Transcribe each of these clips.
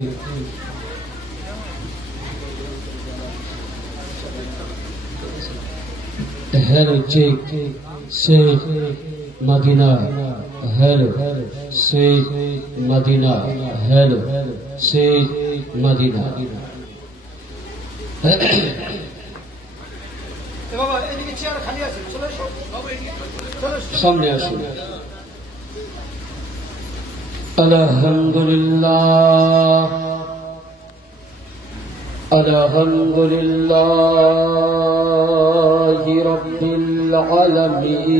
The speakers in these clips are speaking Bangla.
Her Sheikh Sheikh Madina, her Sheikh Madina, her Sheikh Madina. সামনে আসুন। আলহামদুলিল্লাহ আলহামদুলিল্লাহি রাব্বিল আলামিন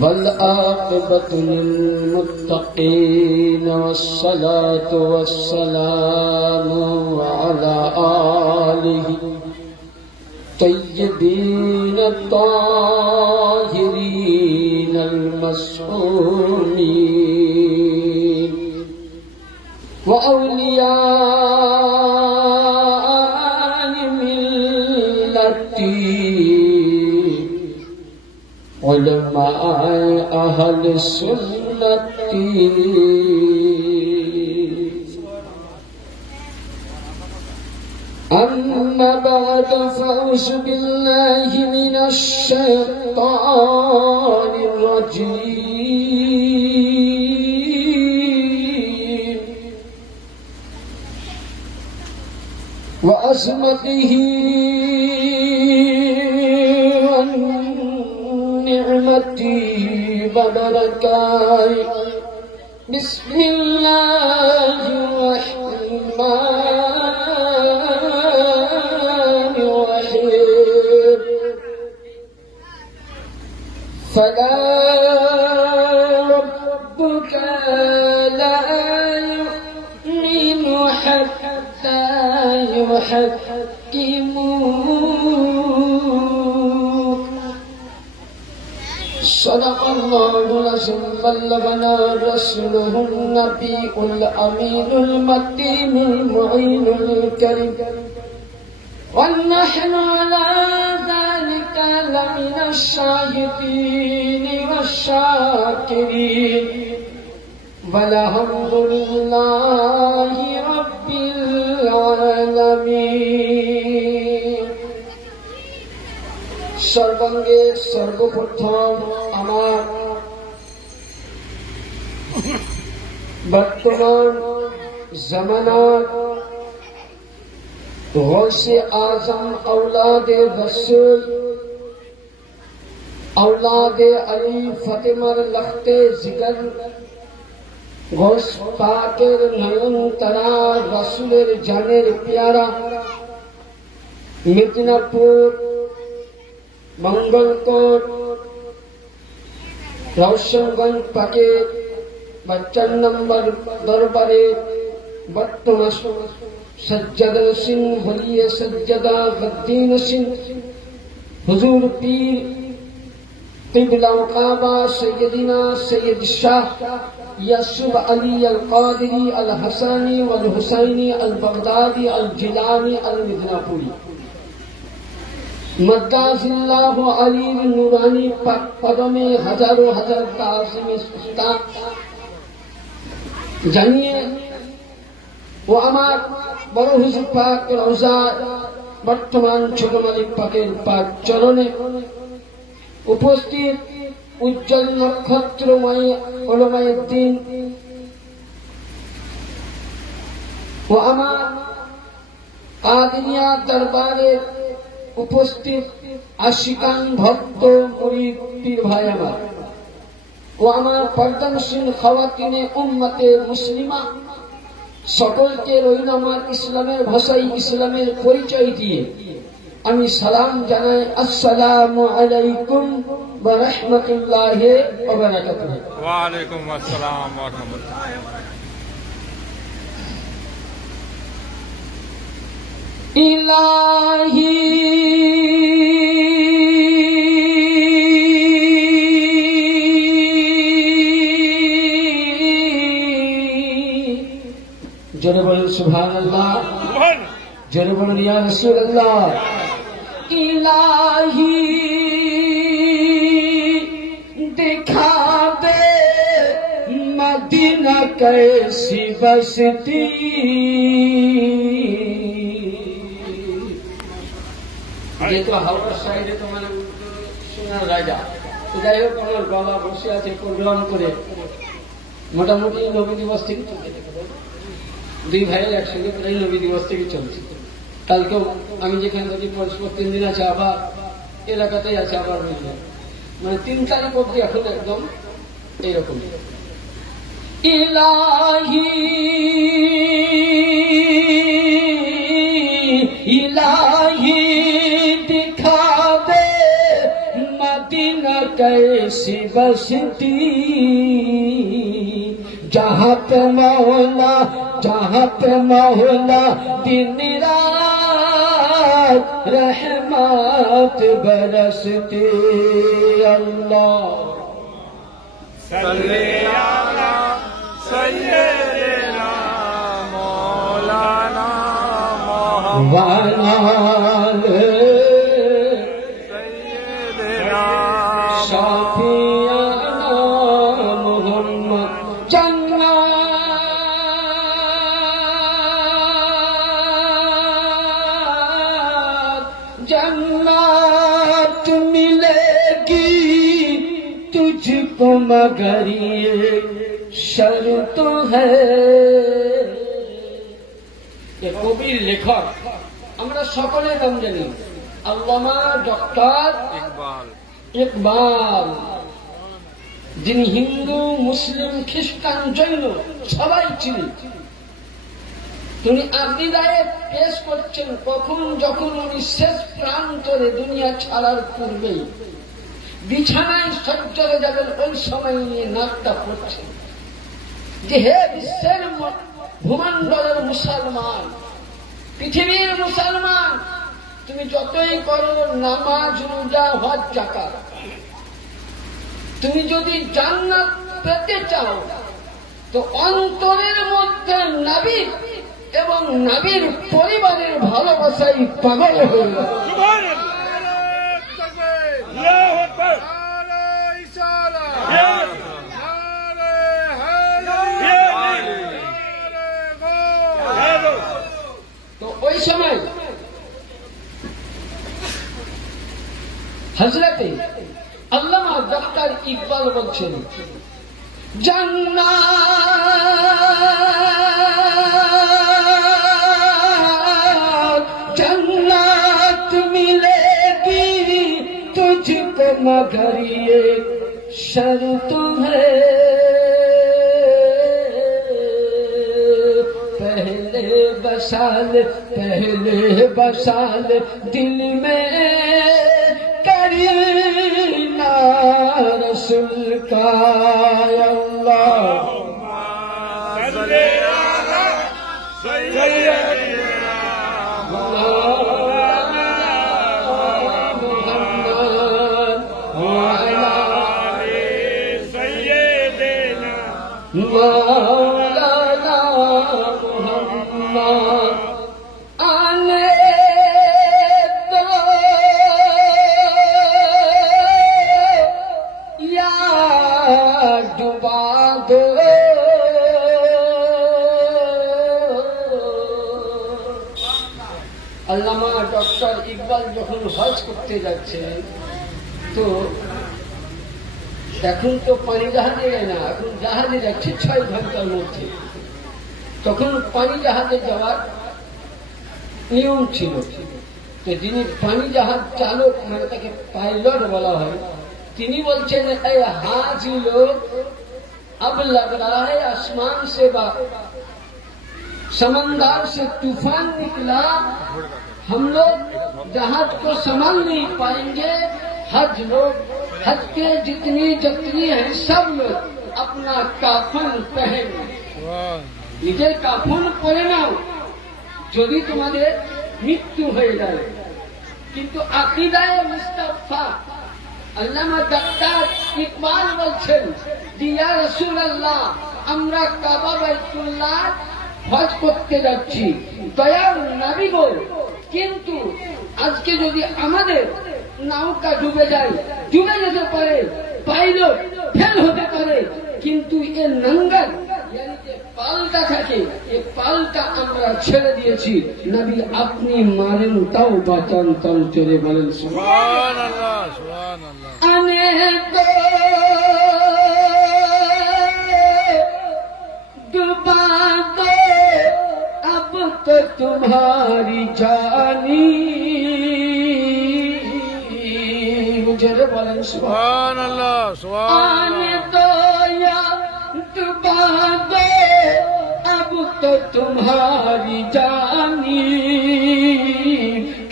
ওয়াল আকিবাতু লিল মুত্তাকিন ওয়াসসালাতু ওয়াসসালামু আলা আলিহি طيبين الطاهرين المسؤولين وأولياء ملتي علماء أهل السنة أما بعد فأعوذ بالله من الشيطان الرجيم وعظمته ونعمته وبركاته بسم الله الرحمن فلا ربك لا يؤمن حتى يحكموك صدق الله العظيم بلغنا رسوله النبي الأمين المكين المعين الكريم ونحن على ذلك لمن الشاهدين والشاكرين والحمد لله رب العالمين সর্বাঙ্গে সর্বপ্রথম আমার বর্তমান জামানার गौसे आजम औलादे रसूल औलादे अली फतेमर लखते जिगर गौस पाकेर नयन तरा रसूलेर जानेर प्यारा मिदनापुर मंगलकोट रौशनगंज पाकेर 52 नंबर दरबारे बर्तमान सज्जदा सिंह वलिय सज्जदा गद्दीन सिंह हुजूर पीर किबला काबा सैयदना सैयद शाह यसुफ अली अल कादरी अल हसनी वल हुसैनी अल बगदादी अल जिलानी अल मिदनापुरी मद्दाजिल्लाहु अली नूरानी पाक पदमे हजारों हजार ताज़ीम सुल्तान जानिए ও আমার বড় হুজুর পাক রওজা বর্তমান ছোট মালিক পাকের পাক চরণে উপস্থিত উজ্জ্বল নক্ষত্রময় ওলামায়ে দ্বীন ও আমার কাদিনিয়া দরবারের উপস্থিত আশিকান ভক্ত মুরিদ পীর ভাই আমার ও আমার পর্দানশীল খাওয়াতিনে উম্মতে মুসলিমা সকলকে রইল আমার ইসলামের ভাষায় ইসলামের পরিচয় দিয়ে আমি সালাম জানাই আসসালামু আলাইকুম ওয়া রাহমাতুল্লাহি ওয়া বারাকাতুহু ওয়া আলাইকুম আসসালাম ওয়া রাহমাতুল্লাহি ইলাহি জোরে বলুন সুবহানাল্লাহ জোরে বলুন ইয়া রাসূলুল্লাহ ইলাহি दिखा दे मदीना कैसी बसती যেহেতু হাওড়ার সাইডে তো মানে সোনার রাজা, তো যাই হোক আমার বাবা বসে আছে প্রোগ্রাম করে মোটামুটি নবী দিবস থেকে চলতে থাকে, দুই ভাইয়ের একসঙ্গে প্রায় নবী দিবস থেকে চলছে। কালকেও আমি যেখানে থাকি পরস্পর 3 দিন আছে, আবার এলাকাতেই আছে, আবার বুঝলাম মানে 3 তারিখ অব্দি এখন একদম এইরকম। ইলাহি ইলাহি दिखा दे मदीना कैसी बसती जहाँ पे मौला दिन रात रहमत बरसती। अल्लाह सल्ले अला सय्यिदना मौलाना वाल सय्यिदना शाफियाना मोहम्मद जन्नत मिलेगी तुझको मगर ये शर्त है। কবির লেখক আমরা সকলে নাম জানি, আল্লামা ডক্টর ইকবাল, যিনি হিন্দু মুসলিম খ্রিস্টান জৈন সবাই চিনি। তিনি আকিদায়ে পেশ করছেন কখন, যখন উনি শেষ প্রান্তরে দুনিয়া ছাড়ার পূর্বেই বিছানায় সজ্জরে যাবেন, ওই সময় নিয়ে নাকটা পড়ছেন যে হে বিশ্বের ভূমণ্ডলের মুসলমান, পৃথিবীর মুসলমান, তুমি যতই করো নামাজ রোজা হজ যাকাত, তুমি যদি জান্নাত পেতে চাও তো অন্তরের মধ্যে নবী এবং নবীর পরিবারের ভালোবাসায় পাগল হয়ে যাও। তো ওই সময় হযরতে আল্লামা ডক্টর ইকবাল বলছেন जन्नत जन्नत मिलेगी तुझको मगर ये शर्त है। पहले बसाल दिल में करीना रसूल का। अल्लाह सल्ले अला सय्यिदना मौलाना मुहम्मद वाला सय्यिदना मौलाना मुहम्मद आने दो या डुबा दो। আল্লামা ডক্টর ইকবাল যখন হজ করতে যাচ্ছেন, তো এখন তো পানি জাহাজে যায় না, এখন জাহাজে যাচ্ছে 6 ঘন্টার মধ্যে। তখন পানি জাহাজে যাওয়ার নিয়ম ছিল, তো যিনি পানি জাহাজ চালক মানে তাকে পাইলট বলা হয়, তিনি বলছেন এই হাজি লোক अब लग रहा है आसमान से समंदर से तूफान निकला, हम लोग जहाज को संभाल नहीं पाएंगे। हज लोग, हज के जितनी जतनी है सब लोग अपना काफन पहन, নিজের কাফন পরে নাও যদি তোমাদের মৃত্যু হয়ে যায়। কিন্তু আকীদায়ে মুস্তাফা আল্লামা ডক্টর ইকবাল বলছেন ইয়া রাসূলুল্লাহ, আমরা কাবা বাইতুল্লাহ হজ করতে যাচ্ছি, দয়ার নবী গো, কিন্তু আজকে যদি আমাদের নৌকা ডুবে যায়, ডুবে যেতে পারে, পাইলট ফেল হতে পারে, কিন্তু এর নাঙ্গাল যে পালটা থাকে, এই পালটা আমরা ছেড়ে দিয়েছি। নবী আপনি মারেন তাও বাঁচান, তাও চলে বলেন সুবহানাল্লাহ, সুবহানাল্লাহ। আনে তো डुबा दो अब तो तुम्हारी जानी, मुझे बोलें সুবহানাল্লাহ, आने সুবহানাল্লাহ। दो या डुबा दो अब तो तुम्हारी जानी,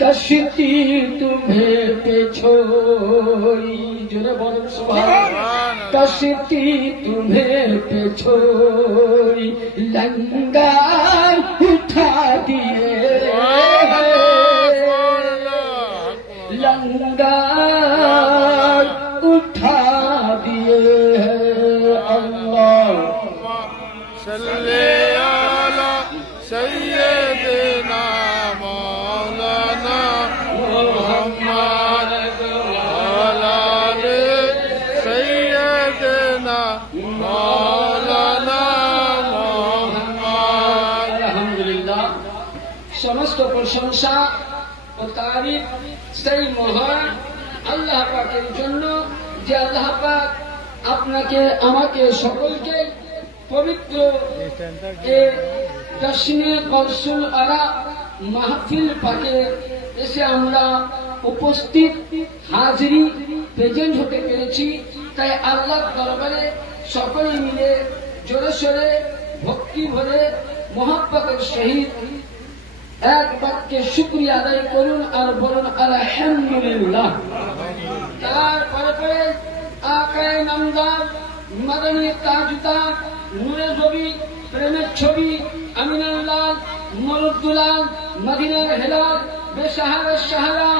कश्ती तुम्हें पे छोड़ी, जो बोलें कश्ती तुम्हें पे छोड़ी, लंगर उठा दिए, लंगर उठा दिए अल्लाह सल्ले अला सय्यिदना मौलाना मुहम्मद अला आले सय्यिदना मौलाना मुहम्मद। আলহামদুলিল্লাহ, সমস্ত প্রশংসা ও তারিফ সেই মহান আল্লাহ পাকের জন্য, যে আল্লাহ পাক আপনাকে আমাকে সকলকে পবিত্র এ দর্শনে কৌশল আরা মাহফিল পাকে এসে আমরা উপস্থিত হাজিরি প্রেজেন্ট হতে পেরেছি। তাই আল্লাহর দরবারে সকলে মিলে জোরে সোরে ভক্তি ভরে মোহাব্বতের সহিত এক বাক্যে শুকরিয়া আদায় করুন আর বলুন আলহামদুলিল্লাহ। তারপরে পরে আকায়ে নামদার মাদানী তাজদার নূরে জবি প্রেমের ছবি আমিনুল্লাহ মরুদুলাল মদিনার হেলাল বেসাহারের সাহারা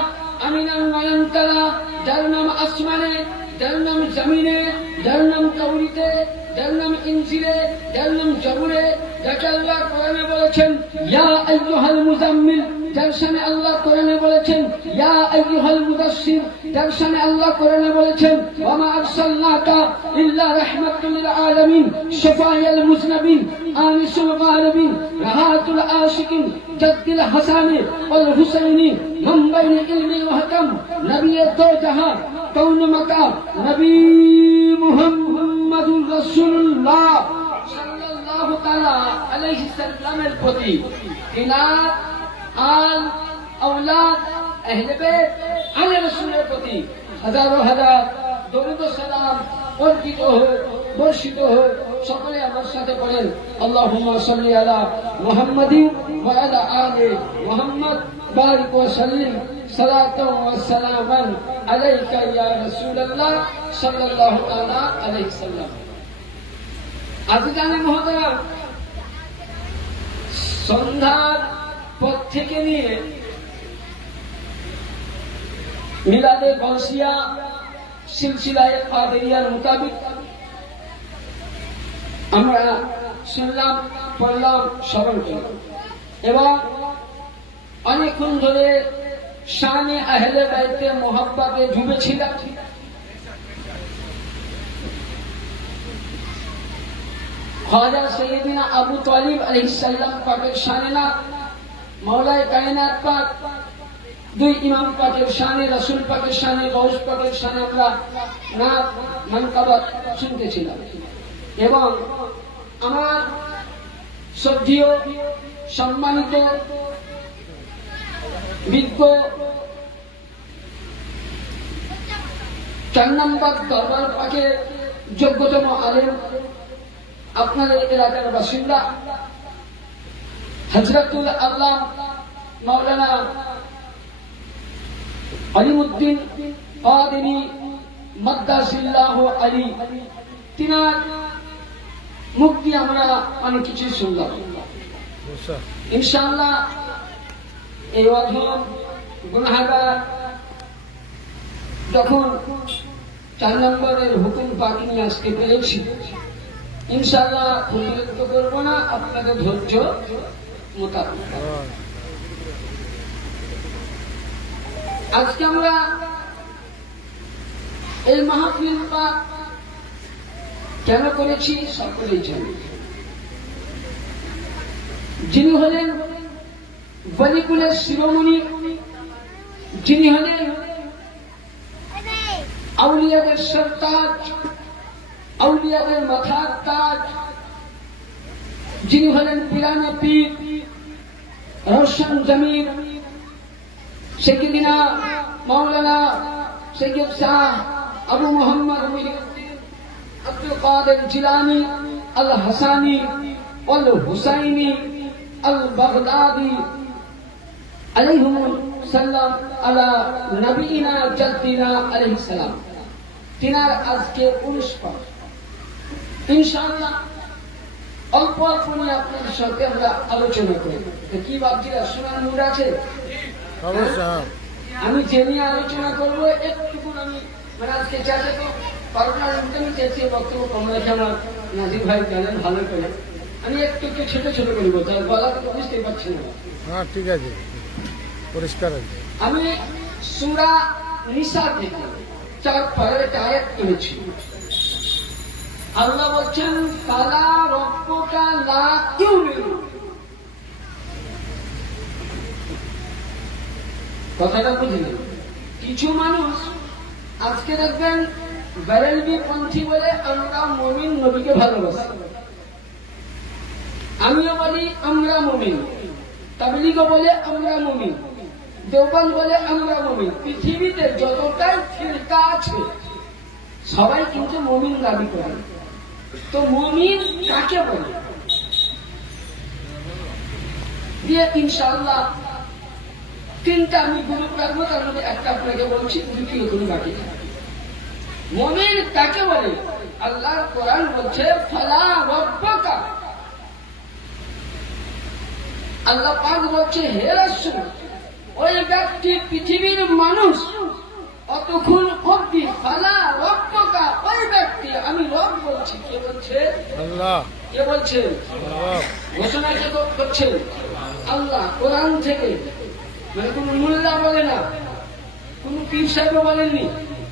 আমিনার নয়নতারা, যার নাম আসমানে, যার নাম জমিনে, যার নাম কাউরিতে, যার নাম ইনজিলে, যার নাম জবুরে, যাকে আল্লাহ কোরআনে বলেছেন ইয়া আইয়ুহাল মুজাম্মিল, যার শানে আল্লাহ কোরআনে বলেছেন ইয়া আইয়ুহাল মুদাসসির, যার শানে আল্লাহ কোরআনে বলেছেন ওয়া মা আরসালনাকা ইল্লা রাহমাতাল লিল আলামিন, শাফায়াল মুজনাবিন, আনিসুল গালিবিন, রাহাতুল আশিকিন, জাদ্দিল হাসানি ওয়াল হুসাইনি, মানবাইনে ইলমি ওয়া হকম, নবী দো জাহান কওন মাকাম, নবী মুহাম্মাদুর রাসূলুল্লাহ সাল্লাল্লাহু তাআলা আলাইহি সাল্লামের প্রতি ইনাত আল আওলাদ আহলে বাইত আলে রাসূলের প্রতি হাজারো হাজার দরুদ ও সালাম অর্পিত হোক, বর্ষিত হোক। সকলে আমার সাথে বলেন আল্লাহুম্মা সাল্লি আলা মুহাম্মাদিন ওয়া আলা আলি মুহাম্মদ বারিক ওয়া সাল্লিম সালাতাও ওয়া সালামান আলাইকা ইয়া রাসূলুল্লাহ সাল্লাল্লাহু তাআলা আলাইহি সাল্লাম। আজিজানে মহোদয়, সন্ধ্যার পর থেকে নিয়ে মিলাদে গৌসিয়া সিলসিলায়ে কাদেরিয়ার মোতাবিক আমরা শুনলাম, পড়লাম, স্মরণ করলাম এবং অনেকক্ষণ ধরে শানে আহলে বাইতে মোহাব্বতে ডুবেছিলাম। খাজা সৈয়দিনা আবু তালিব আলাইহিস সালাম পাকের শানে না, মাওলায়ে কায়নাত পাক, দুই ইমাম পাকের শানে, রাসূল পাকের শানে, গৌস পাকের শানে আমরা নাত মানকাবাত শুনতেছিলাম এবং আমার শ্রদ্ধেয় সম্মানিত বিজ্ঞ 4 নম্বর দরবার পাকের যোগ্যতম আলেম, আপনাদের এলাকার বাসিন্দা হযরতুল আল্লাহ মাওলানা আলিমউদ্দিন কাদেরী মাদ্দাসিল্লাহু আলী, তিনার মুক্তি আমরা অনেক কিছু শুনলাম। ইনশাআল্লাহ এই অধম গুনাহগার যখন 4 নম্বরের হুকুম পাক নিয়ে আসতে পেরেছি, ইনশাআল্লাহ বিরক্ত করব না, আপনাদের ধৈর্য মোতাবেক। আজকে আমরা এই মাহফিল পাক কেন করেছি সকলেই জানি। যিনি হলেন বলিকুলের শিরোমণি, যিনি হলেন আউলিয়াদের সরতাজ, আউলিয়াদের মাথার তাজ, যিনি হলেন পিরানে পীর রোশন জমির সৈয়দিনা মাওলানা সৈয়দ শাহ আবু মোহাম্মদ মুহিউদ্দিন আব্দুল কাদের জিলানী আল হাসানি আল হুসাইনি আল বাগদাদি আলাইহিমুস সালাম আলা নবীনা জাদ্দিনা আলাইহিস সালাম। তিনার আজকে 19 পাঠ। ইনশাআল্লাহ অল্প অল্প নিয়ে আপনাদের সাথে আমরা আলোচনা করি। কি ভাবছিলা, শোনার মুড আছে? অবশ্যই। আমি যে নিয়ে আলোচনা করবো একটুকুন আমি মানে আজকে চাইলে তো পারোনার আমি চেয়েছি বক্তব্য কম রেখে আমার নাজির ভাই জানেন ভালো করে। আমি একটু একটু ছোট ছোট করে বলছি, আর গলা তো বুঝতেই পারছি না। হ্যাঁ ঠিক আছে, পরিষ্কার আছে। আমি সূরা নিসা থেকে 4 পারের একটা আয়াত পড়েছি। আল্লাহ বলছেন ফালা রব্বুকা লা ইউমিনু। কথাটা বুঝলেন? কিছু মানুষ আজকে দেখবেন বেরেলভি পন্থী বলে আমরা মুমিন নবীকে ভালোবাসি, আমিও বলি আমরা মুমিন, তাবলীগও বলে আমরা মুমিন, দেওবন্দ বলে আমরা মুমিন। পৃথিবীতে যতটাই ফিরকা আছে সবাই কিন্তু মুমিন দাবি করে। তো মুমিন কাকে বলে? দিয়ে ইনশাআল্লাহ 3টা আমি গ্রুপ রাখবো, তার মধ্যে একটা আপনাকে বলছি, দ্বিতীয় কোনো বাকি। মুমিন কাকে বলে? আল্লাহর কোরআন বলছে ফালা রব্বাকা। আল্লাহ পাক বলছে হে রাসূল, ওই ব্যক্তি পৃথিবীর মানুষ অতক্ষণ অব্দি ফালা রব্বাকা, ওই ব্যক্তি, আমি রব বলছি। কে বলছে? আল্লাহ। কে বলছে? আল্লাহ। ঘোষণা কে করছেন? আল্লাহ। কোরআন থেকে, মানে কোন মোল্লা বলে না, কোন পীর সাহেবও বলেননি,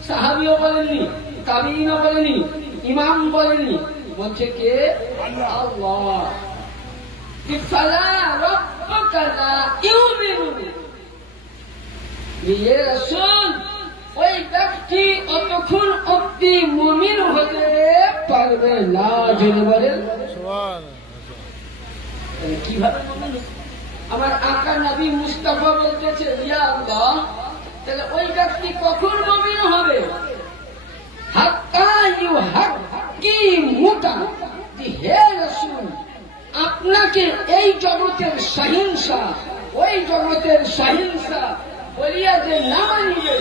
সাহাবিও বলেননি, তাবিঈনও বলেনি, ইমাম বলেনি, বলছে কে? আল্লাহ। ফালা রব্বাকা লা ইউমিনু। ইয়ে রাসূল, ওই ব্যক্তি অতক্ষণ অব্দি মুমিন হতে পারবে না। জেনে বলেন সুবহানাল্লাহ। কিভাবে মুমিন? আমার আকা নবী মুস্তাফা বলতেছে ইয়া আল্লাহ, তাহলে ওই ব্যক্তি কখন মুমিন হবে? হাক্কা ইউহাক্কিমুকা। হে রাসূল, আপনাকে এই জগতের সহিংসা, ওই জগতের সহিংসা বলিয়া যে না মানিবে,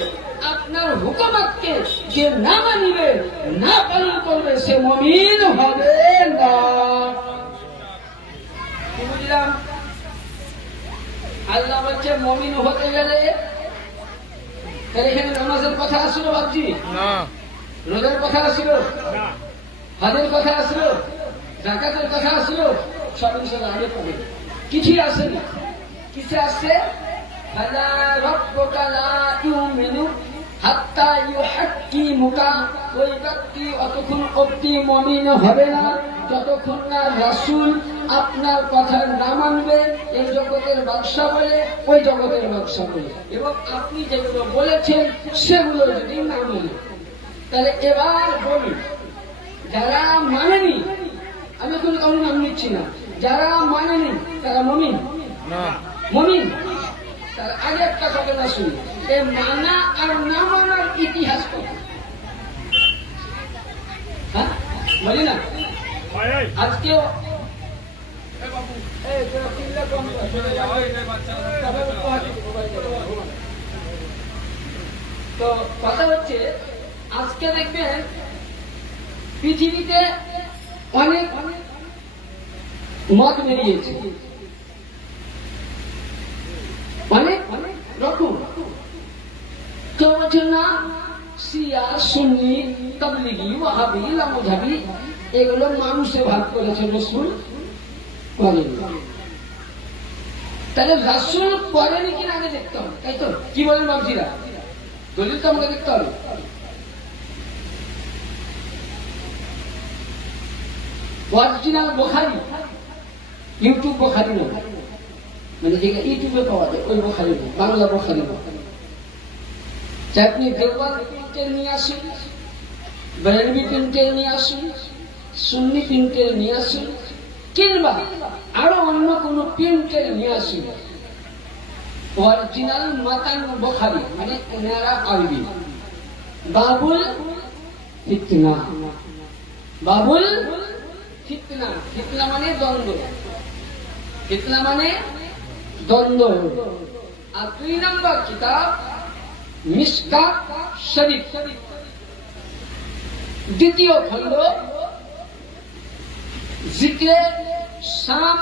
আপনার হুকুমতকে যে না মানিবে, না পালন করবে, সে মুমিন হবে না। কি বুঝলাম? আল্লাহ বলছে মুমিন হতে গেলে তাহলে এখানে নামাজের কথা আসলো, ভাবছি না, রোজার কথা আসলো, হজের কথা আসলো, যাকাতের কথা আসলো, সব ইনশাআল্লাহ আগে পাবে। কিছুই আসেনি। কিসে আসছে? ফালা রব্বুকা লা ইউমিনু হাত্তা ইউহাক্কিমুকা। ওই ব্যক্তি অতক্ষণ অব্দি মুমিন হবে না যতক্ষণ না রাসূল আপনার কথা না মানবে, এই জগতের বাদশা বলে, ওই জগতের বাদশা বলে, এবং আপনি যেগুলো বলেছেন সেগুলো যদি না মানে। তাহলে এবার বলুন, যারা মানেনি, আমি কোনো কারণ নাম নিচ্ছি না, যারা মানেনি তারা মুমিন না। মুমিন। তার আগে একটা ঘটনা শুনি, এই মানা আর না মানার ইতিহাস কত, হ্যাঁ বলি না? আজকেও তো কথা হচ্ছে, আজকে দেখবেন পৃথিবীতে অনেক মত বেরিয়েছে, অনেক রকম। কেউ বলছে না শিয়া, সুন্নি, তাবলীগী, ওয়াহাবি, লামুজাবি, এগুলো মানুষে ভাগ করেছে, রাসূল করেনি। তাহলে রাসূল করেনি কিনা আগে দেখতে হবে, তাই তো? কি বলেন বাবজিরা? দলিল তো আমাকে দেখতে হবে। অরিজিনাল বোখারি, ইউটিউব বোখারি না, মানে যেটা ইউটিউবে পাওয়া যায় ওই বোখারি না, বাংলা বোখারি না। আপনি দেওয়াল প্রিন্টের নিয়ে আসুন, বেরেলভি প্রিন্টের নিয়ে আসুন, সুন্নি প্রিন্টের নিয়ে আসুন, কিংবা আরো অন্য কোন প্রিন্টের নিয়ে আসুন, অরিজিনাল মাতান বোখারি মানে এনারা আরবি, বাবুল ফিতনা, বাবুল ফিতনা, ফিতনা মানে দ্বন্দ্ব, ফিতনা মানে দ্বন্দ্ব। আর 2 নম্বর কিতাব মিশকাত শরীফ, দ্বিতীয় খণ্ড জিক্রে শাম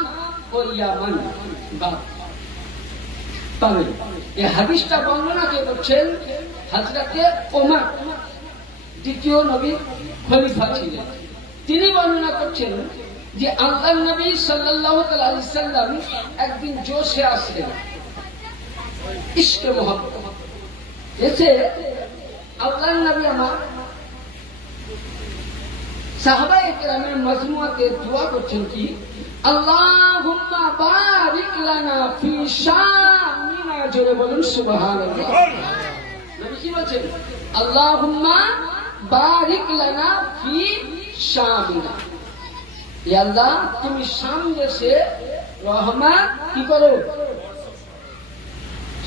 ও ইয়ামান বাব পাবেন। এই হাদিসটা বর্ণনা কে করছেন? হযরতে ওমর, দ্বিতীয় নবীর খলিফা ছিলেন। তিনি বর্ণনা করছেন যে আল্লাহর নবী সাল্লাল্লাহু আলাইহি ওয়াসাল্লাম একদিন জোশে আসলেন, ইশকে মোহাব্বত এসে আল্লাহর নবী আমার সাহাবায়ে কেরামের মজমুআতে দোয়া করছেন কি, আল্লাহুম্মা বারিক লানা ফি শামিনা, জোরে বলুন সুবহানাল্লাহ। নবী কি বলছেন? আল্লাহুম্মা বারিক লানা ফি শামিনা, ইয়া আল্লাহ তুমি শাম দেশে রহমত কি করো।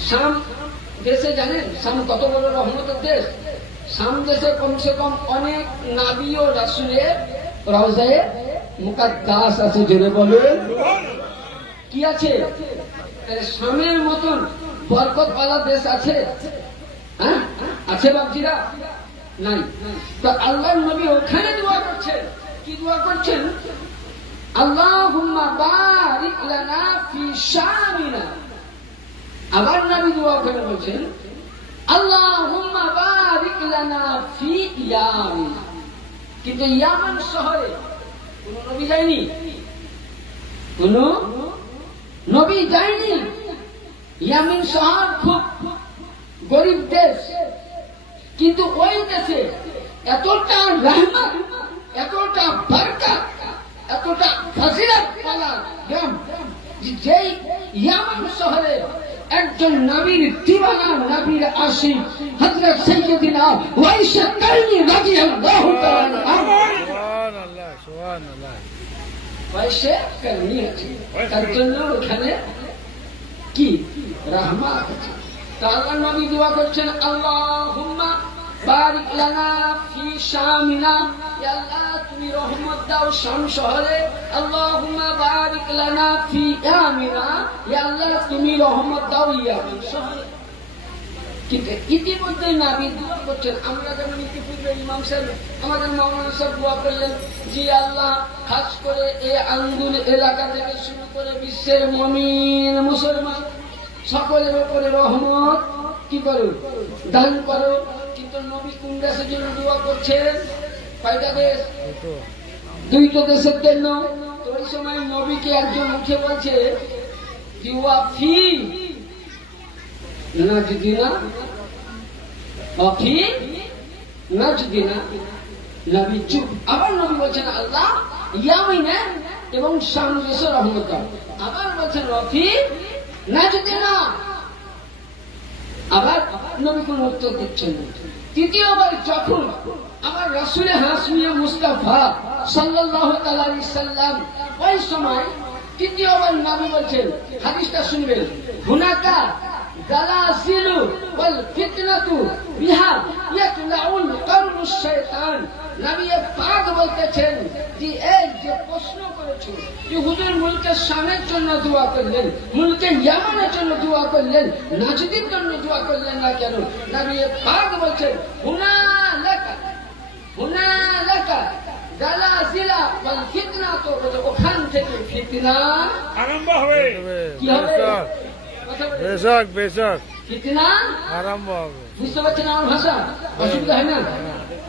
শাম দেশে জানেন শাম কত বড় রহমতের দেশ? শাম দেশে কমসে কম অনেক নবী ও রাসূলের রওজায়ে মুকাদ্দাস আছে, জোরে বলুন কি আছে? শামের মতন বরকতওয়ালা দেশ আছে? হ্যাঁ আছে বাপজিরা? নাই। তো আল্লাহর নবী ওখানে দোয়া করছেন, কি দোয়া করছেন? আল্লাহুম্মা বারিক লানা ফি শামিনা। আবার নবী দোয়া করে বলছেন আল্লাহুম্মা বারিক লানা ফি ইয়ামিনা। কিন্তু ইয়ামান শহরে কোন নবী যায়নি, কোন নবী যায়নি। ইয়ামিন শহর খুব গরিব দেশ, কিন্তু ওই দেশে এতটা রহমত, এতটা বরকত, এতটা ফজিলত वाला গ্রাম, যেই ইয়ামান শহরে একজন নবীর দিওয়ানা, নবীর আশিক হযরত সাইয়্যিদিনা ওয়াইসা কারনী রাদিয়াল্লাহু তাআলা সুবহানাল্লাহ, সুবহানাল্লাহ। ওয়াইসা কারনী আছে, তার জন্য ওখানে কি রহমত আছে। আল্লাহ নবী দোয়া করছেন আল্লাহুম্মা বারিক লানা ফি শামিনা, ইয়া আল্লাহ তুমি রহমত দাও শাম শহরে। আল্লাহুম্মা বারিক লানা ফি ইয়ামিনা, ইয়া আল্লাহ তুমি রহমত দাও ইয়ামিন শহরে। কিন্তু ইতিমধ্যে নবী দোয়া করছেন, আমরা যেমন ইতিপূর্বে ইমাম সাহেব আমাদের মাওলানা সাহেব দোয়া করলেন যে আল্লাহ খাস করে এই আঙ্গুল এলাকা থেকে শুরু করে বিশ্বের মুমিন মুসলমান সকলের উপরে রহমত কি করো, দান করো। কিন্তু নবী কোন দেশের জন্য দোয়া করছেন? কয়টা দেশ? দুইটা দেশের জন্য। তো ওই সময় নবীকে একজন উঠে বলছে দিওয়া ফি নাজদিনা, অফি নাজদিনা। নবী চুপ। আবার নবী বলছেন আল্লাহ ইয়ামিনা এবং শাম দেশে রহমত দাও। আবার বলছেন অফি নাজদিনা। আবার নবী কোন উত্তর দিচ্ছেন না। তৃতীয়বার যখন আমার রাসূলে হাসমিয়ে মুস্তাফা সাল্লাল্লাহু আলাইহি সাল্লাম ওই সময় তৃতীয়বার নবী বলছেন, হাদিসটা শুনবেন, হুনাকা দালাসিলু ওয়াল ফিতনাতু বিহা ইয়াতলাউল কারনুশ শাইতান। নবী পাক বলতেছেন যে এই যে প্রশ্ন করেছো যে হুজুর মুলকে শামের জন্য দোয়া করলেন, মুলকে ইয়ামানের জন্য দোয়া করলেন, নাজদির জন্য দোয়া করলেন না কেন? নবী পাক বলছেন হুনালাকা, হুনালাকা দালাসিলা ওয়াল ফিতনাতু, ওখান থেকে ফিতনা আরম্ভ হবে। কি হবে? বেশক, বেশক ফিতনা আরম্ভ হবে। বুঝতে পারছেন আমার ভাষা? অসুবিধা হয় না?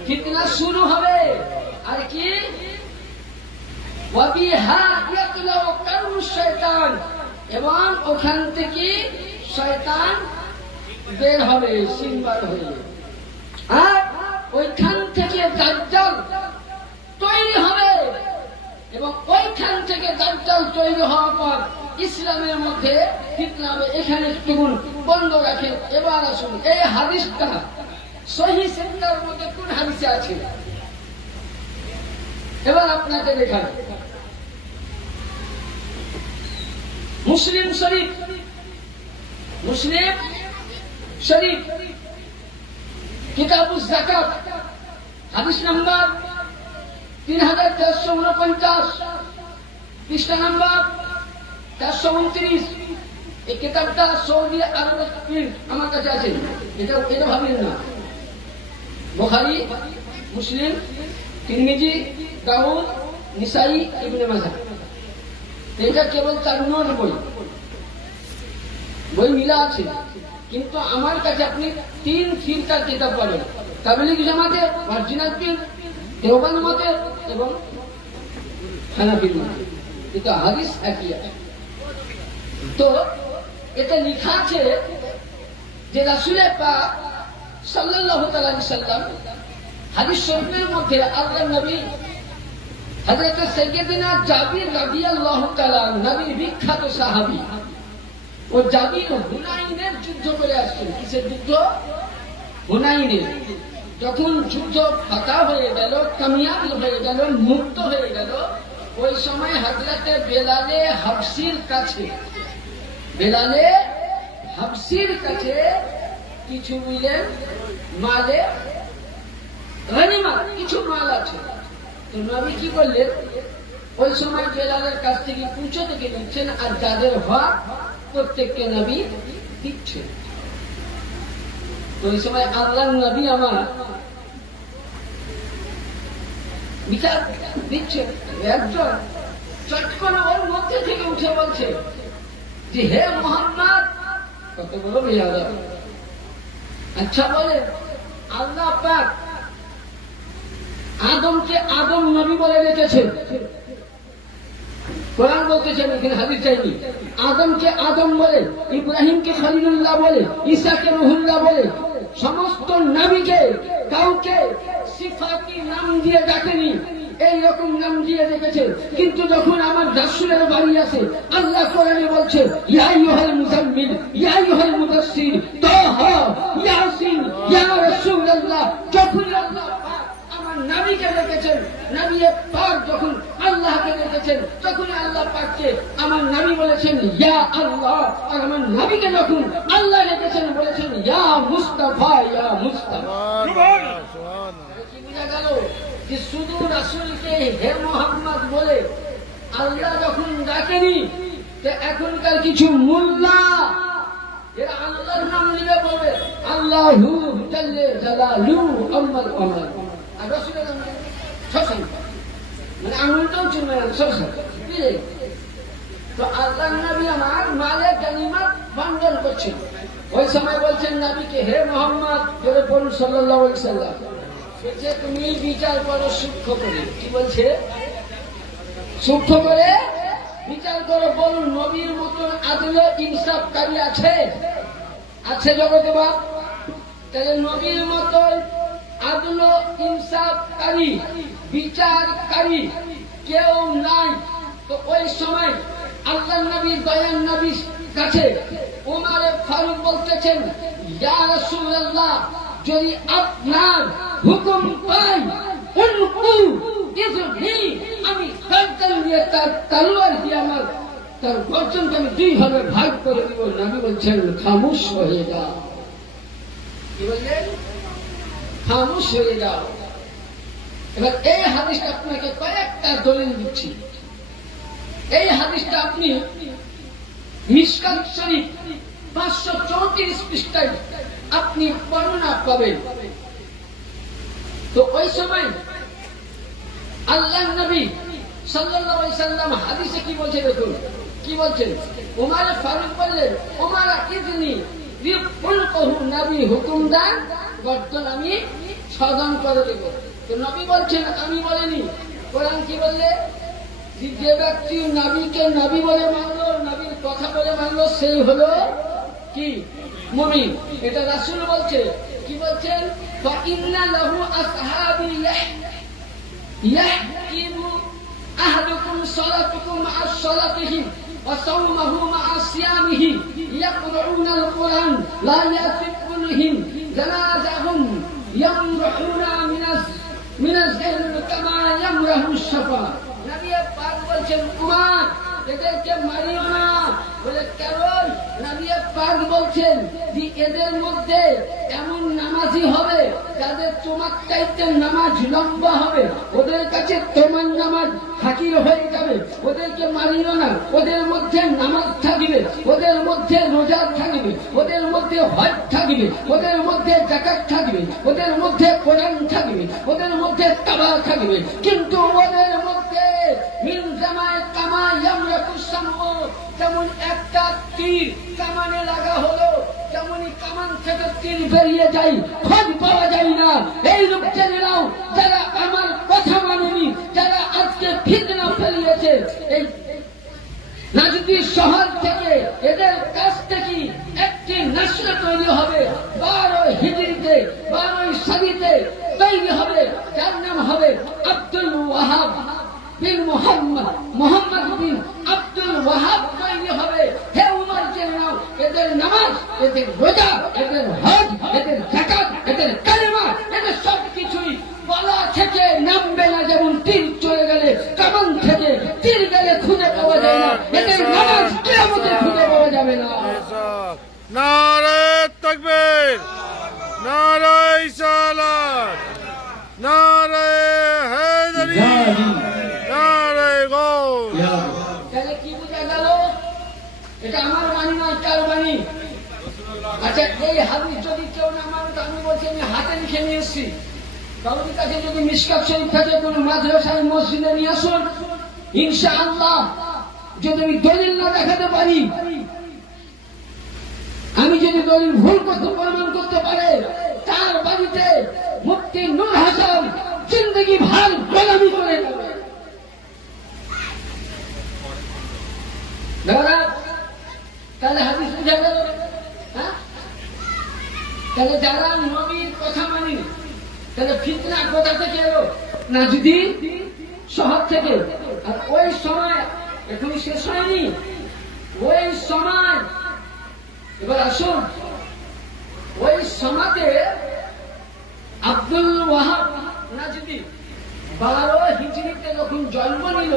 ফিতনা শুরু হবে। আর কি? ওয়াবিহা ইয়াতলাউ কারনুশ শাইতান, এবং ওখান থেকে শয়তান বের হবে, সিনবার হয়ে। আর ওইখান থেকে দাজ্জাল তৈরি হবে এবং ওইখান থেকে দাজ্জাল তৈরি হওয়ার পর ইসলামের মধ্যে ফিতনা হবে। এখানে একটু বন্ধ রাখেন। এবার আসুন এই হাদিসটা সহিহ সিত্তার মধ্যে কোন হাদিসে আছে এবার আপনাকে দেখান। মুসলিম শরীফ, মুসলিম শরীফ কিতাবুজ যাকাত হাদিস নাম্বার 3449, পৃষ্ঠা নাম্বার 429। এই কিতাবটা সৌদি আরবের প্রিন্ট আমার কাছে আছে। এটা ভাবেন না বুখারী, মুসলিম, তিরমিজি, দাউদ, নিসাই, ইবনে মাজাহ, এটা কেবল 4 নম্বর বই মিলা আছে। কিন্তু আমার কাছে আপনি 3 ফিরকার কিতাব পাবেন। তাবলীগ জামাতে অরিজিনাল প্রিন্ট, দেওবন্দ মতে এবং হানাফি মতে, কিন্তু হাদিস একই আছে। তো এটা লেখা আছে যে রাসূল পাক সাল্লাল্লাহু আলাইহি ওয়াসাল্লাম হাদিস শরীফের মধ্যে আল্লাহর নবী হযরত সাইয়্যিদিনা জাবির রাদিয়াল্লাহু তাআলা নবীর বিখ্যাত সাহাবী, ও জাবির হুনাইনের যুদ্ধ করে আসছেন। কিসের যুদ্ধ? হুনাইনের। যখন যুদ্ধ ফাতা হয়ে গেল, কামিয়াবি হয়ে গেল, মুক্ত হয়ে গেল, ওই সময় হযরতে বেলালে হাবশির কাছে, বেলালে হাবশির কাছে কিছু মিলেন মালে গনিমত, কিছু মাল আছে। তো নবী কি করলেন, ওই সময় বেলালের কাছ থেকে পুঁছো থেকে নিচ্ছেন, আর যাদের হক প্রত্যেককে নবী দিচ্ছেন। তো ওই সময় আল্লাহর নবী আমার বিচার দিচ্ছেন। একজন চট করে ওর মধ্যে থেকে উঠে বলছে যে হে মুহাম্মদ, কত বড় বেয়াদব। আচ্ছা বলে আল্লাহ পাক আদমকে আদম নবী বলে রেখেছেন। কোরআন বলতেছেন, এখানে হাদিস চাইনি। আদমকে আদম বলে, ইব্রাহিমকে খলিলুল্লাহ বলে, ঈসাকে রুহুল্লাহ বলে, সমস্ত নবীকে কাউকে সিফাতি নাম দিয়ে ডাকেনি, এইরকম নাম দিয়ে রেখেছে। কিন্তু যখন আমার রাসূলের বাড়ি আসে, আল্লাহ কোরআনে বলছে ইয়া আইয়ুহাল মুজাম্মিল, ইয়া আইয়ুহাল মুদাসসির, তাহা, ইয়াসিন, ইয়া রাসূলুল্লাহ। যখন আল্লাহ পাক আমার নবীকে রেখেছেন, নবী পাক যখন আল্লাহকে রেখেছেন, তখন আল্লাহ পাককে আমার নবী বলেছেন ইয়া আল্লাহ, আর আমার নবীকে যখন আল্লাহ রেখেছেন বলেছেন ইয়া মুস্তাফা, ইয়া মুস্তাফা। সুবহানাল্লাহ, সুবহানাল্লাহ। কি বোঝা গেল যে শুধু রাসূলকে হে মুহাম্মদ বলে আল্লাহ যখন ডাকেনি, তো এখনকার কিছু মোল্লা এরা আল্লাহর নাম নিয়ে বলবে আল্লাহু জাল্লে জালালুহু আম্মাল আমাল, আর রাসূলের নাম সবসময় মানে আঙুলটাও চুমে না সবসময়। তো আল্লাহর নবী আমার মালে গনিমত বন্টন করছেন। ওই সময় বলছেন নবীকে হে মুহাম্মদ, জোরে বলুন সাল্লাল্লাহু আলাইহি ওয়াসাল্লাম, বলছে তুমি বিচার করো সূক্ষ্ম করে। কি বলছে? সূক্ষ্ম করে বিচার করো। বলুন নবীর মতন আদল ইনসাফকারী আছে? আছে জগতে বাপ? তাহলে নবীর মতন আদল ইনসাফকারী বিচারকারী কেউ নাই। তো ওই সময় আল্লাহ নবী দয়ান নবীর কাছে ওমর ফারুক বলতেছেন ইয়া রাসূলুল্লাহ, যদি আপনার হুকুম পাই উনকু ইজনি, আমি গর্জন দিয়ে তার তলোয়ার দিয়ে আমার তার গর্জনকে আমি 2 ভাগে ভাগ করে দিব। নবী বলছেন খামোশ হয়ে যাও। কি বললেন? খামোশ হয়ে যাও। এবার এই হাদিসটা আপনাকে কয়েকটা দলিল দিচ্ছি। এই হাদিসটা আপনি মিশকাত শরীফ 534 পৃষ্ঠায় আপনি বর্ণনা পাবেন। তো ওই সময় আল্লাহর নবী সাল্লাল্লাহু আলাইহি ওয়াসাল্লাম হাদিসে কি বলছে দেখুন। কি বলছেন? ওমর ফারুক বললেন ওমর ইজনি বিফুলকহু, নবী হুকুম দেন গর্জন আমি সাধন করে দেব। তো নবী বলছেন আমি বলিনি। কোরআন কি বললে? যে ব্যক্তি নবীকে নবী বলে মানলো, নবীর কথা বলে মানলো, সেই হলো কি? মুমিন। এটা রাসূল বলছে। কি বলছেন? ফাইন্না লাহু আসহাবি ইয়াহকিমু أحدكم صلاتكم مع صلاته وصومه مع صيامه يقرؤون القرآن لا يأتونهم جنازهم يمرحون من الزهر كما يمرح الشفا নবী পাক বলছেন উম্মাহ এদেরকে মারিও না বলে কারণ নবী পাক বলছেন যে এদের মধ্যে এমন নামাজি হবে যাদের তোমার চাইতে নামাজ লম্বা হবে ওদের কাছে তোমার নামাজ হাকির হয়ে যাবে ওদেরকে মারিও না ওদের মধ্যে নামাজ থাকবে ওদের মধ্যে রোজা থাকবে ওদের মধ্যে হজ থাকবে ওদের মধ্যে যাকাত থাকবে ওদের মধ্যে কোরআন থাকবে ওদের মধ্যে তাওবা থাকবে কিন্তু ওদের মধ্যে মিন জামায়ে কামা ইয়ামরাকুস সামু যেমন একটা তীর কামানে লাগা হলো যেমনই কামান থেকে তীর বেরিয়ে যায় খোঁজ পাওয়া যায় না এই লোকজনেরাও যারা আমার কথা মানেনি যারা আজকে ফিতনা ফেলিয়েছে এই নাজদি শহর থেকে এদের কাছ থেকে একটি নসল তৈরি হবে 12 হিজরিতে 12 সদীতে তৈরি হবে যার নাম হবে আব্দুল ওয়াহাব বিন মোহাম্মদ বিন আব্দুল ওয়াহাব তৈরি হবে হে উমর জেনাও এদের নামাজ এদের রোজা এদের হজ এদের যাকাত এদের কালেমা এদের সব কিছুই বলা থেকে নামবে না যেমন তীর চলে গেলে কামান থেকে তীর গেলে খুঁজে পাওয়া যায় না এদের নামাজ কিয়ামতে খুঁজে পাওয়া যাবে না নারে তাকবীর, নারে সালাত, নারে হায়দারি, নারে গৌস। তাহলে কি বোঝা গেল? এটা আমার বাণী নয়, কার বাণী? আচ্ছা, এই হাদিস যদি কেউ না মানে তো আমি বলছি আমি হাতে লিখে নিয়ে এসেছি। কারোর কাছে যদি মিশকাত শরীফ থাকে কোনো মাদ্রাসায় মসজিদে নিয়ে আসুন, ইনশাআল্লাহ যদি আমি দলিল না দেখাতে পারি, আমি যদি দলিল ভুল করতে প্রমাণ করতে পারে, তার বাড়িতে মুফতি নূর হাসান জিন্দগি ভার গোলামি করে যাবে। তাহলে হাদিস বুঝা গেল? হ্যাঁ, তাহলে যারা নবীর কথা মানি তাহলে ফিতনা কোথা থেকে এলো? না যদি শহর থেকে। আর ওই সময় এখনই শেষ হয়নি, ওই সময় এবার আসুন, ওই সমাজে আব্দুল ওয়াহাব নাজদি 12 হিজরিতে যখন জন্ম নিল,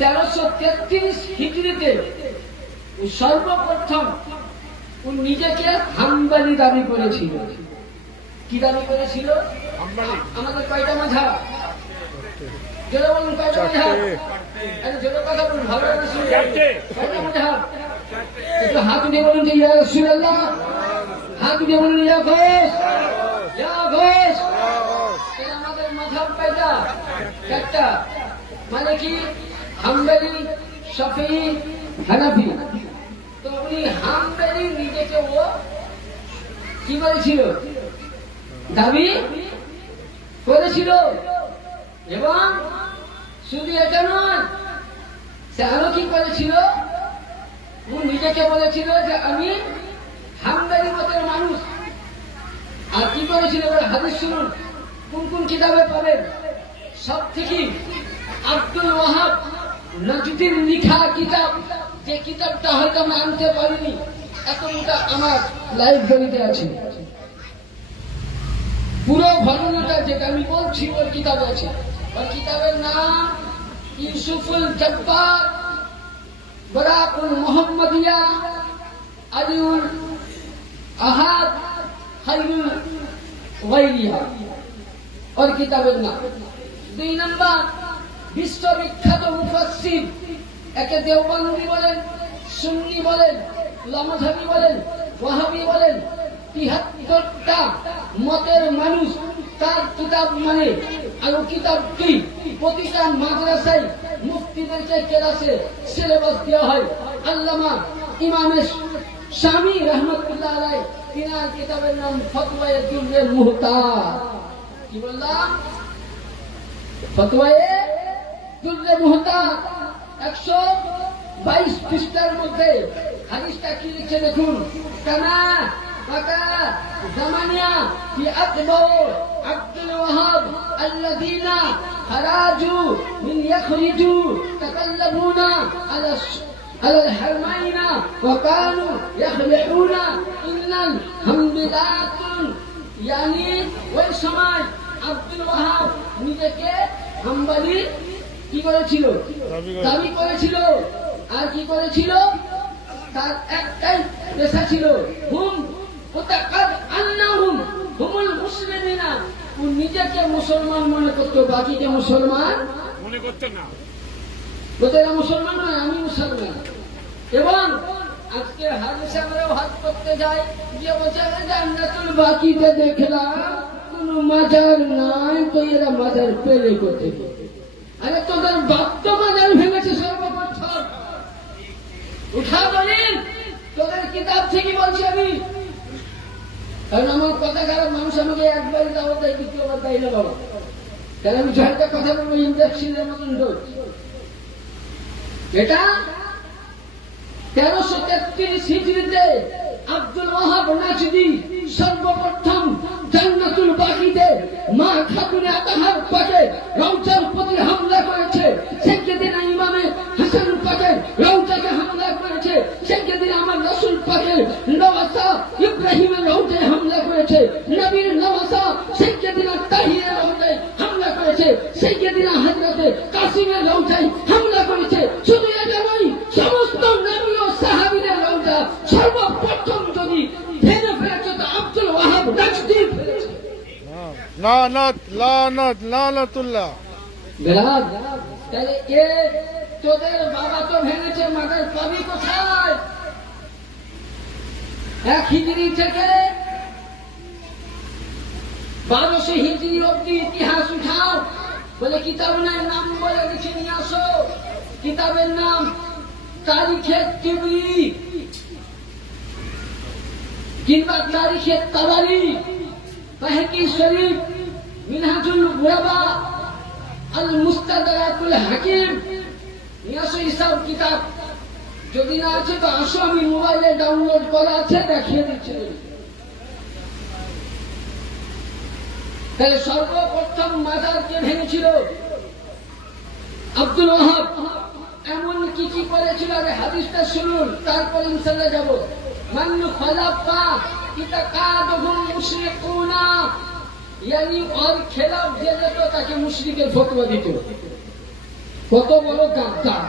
1333 হিজরিতে সর্বপ্রথম ও নিজেকে হাম্বলি দাবি করেছিল। কি দাবি করেছিল? আমাদের কয়টা মাঝহাব? যেটা বলুন কয়টা মাঝহাব? যেটা কথা বলুন ভালো করে শুনুন। কয়টা মাঝহাব? একটু হাত দিয়ে বলুন যে ইয়া রাসূলুল্লাহ, হাত দিয়ে বলুন ইয়া ঘোষ, ইয়া ঘোষ। আমাদের মাযহাব কয়টা? একটা। মানে কি? হাম্বলি, শাফিঈ, হানাফি। তো উনি হাম্বলি নিজেকে ও কি বলেছিল? দাবি করেছিল। এবং শুধু এটা নয়, সে আরো কি করেছিল? ও নিজেকে বলেছিল যে আমি হাম্বলি মতের মানুষ। আর কি করেছিল? হাদিস শুনুন, কোন কোন কিতাবে পাবেন। সব থেকে আব্দুল ওয়াহাব নাজদির লিখা কিতাব, যে কিতাবটা হয়তো আমরা আনতে পারিনি, এতটা আমার লাইব্রেরিতে আছে। পুরো ঘটনাটা যেটা আমি বলছি ওর কিতাবে আছে। ওর কিতাবের নাম ইউসুফুল জব্বার বরাকুল মোহাম্মদিয়া আলিউল আহাদ খায়রুল ওয়াইলিয়া, ওর কিতাবের নাম। 2 নম্বর, বিশ্ববিখ্যাত মুফাসসির, একে দেওবন্দি বলেন, সুন্নি বলেন, লামাধাবি বলেন, ওয়াহাবি বলেন, 73টা মতের মানুষ তার কিতাব মানে। আর ও কিতাব কি? প্রতিটা মাদ্রাসায় মুফতিদেরকে ক্লাসে সিলেবাস দেওয়া হয়। আল্লামা ইমামে শামী রাহমাতুল্লাহ আলাইহি, তিনার কিতাবের নাম ফতওয়ায়ে দুররে মুহতাজ। কি বললাম? ফতওয়ায়ে দুররে মুহতাজ 122 পৃষ্ঠার মধ্যে হাদিসটা কি লিখছে দেখুন। কামা বাকা জামানিয়া কি আকবর আব্দুল ওয়াহাব আল্লাযীনা خراجوا من يخرجوا تقلبون على الحرمين وكانوا يخلعون إن الحمدلات يعني ওই সময় আব্দুল ওয়াহাব নিজেকে হাম্বলি কি করেছিল দাবি করেছিল আর কি করেছিল তার একটাই পেশা ছিল হুম ওতাকাদ আন্নাহুম হুমুল মুসলিমিনা ও নিজেকে মুসলমান মনে করতো বাকিকে মুসলমান মনে করতেন না ওদের মুসলমান নয় আমি মুসলমান এবং আজকে হাদিসে আমরাও হাত করতে যাই যে বলছে জান্নাতুল বাকিতে দেখলাম কোন মাজার নাই তো এরা মাজার পেলে করতে আরে তোদের বাপ তো মাজার ভেঙেছে সর্বপ্রথম উঠা বলেন তোদের কিতাব থেকে বলছি আমি কারণ আমার কথা খারাপ মানুষ আমাকে একবারই দাওয়াত দেয় দ্বিতীয়বার দেয় না বাবা তাহলে আমি ছয়টা কথা বলবো ইঞ্জেকশনের মতন ডোজ এটা 1333 হিজরিতে আব্দুল ওয়াহাব নাজদি সর্বপ্রথম জান্নাতুল বাকিতে মা খাতুনে আতাহার পাকে রওজার প্রতি হামলা করেছে সাইয়েদনা ইমামে হাসান পাকে রওজাকে হামলা করেছে সাইয়েদনা আমার রাসূল পাকে নওয়াসা ইব্রাহিমের রওজায় হামলা করেছে নবীর নওয়াসা সাইয়েদনা তাহিরের রওজায় হামলা করেছে সাইয়েদনা হযরতে কাসিমের রওজায় হামলা করেছে শুধু এটা নয় সমস্ত নবী ও সাহাবীদের রওজা সর্বপ্রথম যদি ভেঙে ফেলেছে তো আব্দুল ওয়াহাব নাজদি ফেলেছে লানাতুল্লাহ বেলাল তাহলে এ তোদের বাবা তো ভেঙেছে মাথার পাবি কোথায় এক হিজরি থেকে 1200 হিজরি অব্দি ইতিহাস উঠাও বলে কিতাব নাই নাম বলে কিছু নিয়ে আসো কিতাবের নাম তারিখে তিবরি কিংবা তারিখে তাবারি বাহকি শরীফ মিনহাজুল গুরাবা আল মুস্তাদরাকুল হাকিম নিয়ে আসো হিসাব কিতাব যদি না আছে তো আসো আমি মোবাইলে ডাউনলোড করা আছে দেখিয়ে দিচ্ছি তাহলে সর্বপ্রথম মাজারকে ভেঙেছিল আব্দুল ওয়াহাব এমন কি কি করেছিল আরে হাদিসটা শুনুন তারপর ইনশাআল্লাহ যাব মান খালাফা ইতাকাদুহুম মুশরিকুনা यानी और खिलाफ যে যেত তাকে মুশরিকের ফতোয়া দিত কত বড় গাদ্দার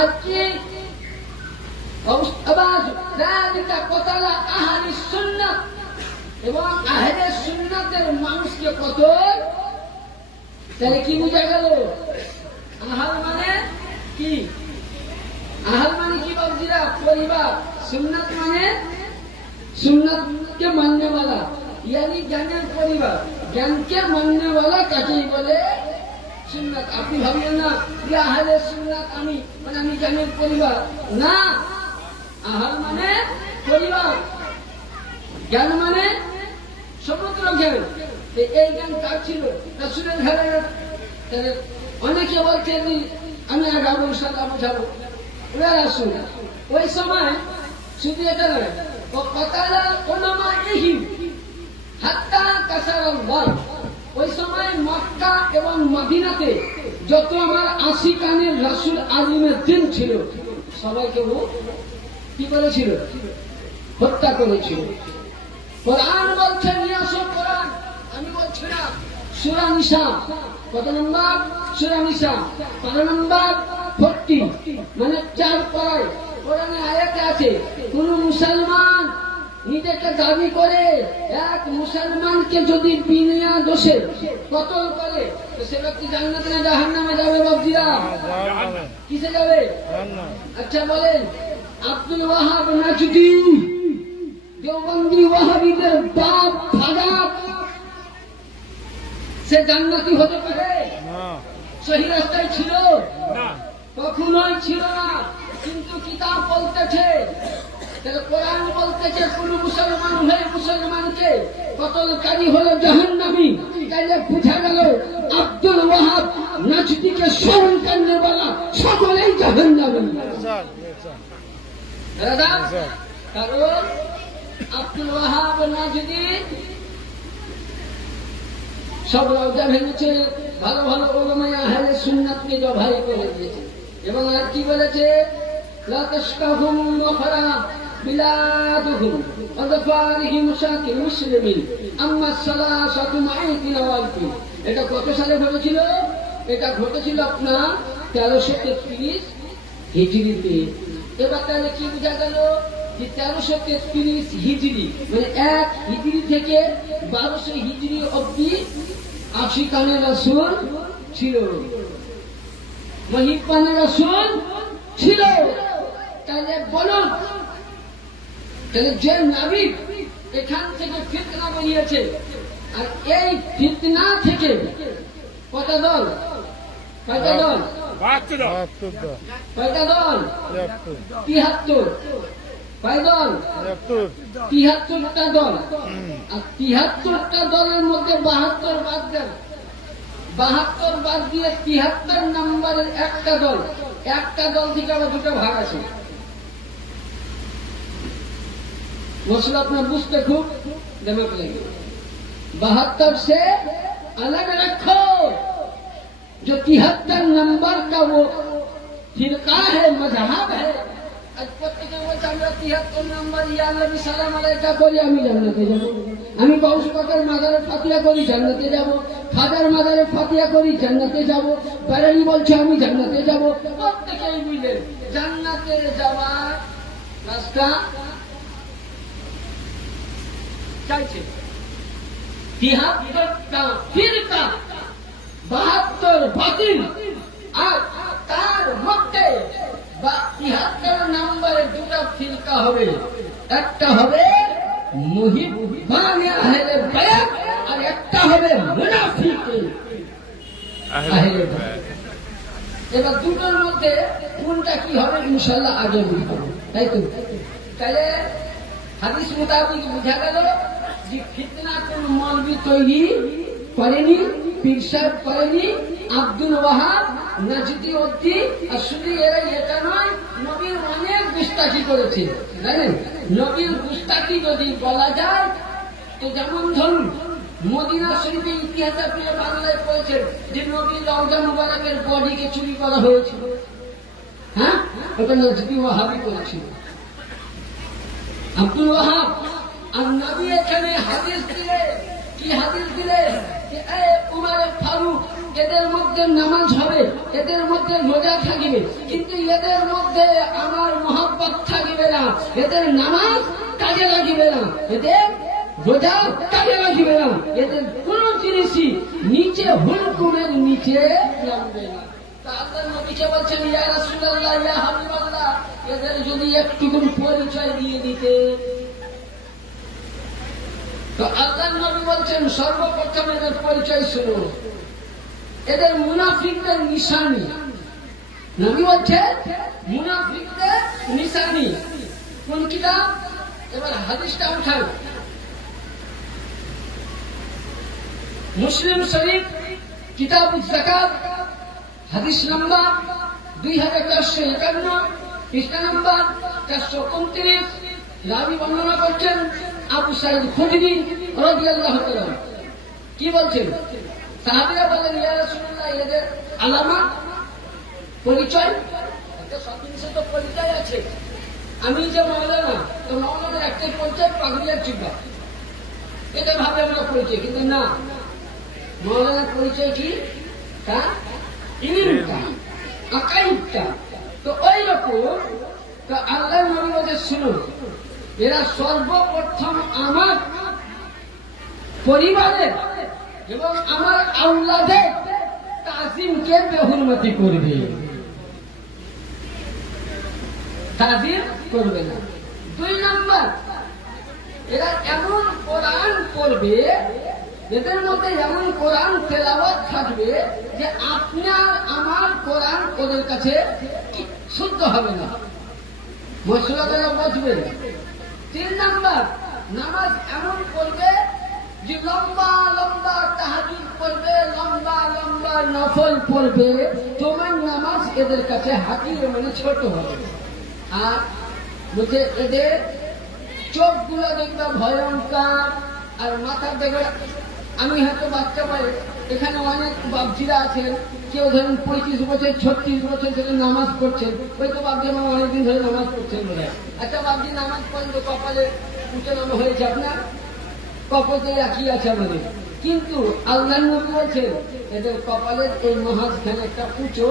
আজকে আবাজ যালিকা কতলা আহলি সুন্নাহ এবং আহলে সুন্নাতের মানুষকে কত তাহলে কি বুঝা গেল আহল মানে কি আহল মানে কি বাবজিরা পরিবার সুন্নাত মানে সুন্নাতকে মানने वाला यानी ज्ञाনের পরিবার জ্ঞানকে মানने वाला কাকেই বলে সুন্নাত আপনি ভাবলেন না যে আহলে সুন্নাত আমি মানে আমি জ্ঞানের পরিবার না আহল মানে পরিবার জ্ঞান মানে সমুদ্র জ্ঞান এই জ্ঞান কার ছিল রাসূলের ঘরে অনেকে বলছে আমি আগাবো ইনশাআল্লাহ বোঝাবো ওরা রাসূল ওই সময় শুধু এটা নয় ও কতালা উলামা ইহিম হাত্তা কাসারাল্লাহ ওই সময় মক্কা এবং মদিনাতে যত আমার আশিকানের রাসূল আলিমের দিন ছিল সবাইকে ও কি করেছিল হত্যা করেছিল কোরআন বলছে নিয়ে আসো কোরআন আমি বলছি না সূরা নিসা কত নম্বর সূরা নিসা 12 নম্বর 40 মানে 4 পারায় কোরআনে আয়াতে আছে কোন মুসলমান নিজেকে দাবি করে এক মুসলমানকে যদি বিনা দোষে কতল করে তো সে ব্যক্তি জান্নাতে না জাহান্নামে যাবে বাবজিরা কিসে যাবে আচ্ছা বলেন আব্দুল ওয়াহাব নাজদি দেওবন্দি ওয়াহাবিদের বাপ দাদা সে জান্নাতি হতে পারে সহি রাস্তায় ছিল না কখনোই ছিল না কিন্তু কিতাব বলতেছে কোরআন বলতেছে কোন মুসলমান হয়ে মুসলমানকে কতলকারী হলো জাহান্নামী তাইলে বুঝা গেল আব্দুল ওয়াহাব নাজদিকে স্মরণ করনে वाला সকলেই জাহান্নামী দাদা কারণ আব্দুল ওয়াহাব নাজদি সব রওজা ভেঙেছে, ভালো ভালো ওলামায়ে আহলে সুন্নাতকে জবাই করে দিয়েছে। এবং আর কি বলেছে, লা তাশকাহুম ওয়া খারাব বিলাদুহুম ওয়া যাফারিহিম শাকিল মুসলিমিন আম্মা সালাসাতু মাইতিন ওয়ালফিন। এটা কত সালে ঘটেছিল? এটা ঘটেছিল আপনার 1333 হিজরিতে। এবার তাহলে কি বোঝা গেল যে 1333 হিজরি মানে 1 হিজরি থেকে 1200 হিজরি অব্দি আশিকানে রাসূল ছিল, মহিপানে রাসূল ছিল। তাহলে বলুন, তাহলে যে নবী এখান থেকে ফিতনা বেরিয়েছে, আর এই ফিতনা থেকে কয়টা দল? কয়টা দল? 72 দল। কয়টা দল? 73 73। কয় দল? 73টা দল। আর 73টা দলের মধ্যে 72 বাদ দেন। 72 বাদ দিয়ে 73 নম্বরের একটা দল, একটা দল থেকে আবার দুটো ভাগ আছে। मसला अपना बुझते खूब दिमाग लगे। 72 से अलग रखो। जो 73 नंबर का वो फिरका है, मजहब है, आज पत्रिका में चल रहा 73 नंबर या नबी सालाम आलाइका करी आमी জান্নাতে যাব, আমি গৌস পাকের মাজারে ফাতিহা করি জান্নাতে যাব, খাজার মাজারে ফাতিহা করি জান্নাতে যাব, বারেলি বলছে আমি জান্নাতে যাব। প্রত্যেকেই বুঝলেন জান্নাতে যাওয়ার রাস্তা চাইছে। 73টা ফিরকা, 72 বাতিল। আর তার মধ্যে 73 নম্বরে দুটো ফিরকা হবে। একটা হবে মুহিব্বানে আহলে বায়াত, আর একটা হবে মুনাফিকে আহলে বায়াত। এবার দুটোর মধ্যে কোনটা কি হবে ইনশাআল্লাহ আগে বুঝবো, তাই তো? তাহলে হাদিস মোতাবেক বোঝা গেল যে ফিতনা কোন মৌলবি তৈরি করেনি, পীর সাহেব করেনি, আব্দুল ওয়াহাব, নাজদি উদ্দি আর শুধু এরা এটা নয়, নবীর অনেক গুস্তাখি করেছে। জানেন, নবীর গুস্তাখি যদি বলা যায় তো যেমন ধরুন মদিনা শরীফের ইতিহাস আপনি বাংলায় পড়েছেন যে নবীর রওজা মুবারকের বডিকে চুরি করা হয়েছিল। হ্যাঁ, ওটা নাজদি ওয়াহাবি করেছিল, আব্দুল ওয়াহাব। আর নবী এখানে হাদিস দিলে, কি হাদিস দিলে যে উমর ফারুক এদের মধ্যে নামাজ হবে, এদের মধ্যে রোজা থাকবে, কিন্তু এদের মধ্যে আমার মহব্বত থাকবে না, এদের নামাজ কাজে লাগবে না, এদের রোজা কাজে লাগবে না, এদের কোন জিনিসই নিচে হুকুমের নিচে নামবে না। আল্লাহ নবীকে বলছেন ইয়া রাসূলুল্লাহ, ইয়া হাবিবাল্লাহ, এদের যদি একটুকুন পরিচয় দিয়ে দিতে। তো আল্লাহ নবী বলছেন সর্বপ্রথম এদের পরিচয় শুনো, এদের মুনাফিকদের নিশানি। নবী বলছেন মুনাফিকদের নিশানি কোন কিতাব? এবার হাদিসটা উঠান, মুসলিম শরীফ কিতাবুজ যাকাত, হাদিস নাম্বার 2451, পৃষ্ঠা নাম্বার 429। রাবি বর্ণনা করছেন আবু সাঈদ খুদরি রাদিয়াল্লাহু তাআলা। কি বলছেন? সাহাবীরা বলেন ইয়া রাসূলুল্লাহ, এদের আলামত পরিচয়, একটা সব জিনিসের তো পরিচয় আছে। আমি যে মাওলানা, তো মাওলানার একটাই পরিচয় পাগড়িয়ার চিহ্ন, এটা ভাবে আমরা পরিচয়, কিন্তু না, মাওলানার পরিচয় কি? তার ইলমটা, আকাইদটা। তো ওই রকম তো আল্লাহ নবী বলে শুনুন, এরা সর্বপ্রথম আমার পরিবারের এবং আমার আওলাদের তাজিমকে বেহুরমতি করবে, তাজিম করবে না। 2 নম্বর, এরা এমন কোরআন পড়বে, এদের মধ্যে এমন কোরআন তেলাওয়াত থাকবে যে আপনার আমার কোরআন ওদের কাছে শুদ্ধ হবে না, মশলা তারা বসবে। 3 নম্বর, নামাজ এমন পড়বে যে লম্বা লম্বা তাহাজ্জুদ পড়বে, লম্বা লম্বা নফল পড়বে, তোমার নামাজ এদের কাছে হাকির মানে ছোট হবে। আর বলছে এদের চোখগুলো দেখবে ভয়ঙ্কর, আর মাথা দেখবে আমি হয়তো বাচ্চা বলে, এখানে অনেক বাবজিরা আছেন, কেউ ধরুন 35 বছর 36 বছর ধরে নামাজ পড়ছেন, হয়তো বাবজি আমার অনেকদিন ধরে নামাজ পড়ছেন বলে। আচ্ছা বাবজি নামাজ পড়েন তো কপালে উচ্চারণ হয়েছে আপনার, কপালে রাখিয়ে আছে আমাদের, কিন্তু আল্লাহ নবী বলছেন এদের কপালের এই মাঝখানে একটা উঁচু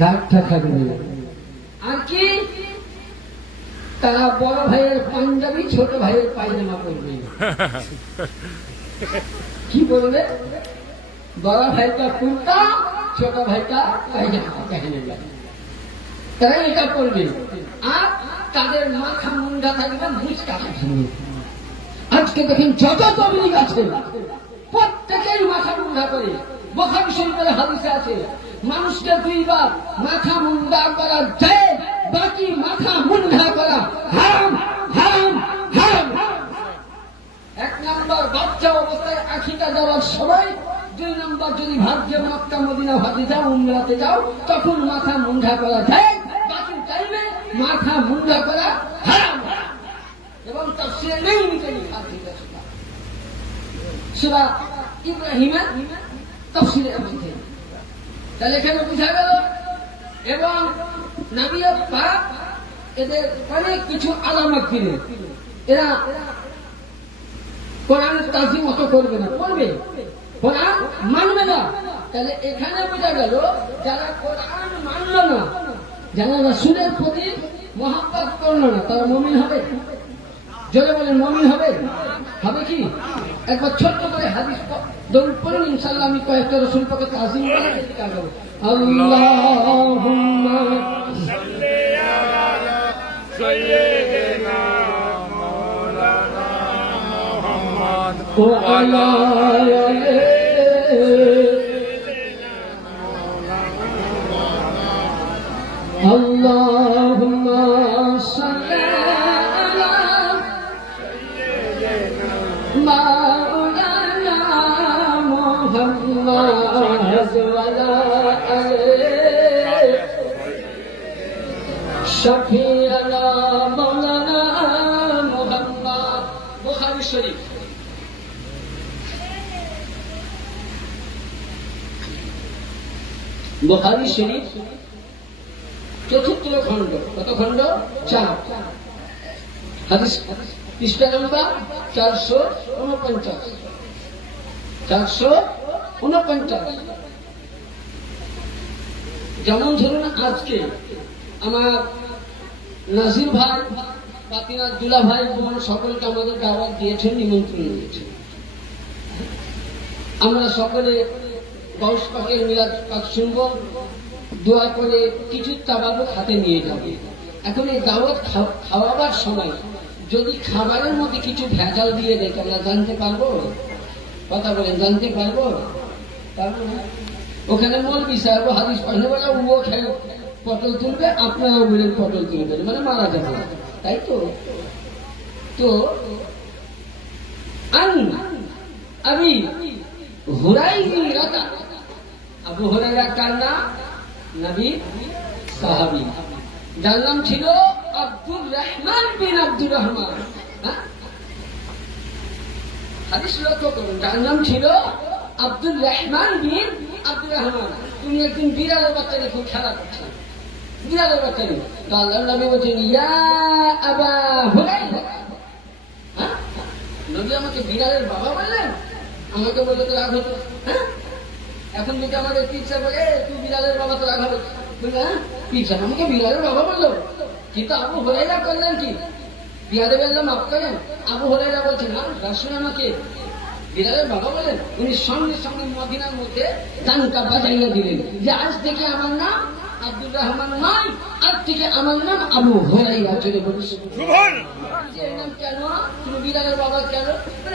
ঘাটটা থাকবে। আর কি তারা বড় ভাইয়ের পাঞ্জাবি ছোট ভাইয়ের পায়জামা পরবে। কি বলবে? বড় ভাইটা কুর্তা, ছোট ভাইটা পায়জামা পহনে যাবে, তারা এটা পরবে। আর তাদের মাথা মুন্ডা থাকবে মুচকা থাকবে। আজকে দেখেন যত তবলিগ আছে প্রত্যেকেই মাথা মুন্ডা করে। বুখারী শরীফের হাদিসে আছে মানুষকে দুইবার মাথা মুন্ডা করা যায়, বাকি মাথা মুন্ডা করা হারাম হারাম হারাম। 1 নম্বর বাচ্চা অবস্থায় আকিকা দেওয়ার সময়, 2 নম্বর যদি ভাগ্যে মক্কা মদিনা হজে যাও উমরাতে যাও তখন মাথা মুন্ডা করা যায়, বাকি টাইমে মাথা মুন্ডা করা হারাম। এবং তাফসীরে নেই লেখা আছে সূরা ইব্রাহিমের তাফসীরের মধ্যে। তাহলে এখানে বোঝা গেল। এবং নবী পাক এদের অনেক কিছু আলামত দিলেন। এরা কোরআনের তাজিম অত করবে না, করবে কোরআন মানবে না। তাহলে এখানে বোঝা গেল যারা কোরআন মানল না, যারা রাসূলের প্রতি মহব্বত করল না, তারা মুমিন হবে? জোরে বলেন মুমিন হবে? হবে কি? একবার ছোট্ট করে হাদিস দরুদ পড়ুন, ইনশাআল্লাহ আমি কয়েকটা রাসূল পাকের তাজিম করে দেখাবো। আল্লাহুম্মা সাল্লি আলা সাইয়্যিদিনা মাওলানা মুহাম্মদ ওয়া আলা আলি আল্লাহুম্মা সাল্লি মাওলানা মুহাম্মদ ওয়া আলা আলি শাফিয়ানা মাওলানা মুহাম্মদ। বুখারী শরীফ। বুখারী শরীফ ৪th খণ্ড। কত খণ্ড? 4। হাদিস পৃষ্ঠা নম্বর 449। 449। যেমন ধরুন আজকে আমার নাজির ভাই, পাতিনাথ দুলা ভাই বোন সকলকে আমাদের দাওয়াত দিয়েছেন, নিমন্ত্রণ দিয়েছেন। আমরা সকলে গাউস পাকের মিলাদ পাক শুনব, দোয়া করে কিছু তাবারুক হাতে নিয়ে যাব। এখন এই দাওয়াত খাওয়াবার সময় যদি খাবারের মধ্যে কিছু ভেজাল দিয়ে দেয় আমরা জানতে পারবো? কথা বলেন, জানতে পারবো? পারবো না। ওখানে মৌলবী সাহেব হাদিস পড়লে বলে ও খেয়ে পটল তুলবে, আপনারাও বলেন পটল তুলবেন, মানে মারা যাবে, তাই তো? তো আমি হুরাইরা, আবু হুরায়রা কার নাম? নবী সাহাবী, যার নাম ছিল আব্দুর রহমান বিন আব্দুর রহমান। হাদিস লক্ষ্য করুন, যার নাম ছিল আব্দুর রহমান বিন আব্দুর রহমান। তুমি একদিন বিড়ালের বাচ্চাকে খুব খেলা করছো, বিড়ালের বাচ্চাকে, তো আল্লাহ নবী বলছেন ইয়া আবা হুরায়রা। নবী আমাকে বিড়ালের বাবা বললেন? আমাকে বললে তো রাগ হতো। এখন যদি আমাদের পিৎসা বলে তুই বিড়ালের বাবা, তো রাগ হবে। হ্যাঁ, পিৎসা আমাকে বিড়ালের বাবা বললো, কিন্তু আবু হুরায়রা করলেন কি? বিহারে বললাম মাফ করেন, আবু হুরায়রা বলছেন না রাসূল আমাকে বিড়ালের বাবা বলেন। উনি সঙ্গে সঙ্গে মদিনার মধ্যে ডাঙ্কা বাজাইয়া দিলেন যে আজ থেকে আমার নাম আব্দুর রহমান নয়, আজ থেকে আমার নাম আবু হুরায়রা। চলে বলেছে নাম কেন? তুমি বিড়ালের বাবা কেন?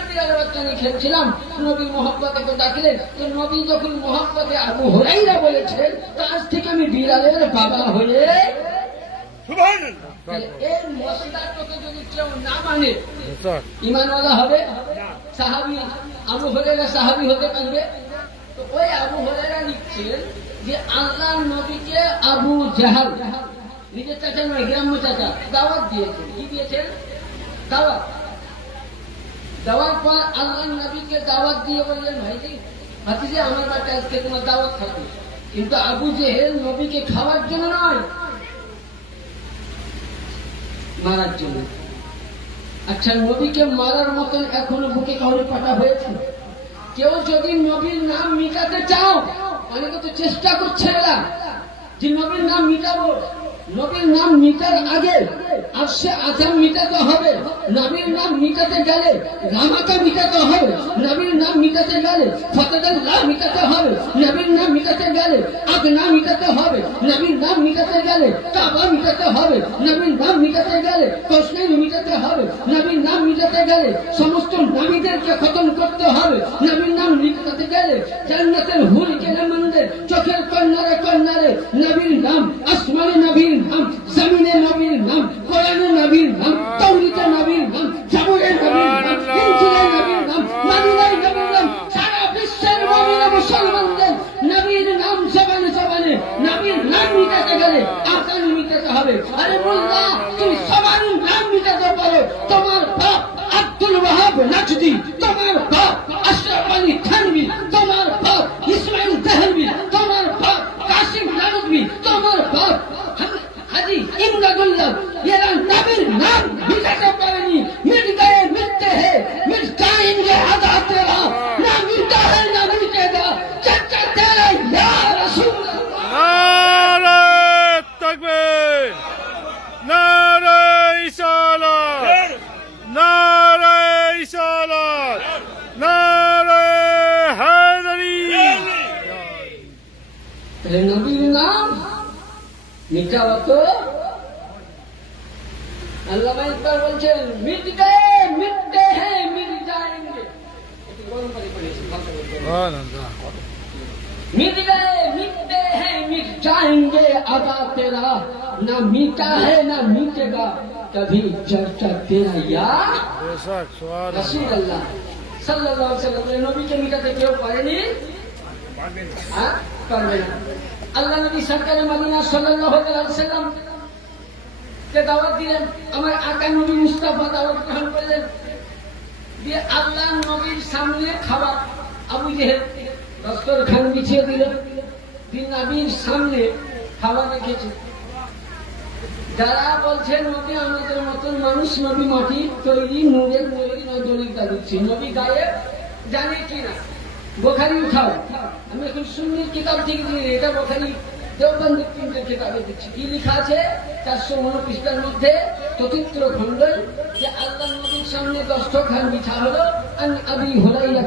বিড়ালের বাচ্চা নিয়ে খেলছিলাম, নবীর মহব্বতে তো ডাকলেন, তো নবী যখন মহব্বতে আবু হুরায়রা বলেছেন, তো আজ থেকে আমি বিড়ালের বাবা হয়ে। এর মশলাটাকে যদি কেউ না মানে ঈমানওয়ালা হবে? সাহাবী আবু হুরায়রা সাহাবী হতে পারবে? তো ওই আবু হুরায়রা লিখছেন যে আল্লাহর নবীকে আবু জাহাল, নিজের চাচা নয় গ্রাম্য চাচা, দাওয়াত দিয়েছেন। কি দিয়েছেন? দাওয়াত। দেওয়ার পর আল্লাহ নবীকে দাওয়াত দিয়ে বললেন, ভাইজি ভাতিজা আমার বাড়িতে আজকে তোমার দাওয়াত থাকবে, কিন্তু আবু জেহেল নবীকে খাওয়ার জন্য নয়, মারার জন্য। আচ্ছা, নবীকে মারার মতন এখনো বুকে কাউরে পাঠা হয়েছে? কেউ যদি নবীর নাম মিটাতে চাও, অনেকে তো চেষ্টা করছে এরা যে নবীর নাম মিটাবো, নবীর নাম মিটার আগে আর সে আজাম মিটাতে হবে, নবীর নাম মিটাতে গেলে রামাকা মিটাতে হবে, নবীর নাম মিটাতে গেলে ফতেদুল্লাহ মিটাতে হবে, নবীর নাম মিটাতে গেলে আগনা মিটাতে হবে, নবীর নাম মিটাতে গেলে কাবা মিটাতে হবে, নবীর নাম মিটাতে গেলে কসনাই মিটাতে হবে, নবীর নাম মিটাতে গেলে সমস্ত নবীদেরকে খতম করতে হবে, নবীর নাম মিটাতে গেলে জান্নাতের হুর কেনে মন্দির চোখের কন্যারে কন্যারে নবীর নাম, আসমানে নবীর নাম, জমিনে নবীর নাম, কোরআনে নবীর নাম, তাওরাতে নবীর নাম, জাবুরে নবীর নাম, ইনজিলে নবীর নাম, মদিনায় নবীর নাম, সারা বিশ্বের মুমিন মুসলমানদের নবীর নাম জবানে জবানে, নবীর নাম মিটাতে গেলে আকান মিটাতে হবে। আরে মোল্লা, তুমি সবার নাম মিটাতে পারো, তোমার বাপ আব্দুল ওয়াহাব নাজদি, তোমার বাপ আশরাফ আলী থানভী, তোমার বাপ ইসমাইল দেহলভী, তোমার বাপ কাসিম নানভী, তোমার বাপ হাজি ইমদাদুল্লাহ, এরা নবীর নাম মিটাতে পারেনি। মিট গয়ে মিটতে हैं, मिट जाएंगे अदा तेरा, ना मिटा है ना मिटेगा चर्चा तेरा या रसूल। नारे तकबीर, नारे रिसालत, नारे रिसालत, नारे हैदरी। नबीर नाम मिटाओ तो अल्लाह इकबाल বলছেন, मिट गए मिटते हैं मिट जाएंगे। मिट गए मिटते हैं मिट जाएंगे अदा तेरा, ना मीटा है ना मीटेगा कभी चर्चा तेरा या बेशक सुभान रसूल अल्लाह সাল্লাল্লাহু আলাইহি ওয়াসাল্লাম। নবীকে মিটাতে কেউ পারেনি, হ্যাঁ পারবে না। আল্লাহ নবী সরকারে মদিনা সাল্লাল্লাহু আলাইহি ওয়াসাল্লাম কে দাওয়াত দিলেন, আমার আকা নবী মুস্তাফা দাওয়াত গ্রহণ করলেন, দিয়ে আল্লাহ নবীর সামনে খাবার, আবু জেহেল দস্তরখান বিছিয়ে দিল, দিয়ে নবীর সামনে খাবার রেখেছে। যারা বলছেন নবী আমাদের মতন মানুষ, নবী মাটি তৈরি, নূরের তৈরি, নজরের দাঁড়িয়েছি, নবী গায়েব জানে কিনা, বোখারি উঠাও। আমি এখন সুন্নির কিতাব থেকে দিই, এটা বোখারি দেওবন্দি প্রিন্টের কিতাবে দিচ্ছি। কি লেখা আছে 419 পৃষ্ঠার মধ্যে 34 খণ্ডে, যে আল্লাহ নবীর সামনে দস্তরখান বিছা হলো। আন আবি হুরায়রা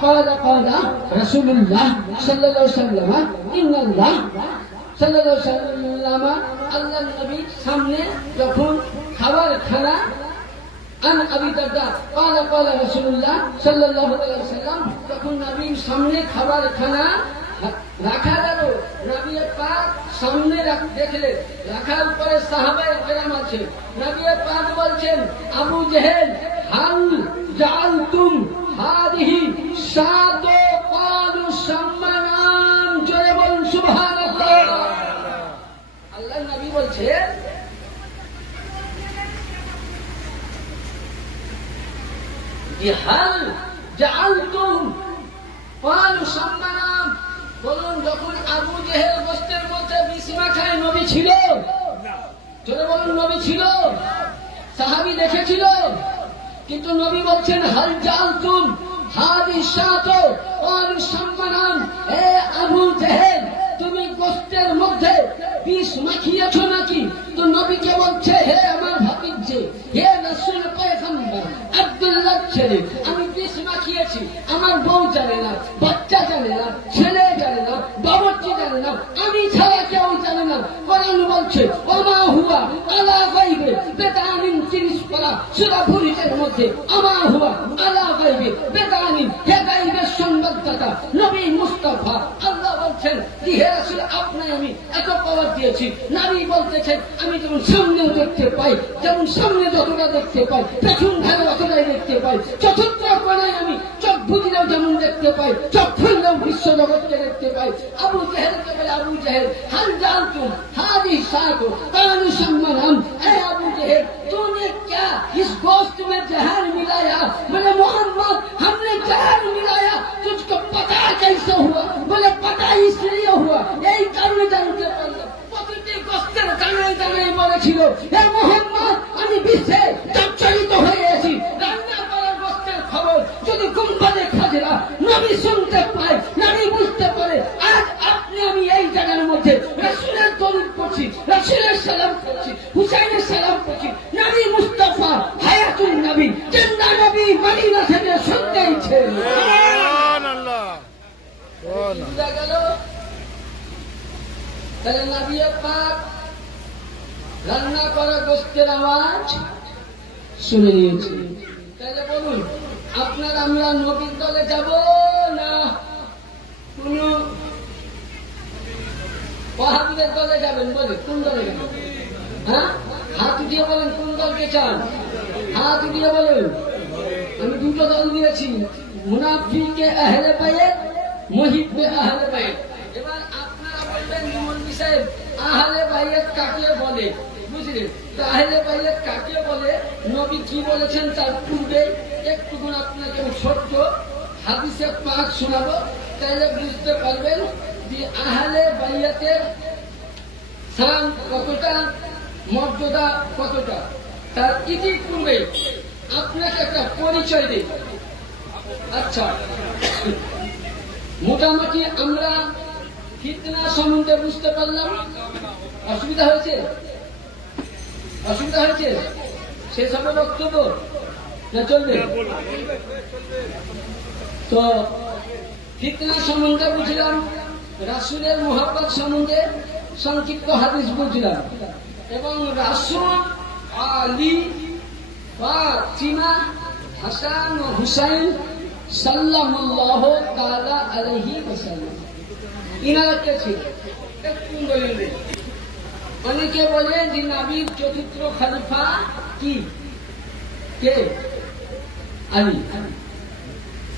ক্বালা ক্বালা রাসূলুল্লাহ সাল্লাল্লাহু আলাইহি ওয়াসাল্লাম ইন্নাল্লাহ সাল্লাল্লাহু আলাইহি ওয়াসাল্লাম, আল্লাহ নবীর সামনে যখন খাবার খানা, আন আবি দারদা ক্বালা ক্বালা রাসূলুল্লাহ সাল্লাল্লাহু আলাইহি ওয়াসাল্লাম, যখন নবীর সামনে খাবার খানা রাখা গেল, নবী পাক সামনে দেখলে রাখার পরে সাহাবায়ে কেরাম আছে, নবী পাক বলছেন, আবু জেহেল হাল জাআলতুম হাদিহি সাদো ক্বালু সম্মানান, জোরে বলুন সুবহানাল্লাহ। আল্লাহ নবী বলছেন, হাল জাআলতুম ক্বালু সম্মানান, বলুন যখন আবু জেহেল গোশতের মধ্যে বিসমা খায়, নবী ছিল? জোরে বলুন নবী ছিল? সাহাবী দেখেছিল? কিন্তু নবী বলছেন, হাল জাআলতুম হাদিহি সাদো ক্বালু সম্মানান, হে আবু জেহেল তুমি গোশতের মধ্যে বিষ মাখিয়েছো নাকি? তো নবীকে বলছে, হে আমার ভাতিজে, হে রাসূল পয়গম্বর আব্দুল্লাহ ছেলে, আমি বিষ মাখিয়েছি, আমার বউ জানে না, বাচ্চা জানে না, ছেলে জানে না, বাবুর্চি জানে না, আমি ছাড়া কেউ জানে না। কোরআন বলছে, ওমা হুয়া আলা গায়বে বেদানিন, 30 পারা সূরা বুরুজের মধ্যে, ওমা হুয়া আলা গায়বে বেদানিন, হে গায়বের সংবাদদাতা নবী মুস্তাফা। আল্লাহ বলছেন, হে রাসূল আপনাকে আমি এত পাওয়ার দিয়েছি। নবী বলতেছেন, আমি যেমন সামনেও দেখতে পাই, যেমন সামনে যতটা দেখতে পাই, পেছন ধারে অতটাই দেখতে পাই, চতুর্থ কোণায় আমি চোখ বুঝলেও যেমন দেখতে পাই, চোখ খুললেও বিশ্ব জগৎকে দেখতে পাই। আবু জেহেলকে বলে, আবু জেহেল হাল জাআলতুম হাদিহি तुम्हारी साथ हो कान सम्मान हम ऐ अबू जहल तूने क्या इस गोश्त में जहर मिलाया? बोले मोहम्मद हमने जहर मिलाया, तुझको पता कैसे हुआ? बोले पता इसलिए हुआ, यही कारण जानते প্রতিটি গোস্তের জানাই জানাই বলেছিল হে মোহাম্মদ আমি বিশ্বে জর্জরিত হয়ে আছি। রান্না করা গোস্তের খবর যদি গুম্বাদে খাজরা নবী শুনতে পায়, নবী বুঝতে পারে, আজ আপনি আমি এই জায়গার মধ্যে রাসূলের দরুদ পড়ছি, রাসূলের সালাম পড়ছি, হুসাইনের সালাম পড়ছি, নবী মুস্তাফা হায়াতুন নবী জিন্দা নবী মদিনা থেকে শুনতেইছে। সুবহানাল্লাহ, সুবহানাল্লাহ। বুঝা গেল? তাহলে নবী পাক রান্না করা গোস্তের আওয়াজ শুনে নিয়েছি। তাহলে বলুন আপনার আমরা নবীর দলে যাব না কোন ওয়াহাবীদের দলে যাবেন? বলে কোন দলে যাবেন? হ্যাঁ, হাত উঠিয়ে বলেন কোন দলকে চান? হাত উঠিয়ে বলুন। আমি দুটো দল দিয়েছি, মুনাফিকে আহলে বাইত, মুহিব্বে আহলে বাইত। এবার আপনারা বলবেন মৌলভী সাহেব আহলে বাইত কাকে বলে? বুঝলেন তো? আহলে বাইত কাকে বলে, নবী কি বলেছেন তার পূর্বে একটুকুন আপনাকে ছোট্ট হাদিসে পাক শোনাবো, তাহলে বুঝতে পারবেন যে আহলে বাইতের সালাম কতটা, মর্যাদা কতটা। তার ইতিপূর্বে আপনাকে একটা পরিচয় দিই। আচ্ছা, মোটামুটি আমরা ফিতনা সম্বন্ধে বুঝতে পারলাম। অসুবিধা হয়েছে? অসুবিধা হয়েছে? শেষ হবে বক্তব্য না চলবে? তো ফিতনা সম্বন্ধে বুঝলাম, রাসূলের মুহাব্বত সম্বন্ধে সংক্ষিপ্ত হাদিস বুঝলাম, এবং রাসূল, আলী, ফাতিমা, হাসান ও হুসাইন সাল্লাল্লাহু তাআলা আলাইহি ওয়াসাল্লাম ইনারা কে ছিল একটু বলে দিন। অনেকে বলে যে নবীর চতুর্থ খলিফা কি? কে? আলী।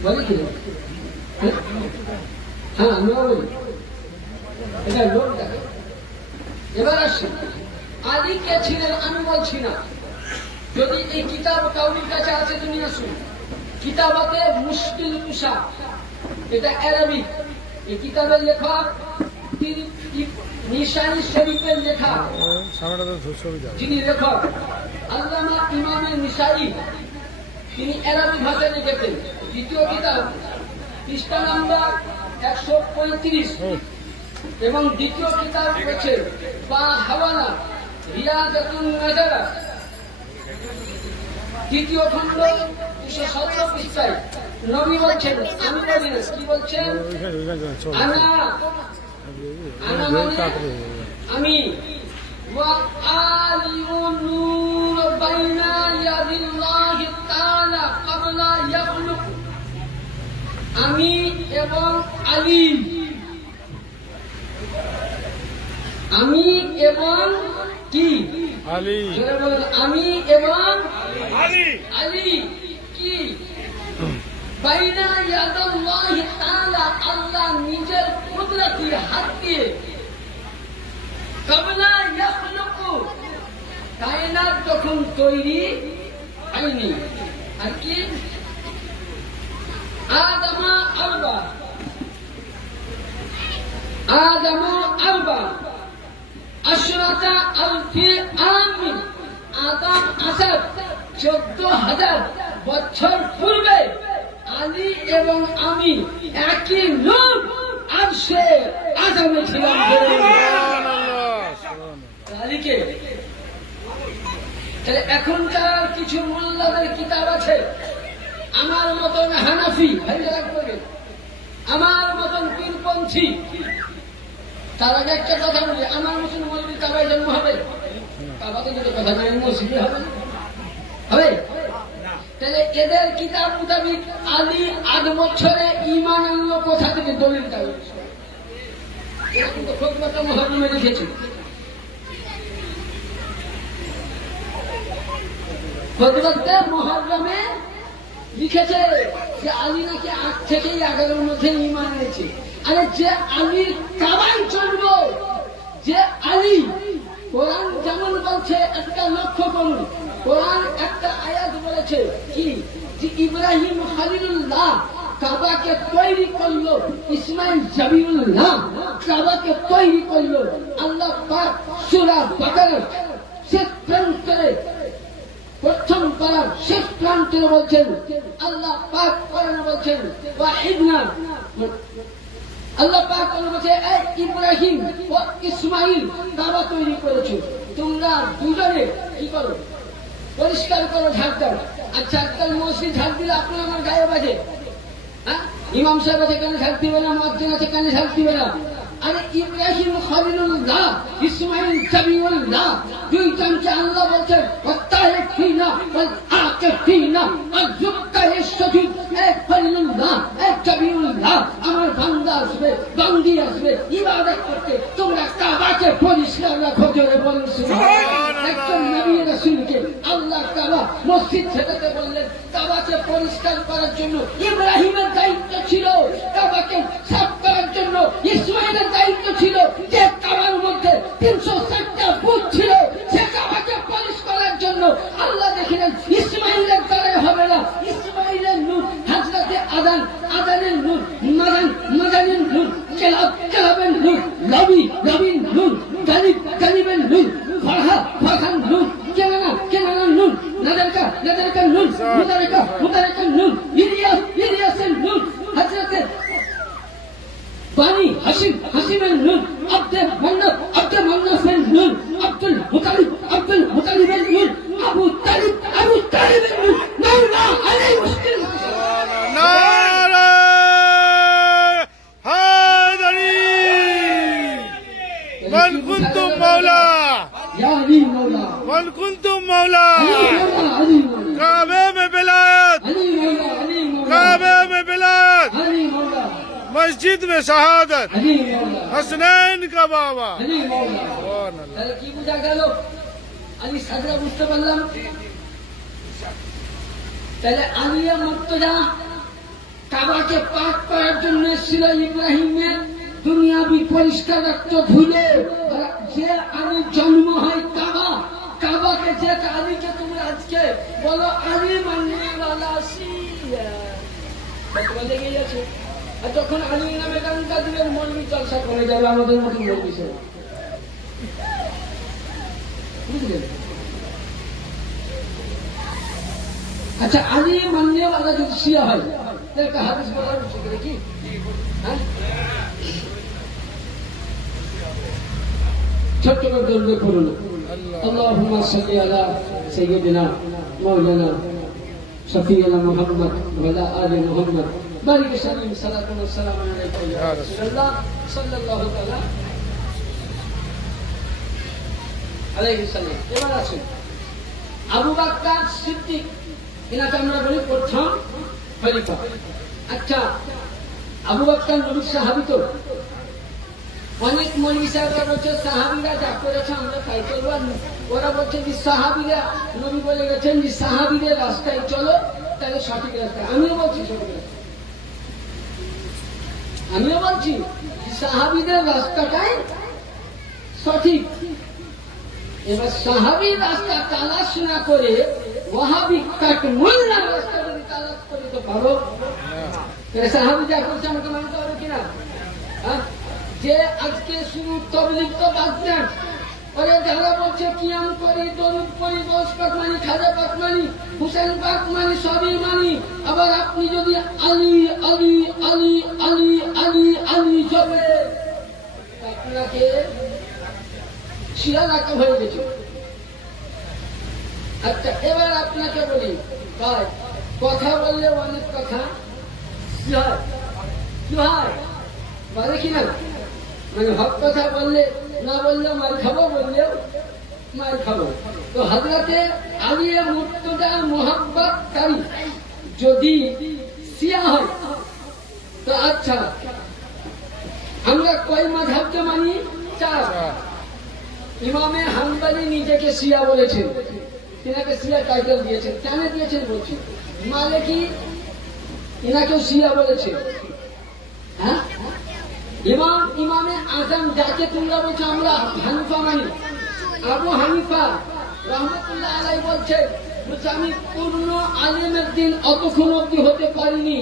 বলে কি? হ্যাঁ, আমরা বলি এটা লোক দেখে। এবার আসি আলী কে ছিলেন আমি বলছি না, যদি এই কিতাব কাউরির কাছে আছে তুমি আসুন। কিতাবাতে মুশকিল কুশা, এটা আরবি, এই কিতাবের লেখক নিশানি শরীফের লেখা, যিনি লেখক আল্লামা ইমামে নিশাই, তিনি আরবি ভাষায় লিখেছেন। দ্বিতীয় কিতাব পৃষ্ঠা নাম্বার 135, এবং দ্বিতীয় কিতাব হচ্ছে বা হাওয়ালা রিয়াদাতুন নাজারা, দ্বিতীয় খণ্ড 217 পৃষ্ঠায় নবী বলছেন, আমি বলি না, কি বলছেন? আনা মানে আমি, ওয়া আলিউন নূর বাইনা ইয়াদিল্লাহি তাআলা ক্বাবলা ইয়াখলুক, আমি এবং আলী, আমি এবং কি? আলী। আমি এবং আলী, আলী কি? বাইনা ইয়াদাল্লাহি তাআলা, আল্লাহ নিজের কুদরতি হাত দিয়ে, ক্বাবলা ইয়াখলুকু, কায়নাত যখন তৈরি হয়নি, আর কি? আদমা আরবা, আদমা আরবা আশরাতা আলফি আমিন, আদম আসাদ 14,000 বছর পূর্বে আলী এবং আমি একই লোক আরশে আযমে ছিলাম। আলীকে তাহলে এখনকার কিছু মোল্লাদের কিতাব আছে, আমার মতন হানাফি, আমার মতন পীরপন্থী, তার আগে একটা কথা বলি, আমার মতন মৌলবী কাবায় জন্ম হবে? কাবাতে যদি কথা নাই মসজিদে হবে হবে? তাহলে এদের কিতাব মোতাবিক আলী 8 বছরে ঈমান আনলো কোথা থেকে? দলিল কাগজ। এরকম তো খোদবাটা মুহররমে লিখেছে। খোদবাটা মুহররমে লিখেছে যে আলী নাকি 8 থেকে 11-এর মধ্যে ঈমান এনেছে। আরে যে আলীর কাবায় জন্ম, যে আলী কোরআন যেমন বলছে একটা লক্ষ্য করুন, কোরআন একটা আয়াত বলেছে কি, যে ইব্রাহিম খলিলুল্লাহ কাবাকে তৈরি করলো, ইসমাইল জবিউল্লাহ কাবাকে তৈরি করলো। আল্লাহ পাক সূরা বাকারার শেষ প্রান্তে, প্রথম পারার শেষ প্রান্তে বলছেন, আল্লাহ পাক কোরআনে বলছেন ওয়াহিদনা, আল্লাহ পাক কোরআনে বলছে এই ইব্রাহিম ও ইসমাইল কাবা তৈরি করেছো, তোমরা দুজনে কি করো, পরিষ্কার করো, ঝাড় দাও। আচ্ছা আজকাল মসজিদ ঝাড় দিলে আপনার আমার গায়ে বাজে, হ্যাঁ? ইমাম সাহেব আছে কেন ঝাড় দিবে না, মুয়াজ্জিন আছে কেন ঝাড় দিবে না? আরে ইব্রাহিম খলিলুল্লাহ ইসমাইল জবিউল্লাহ দুইজনকে আল্লাহ বলছেন ওয়াত্তাহিনা ওয়াল আকিফিনা আযুক্কা ইসসাদিদ, এক খলিলুল্লাহ এক জবিউল্লাহ আমার বান্দা আসবে, বান্দি আসবে ইবাদত করতে, তোমরা কাবাকে পরিষ্কার রাখো। জোরে বলুন সুবহানাল্লাহ। একজন নবী রাসূলকে আল্লাহ তাআলা মসজিদ ছেড়ে বললেন কাবাকে পরিষ্কার করার জন্য। ইব্রাহিমের দায়িত্ব ছিল কাবাকে সাফ করার জন্য, ইসমাইলের দায়িত্ব ছিল যে কাবার মধ্যে 360টা ফুট ছিল সে কাবাকে পরিষ্কার করার জন্য। আল্লাহ দেখলেন ইসমাইলের দ্বারা হবে না, ইসমাইলের নূর হযরতে আদম, আদমের নূর মাদান, মাদানের নূর কেলাব, কেলাবের নূর নবী, নবীর নূর গালিব, গালিবের নূর ফারহা, ফারহার নূর কেনানা, কেনানার নূর নাদারকা, নাদারকার নূর মুদারকা, মুদারকার নূর ইলিয়াস, ইলিয়াসের নূর হযরতে বানি হাসিম, হাসিমের নূর আব্দে মান্নাফ, আব্দে মান্নাফের নূর আব্দুল মুতালিব, আব্দুল মুতালিবের নূর আবু তালিব, আবু তালিবের নূর মাওলা আলী মুশকিল। নারে হায়দারি মান কুনতুম মাওলা, ইয়া আলী মাওলা, মান কুনতুম মাওলা, আলী মাওলা, আলী মাওলা, काबे में बिलायत, আলী মাওলা, আলী মাওলা, काबे में बिलायत, আলী মাওলা, मस्जिद में शहादत, আলী মাওলা, हसनैन का बाबा। আলী মাওলা। सुभान अल्लाह। তাহলে কি বোঝা গেল? আলী সাদরা বুঝতে পারলাম। তাহলে আলিয়া মুর্তজা কাবাকে পাক করার জন্য ছিল ইব্রাহিমের দুনিয়াবি পরিষ্কার রাখতে ভুলে, আর যে আলী জন্ম হয় কাবা, কাবাকে যে আলীকে তোমরা আজকে বলো আলী মান্নাওয়ালা সিয়া, কতবার লেগে গেছে। আর যখন আলী নামে গানটা দিলেন মৌলবি জলসা করে যাবে আমাদের মতো মৌলবি সব, বুঝলেন? আচ্ছা আলী মান্নাওয়ালা যদি শিয়া হয় তাহলে একটা হাদিস বলার উচিত কি? হ্যাঁ, ছোট্ট করে দৌড়ে পড়ুন আল্লাহুম্মা সাল্লি আলা সাইয়্যিদিনা মাওলানা শফিউনা মুহাম্মদ ওয়া আলা আলি মুহাম্মদ বারিক সাল্লিম সালাতু ওয়া সালামু আলাইকা ইয়া রাসূলুল্লাহ সাল্লাল্লাহু তাআলা আলাইহি সাল্লাম। এবার আসুন আবু বকর সিদ্দিক, এনাকে আমরা বলি প্রথম খলিফা। আচ্ছা আবু বকর নবীর সাহাবী তো, অনেক মৌলবী সাহেবরা বলছে সাহাবীরা যা করেছে আমরা তাই করবো, ওরা বলছে যে সাহাবীরা, নবী বলে গেছেন যে সাহাবীদের রাস্তায় চলো তাহলে সঠিক রাস্তায়। আমিও বলছি সঠিক রাস্তা, আমিও বলছি সাহাবীদের রাস্তাটাই সঠিক। এবার সাহাবীর রাস্তা তালাশ না করে ওয়াহাবি কাটমুল্লার রাস্তা যদি তালাশ করে তো পারো, সাহাবী যা করছে আমাকে মানতে হবে কিনা? হ্যাঁ, যে আজকে শুধু তবলিগ তো বাদ দেন, ওরে যারা বলছে কিয়াম করি, দরুদ পড়ি, গৌস পাক মানি, খাজা পাক মানি, হুসেন পাক মানি, সবই মানি, আবার আপনি যদি আলী আলী আলী আলী আলী আলী জপে আপনাকে শিয়া রাখা হয়ে গেছে। আচ্ছা এবার আপনাকে বলি ভাই, কথা বললে অনেক কথা কি হয়, কি হয় বলে কিনা, মানে হক কথা বললে না বললে মার খাবো, বললেও মার খাবো। তো হযরতে আলী মুর্তজা মোহাব্বতকারী যদি শিয়া হয় তো আচ্ছা আমরা কয় মাযহাবকে মানি? 4। ইমামে হাম্বলি নিজেকে শিয়া বলেছেন, তিনাকে শিয়া টাইটেল দিয়েছেন। কেন দিয়েছেন বলছি, মালিকি ইনাকেও শিয়া বলেছে। হ্যাঁ, ইমামে আজম যাকে তোমরা বলছো আমরা হানিফা মানি, আবু হানিফা রহমতুল্লাহ আলাইহি বলছেন, বলছে আমি পূর্ণ আলেমের দিন অতক্ষণ অবধি হতে পারিনি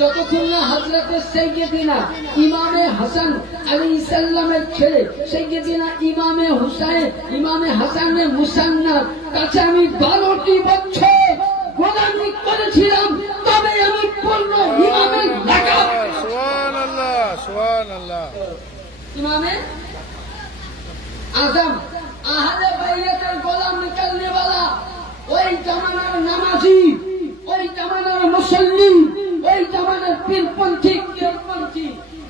যতক্ষণ না হযরত সাইয়্যিদিনা ইমামে হাসান আলাইহিস সালামের ছেলে সাইয়্যিদিনা ইমামে হাসানের মুসান্নাফ কাছে আমি 12টি বছর গোলামি করেছিলাম, তবে আমি পূর্ণ ইমামের লাকাব সুবহানাল্লাহ সুবহানাল্লাহ इमामे आजम आहले बैयतेर गोलाम निकलने वाला ওই জামানার নামাজি, ওই জামানার মুসল্লি, ওই জামানার পীরপন্থী কিরপন্থী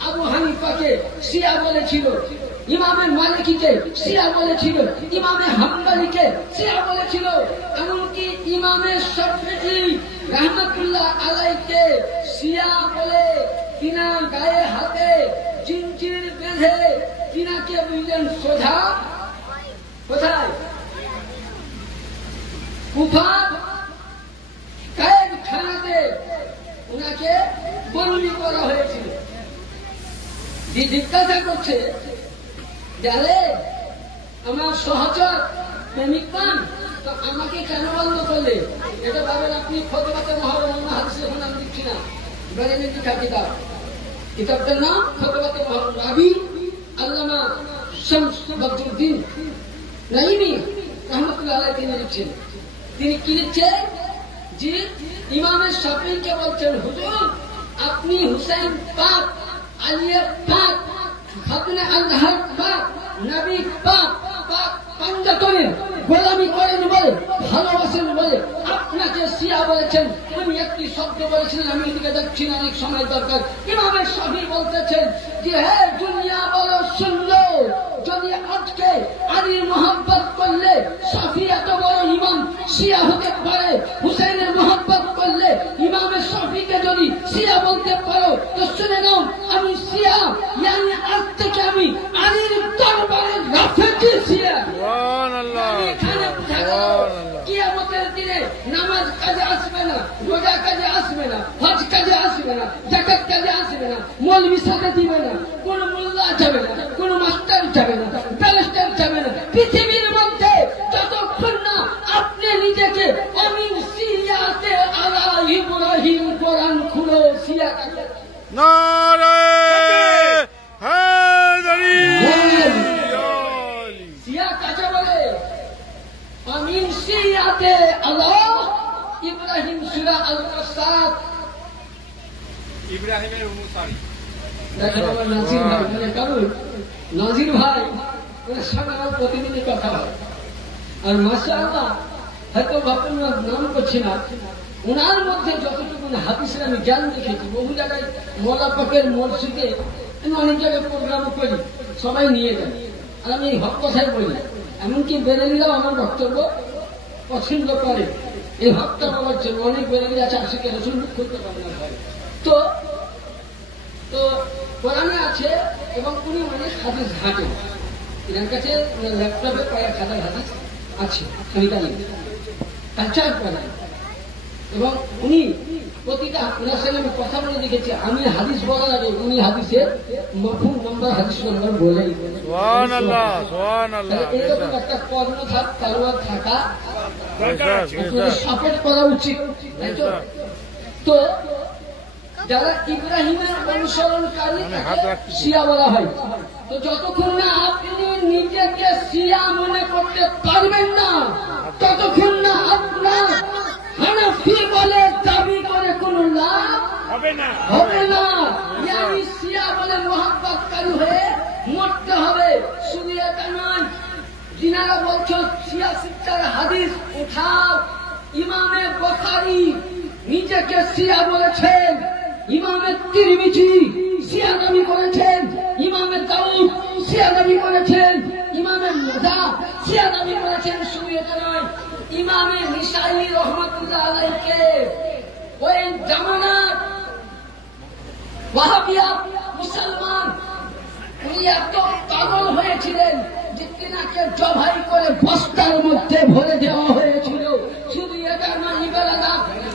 আবু হানিফাকে শিয়া বলেছিল, ইমামে মালিকিকে শিয়া বলেছিল, ইমামে হাম্বলিকে শিয়া বলেছিল, এমনকি ইমামে শাফিঈ রাহমাতুল্লাহ আলাইহিকে শিয়া বলে কিনা গায়ে হাতে জিনজির বেঁধে তিনাকে বুঝলেন সোজা কোথায় কুফার কায়েদখানাতে ওনাকে বন্দী করা হয়েছিল। জিজ্ঞাসা করছে, যারে আমার সহচর প্রেমিক পান তো আমাকে কেন বন্ধ করলে? এটা ভাবেন আপনি ফতোয়াতে মুহররম হাদিসে এখন আমি লিখছি না, বেরেনে লিখা কিতাব, কিতাবটার নাম ফতোয়াতে মুহররম, রাবি আল্লামা শামস বদরুদ্দিন নাইমি রহমতুল্লাহ আলাইহি তিনি লিখছেন। তিনি কি লিখছেন? যে ইমামে শাফিঈকে বলছেন, হুজুর আপনি হুসাইন পাক, আলী পাক, খাতুনে আজহার পাক, নবী পাক পাক পাঞ্জাতনের গোলামি করেন বলে, ভালোবাসেন বলে আপনাকে শিয়া বলেছেন। আমি একটি শব্দ বলেছিলেন, আমি এদিকে দেখছি না, অনেক সময় দরকার। ইমামে শাফিঈ বলতেছেন যে হে দুনিয়া বলো শুনলো, যদি আজকে আলীর মোহাব্বত করলে শাফিঈ এত বড় ইমাম শিয়া হতে পারে, হুসাইনের মোহাব্বত করলে ইমামে শাফিঈকে যদি শিয়া বলতে পারো তো শুনে নাও আমি শিয়া, মানে আজ থেকে আমি আলীর দরবারে রাফেজি শিয়া। সুবহানাল্লাহ সুবহানাল্লাহ। কিয়ামতের দিনে নামাজ কাজে আসবে না, রোজা কাজে আসবে না, হজ কাজে আসবে না, যাকাত কাজে আসবে না, মৌলবি সাথে দিবে না, কোন মোল্লা যাবে না, কোন মাস্টার যাবে না, ব্যারিস্টার যাবে না। পৃথিবীর মধ্যে যতক্ষণ না আপনি নিজেকে আমিন সিয়াতে আলা ইব্রাহিম কোরআন খুলো শিয়া কাছে নারে হায়দারি শিয়া কাছে বলে আমিন সিয়াতে আলা ইব্রাহিম সূরা আল-কাসাস। ইব্রাহিমের অনুসারী দেখেন আমার নাজির ভাই, মানে কারণ নাজির ভাই ওনার সঙ্গে আমার প্রতিদিনই কথা হয়। আর মাশাআল্লাহ হয়তো ভাবুন নাম করছি না, ওনার মধ্যে যতটুকু হাদিসের আমি জ্ঞান দেখেছি, বহু জায়গায় মওলা পাকের মসজিদে আমি অনেক জায়গায় প্রোগ্রাম করি, সবাই নিয়ে যায়, আর আমি হক কথাই বলি। এমনকি বেরেলিরাও আমার বক্তব্য পছন্দ করে, এই হকটা বলার জন্য। অনেক বেরেলি আছে আশিকে রসুল মুখ করতে পারে না ভাই। তো তো কোরআনে আছে এবং উনি অনেক হাদিস ঘাটেন, এনার কাছে ল্যাপটপে কয়েক হাজার হাদিস আছে, আমি জানি কালচার করেন। এবং উনি প্রতিটা ওনার সঙ্গে আমি কথা বলে দেখেছি, আমি হাদিস বলার আগে উনি হাদিসের মফহুম নাম্বার, হাদিস নাম্বার বলেই সুবহানাল্লাহ সুবহানাল্লাহ। এরকম একটা কর্ণধার তালোয়ার থাকা দরকার সাপোর্ট করা উচিত, তাই তো? তো যারা ইব্রাহিমের অনুসরণকারী শিয়া বলা হয়। তো যতক্ষণ না আপনি নিজেকে শিয়া মনে করতে পারবেন না, ততক্ষণ না আপনার হানাফি বলে দাবি করে কোনো লাভ হবে না হবে না। আমি শিয়া বলে মোহাব্বতকারী হয়ে মরতে হবে। শুধু এটা নয়, যিনারা বলছো শিয়া শিক্ষার হাদিস উঠাও, ইমামে বুখারী নিজেকে শিয়া বলেছেন, ইমামে তিরমিজি শিয়া দাবি করেছেন, ইমামে দাউদ শিয়া দাবি করেছেন, ইমামে মুজা শিয়া দাবি করেছেন। শুধু এটা নয়, ইমামে নিসাই রহমাতুল্লাহ আলাইহিকে ওই জামানার ওয়াহাবিয়া মুসলমান উনি এত পাগল হয়েছিলেন যে তিনাকে জবাই করে বস্তার মধ্যে ভরে দেওয়া হয়েছিল। শুধু এটা নয়, ইবাদা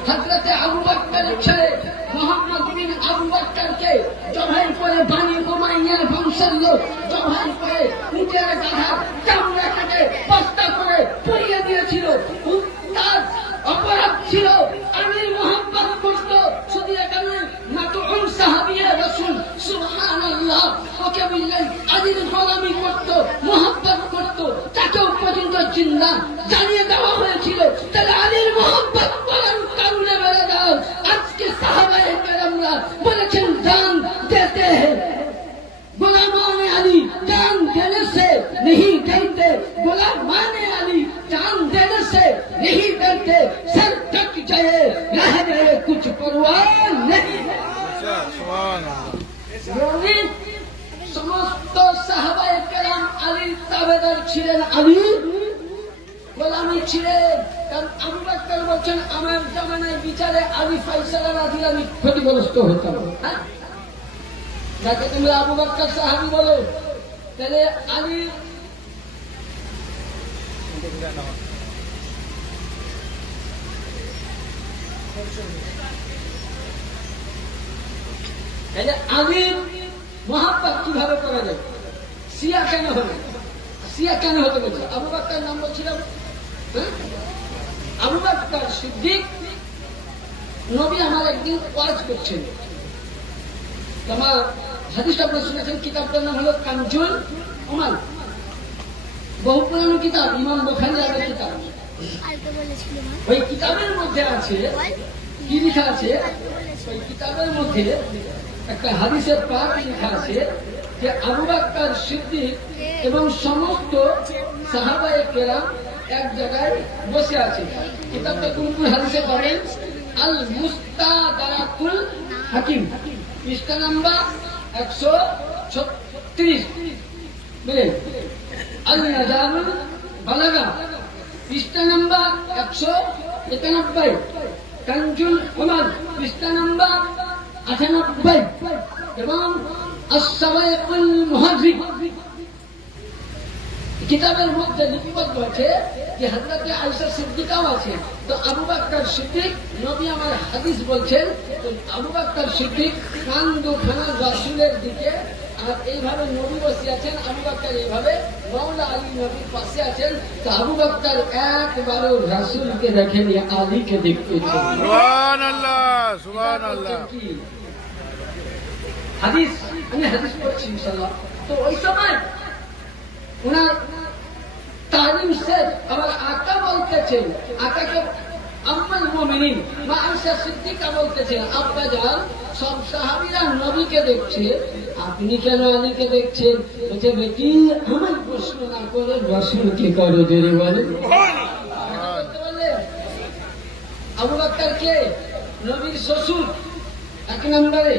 হযরতে আবু বকরের ছেলে মুহাম্মদ বিন আবু বকরকে জবাই করে বানি উমাইয়ার বংশের লোক জবাই করে উটের গাধার চামড়া কেটে বলেছেন না, জানিয়ে দেওয়া হয়েছিল তাহলে আলীর মোহাম্মত করার কারণে বেড়ে দাও। আজকে সাহাবায়ে কেরামরা বলেছেন জান দেতে हैं गुलामान अली जान देने से नहीं डरते, गुलामान अली जान देने से नहीं डरते, सर कट जाए रह जाए कुछ परवाह नहीं। সুবহান রবি সমস্ত সাহাবায়ে কেরাম আলীর তাবেদার ছিলেন, আলীর গোলামি ছিলেন। কারণ আবু বকর বলছেন আমার জামানায় বিচারে আলী ফয়সালা না দিলে আমি ক্ষতিগ্রস্ত হতাম। হ্যাঁ, যাকে তুমি আবু বকর সাহাবী বলো, তাহলে আলী আলীর মহাব্বত কিভাবে করা যায়? শিয়া কেন হবে? শিয়া কেন হতে বলছে? আবু বকর নাম বলছিলাম, আবু বকর সিদ্দিক নবী আমার একদিন ওয়াজ করছেন। তোমার হাদিস আপনারা শুনেছেন, কিতাবটার নাম হলো কানজুল উমাল, বহু পুরানো কিতাব, ইমাম বুখারী এর কিতাব। ওই কিতাবের মধ্যে আছে কি লেখা আছে? ওই কিতাবের মধ্যে একটা হাদিসের পাক লেখা আছে যে আবু বকর সিদ্দিক এবং সমস্ত সাহাবায়ে কেরাম এক জায়গায় বসে আছে। কিতাবটা কোন কোন হাদিসে পাবেন? আল মুস্তাদরাকুল হাকিম, পৃষ্ঠা নাম্বার 136, বুঝলেন? আল নাজামুল বালাগা, পৃষ্ঠা নাম্বার 191, কানজুল উমাল, পৃষ্ঠা নাম্বার 98, এবং আস-সাওয়াইকুল মুহাদ্দিক কিতাবের মধ্যে লিপিবদ্ধ আছে যে হযরত আয়েশা সিদ্দিকাও আছে। তো আবু বকর সিদ্দিক নবী আমার হাদিস বলছেন, তো আবু বকর সিদ্দিক কান দুখানা রাসূলের দিকে, আর এইভাবে নবী বসে আছেন, আবু বকর এইভাবে মাওলা আলী নবীর পাশে আছেন। তো আবু বকর একবারও রাসূলকে দেখেনি, আলীকে দেখতেছেন। সুবহানাল্লাহ সুবহানাল্লাহ। হাদিস আমি হাদিস পড়ছি ইনশাআল্লাহ। তো ওই সময় উনার তালিম শেখ আমার আকা বলতেছেন, আকাকে আম্মাল মুমিনিন মা আয়েশা সিদ্দিকা বলতেছেন, আব্বা জান সব সাহাবীরা নবীকে দেখছে, আপনি কেন আলীকে দেখছেন? বলছে বেটি আমার প্রশ্ন না করে রাসূলকে করো, জোরে বলেন। আবু বকর কে? নবীর শ্বশুর, এক নম্বরে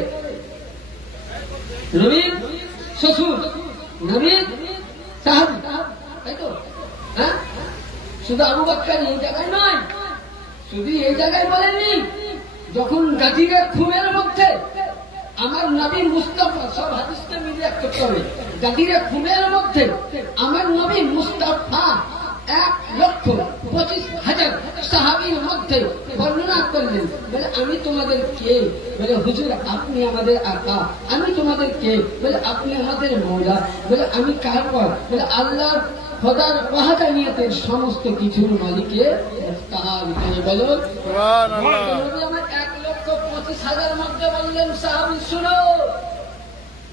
নবীর শ্বশুর, নবীর সাহাবী, তাই তো? হ্যাঁ, শুধু আবু বকর এই জায়গায় নয়, শুধু এই জায়গায় বলেননি, যখন গাজীর খুনের মধ্যে আমার নবী মুস্তাফা, সব হাদিসকে মিলিয়ে করতে হবে, গাজীর খুনের মধ্যে আমার নবী মুস্তাফা 1,25,000 সাহাবীর মধ্যে বর্ণনা করলেন। বলে আমি তোমাদের কে? বলে হুজুর আপনি আমাদের আকা। আমি তোমাদের কে? বলে আপনি আমাদের মওলা। বলে আমি কার পর? বলে আল্লাহর খোদার ওয়াহদানিয়তের সমস্ত কিছুর মালিকে মুস্তাহাব। বলো সুবহানাল্লাহ। নবী আমার 1,25,000 মধ্যে বললেন সাহাবী শুনো,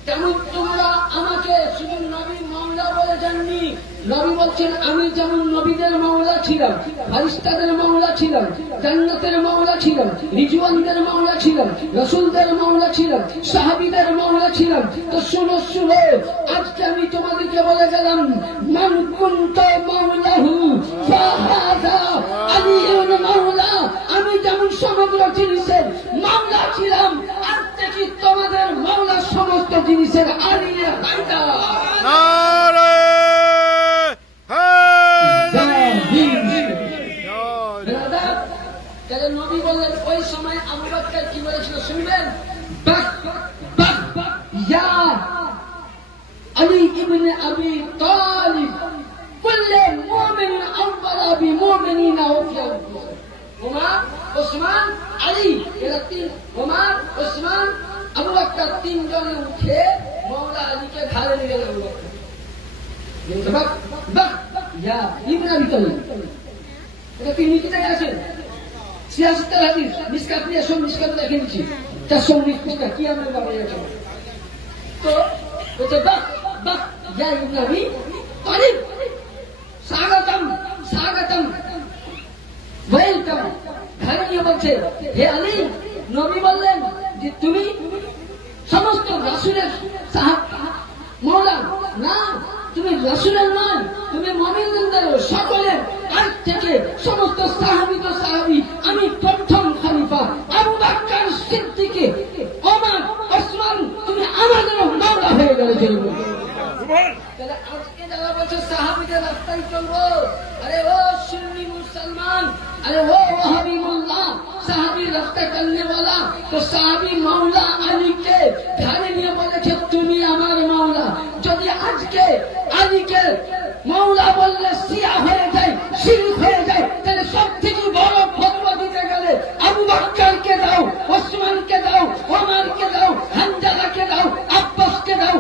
যেমন তোমরা আমাকে শুধু নবীর মাওলা বলে জাননি, নবী বলছেন আমি যেমন নবীদের মাওলা ছিলাম, ফারিস্তাদের মাওলা ছিলাম, জান্নাতের মাওলা ছিলাম, রিজওয়ানদের মাওলা ছিলাম, রাসূলদের মাওলা ছিলাম, সাহাবীদের মাওলা ছিলাম। তো শুনো শুনো, আজকে আমি তোমাদেরকে বলে গেলাম মান কুনতা মাওলাহু ফাহাদা আলিয়ুন মাওলা। আমি যেমন সমগ্র জিনিসের মাওলা ছিলাম, আজ থেকে তোমাদের মাওলা সমস্ত জিনিসের আলিয়া হায়দার। নারে তাহলে নবী বললেন, ওই সময় আবু বকর কি বলেছিল শুনবেন? বাহ বাহ ইয়া আলী ইবনে আবি তালিব কুল্লে মুমিন আনফারা বিমুমিনিনা ওয়া ওমর ওসমান আলী, এরা তিন, ওমর ওসমান আবু বকর তিনজনে উঠে মাওলা আলীকে ঘাড়ে নিয়ে গেল। বাহ বাহ ইয়া ইবনে আবি তালিব, এটা কি নিচে আছেন? সিয়াসতের হাদিস মিসকাত নিয়ে সব মিসকাত দেখে নিচ্ছি, 419 পৃষ্ঠা কি আমরা বাবা আছে। তো বলছে বাহ বাহ ইয়া ইবনে আবি তালিব স্বাগতম হচ্ছে, হে আলী, নবী বললেন যে তুমি সমস্ত রাসূলের মওলা না, তুমি রাসূলের নয়, তুমি মুমিনদের সকলের আজ থেকে সমস্ত সাহাবী তো সাহাবী, আমি প্রথম খলিফা আবু বকর সিদ্দিক, ওমর, ওসমান, তুমি আমাদের মওলা হয়ে গেলে চলবে। তাহলে আজকে যারা বলছে সাহাবীদের রাস্তায় চলবো, আরে ও সুন্নি মুসলমান, अरे वो वहाबी मोल्ला साहबी रास्ता चलने वाला तो साहबी मौला अली के ধারে নিয়ে বলেছে তুমি আমার মাওলা। যদি আজকে আলীকে মাওলা বললে শিয়া হয়ে যায়, শিরক হয়ে যায়, তাহলে সবথেকে বড় ফতোয়া দিতে গেলে আবু বকরকে দাও, ওসমানকে দাও, ওমরকে দাও, হামজাকে দাও, আব্বাসকে দাও,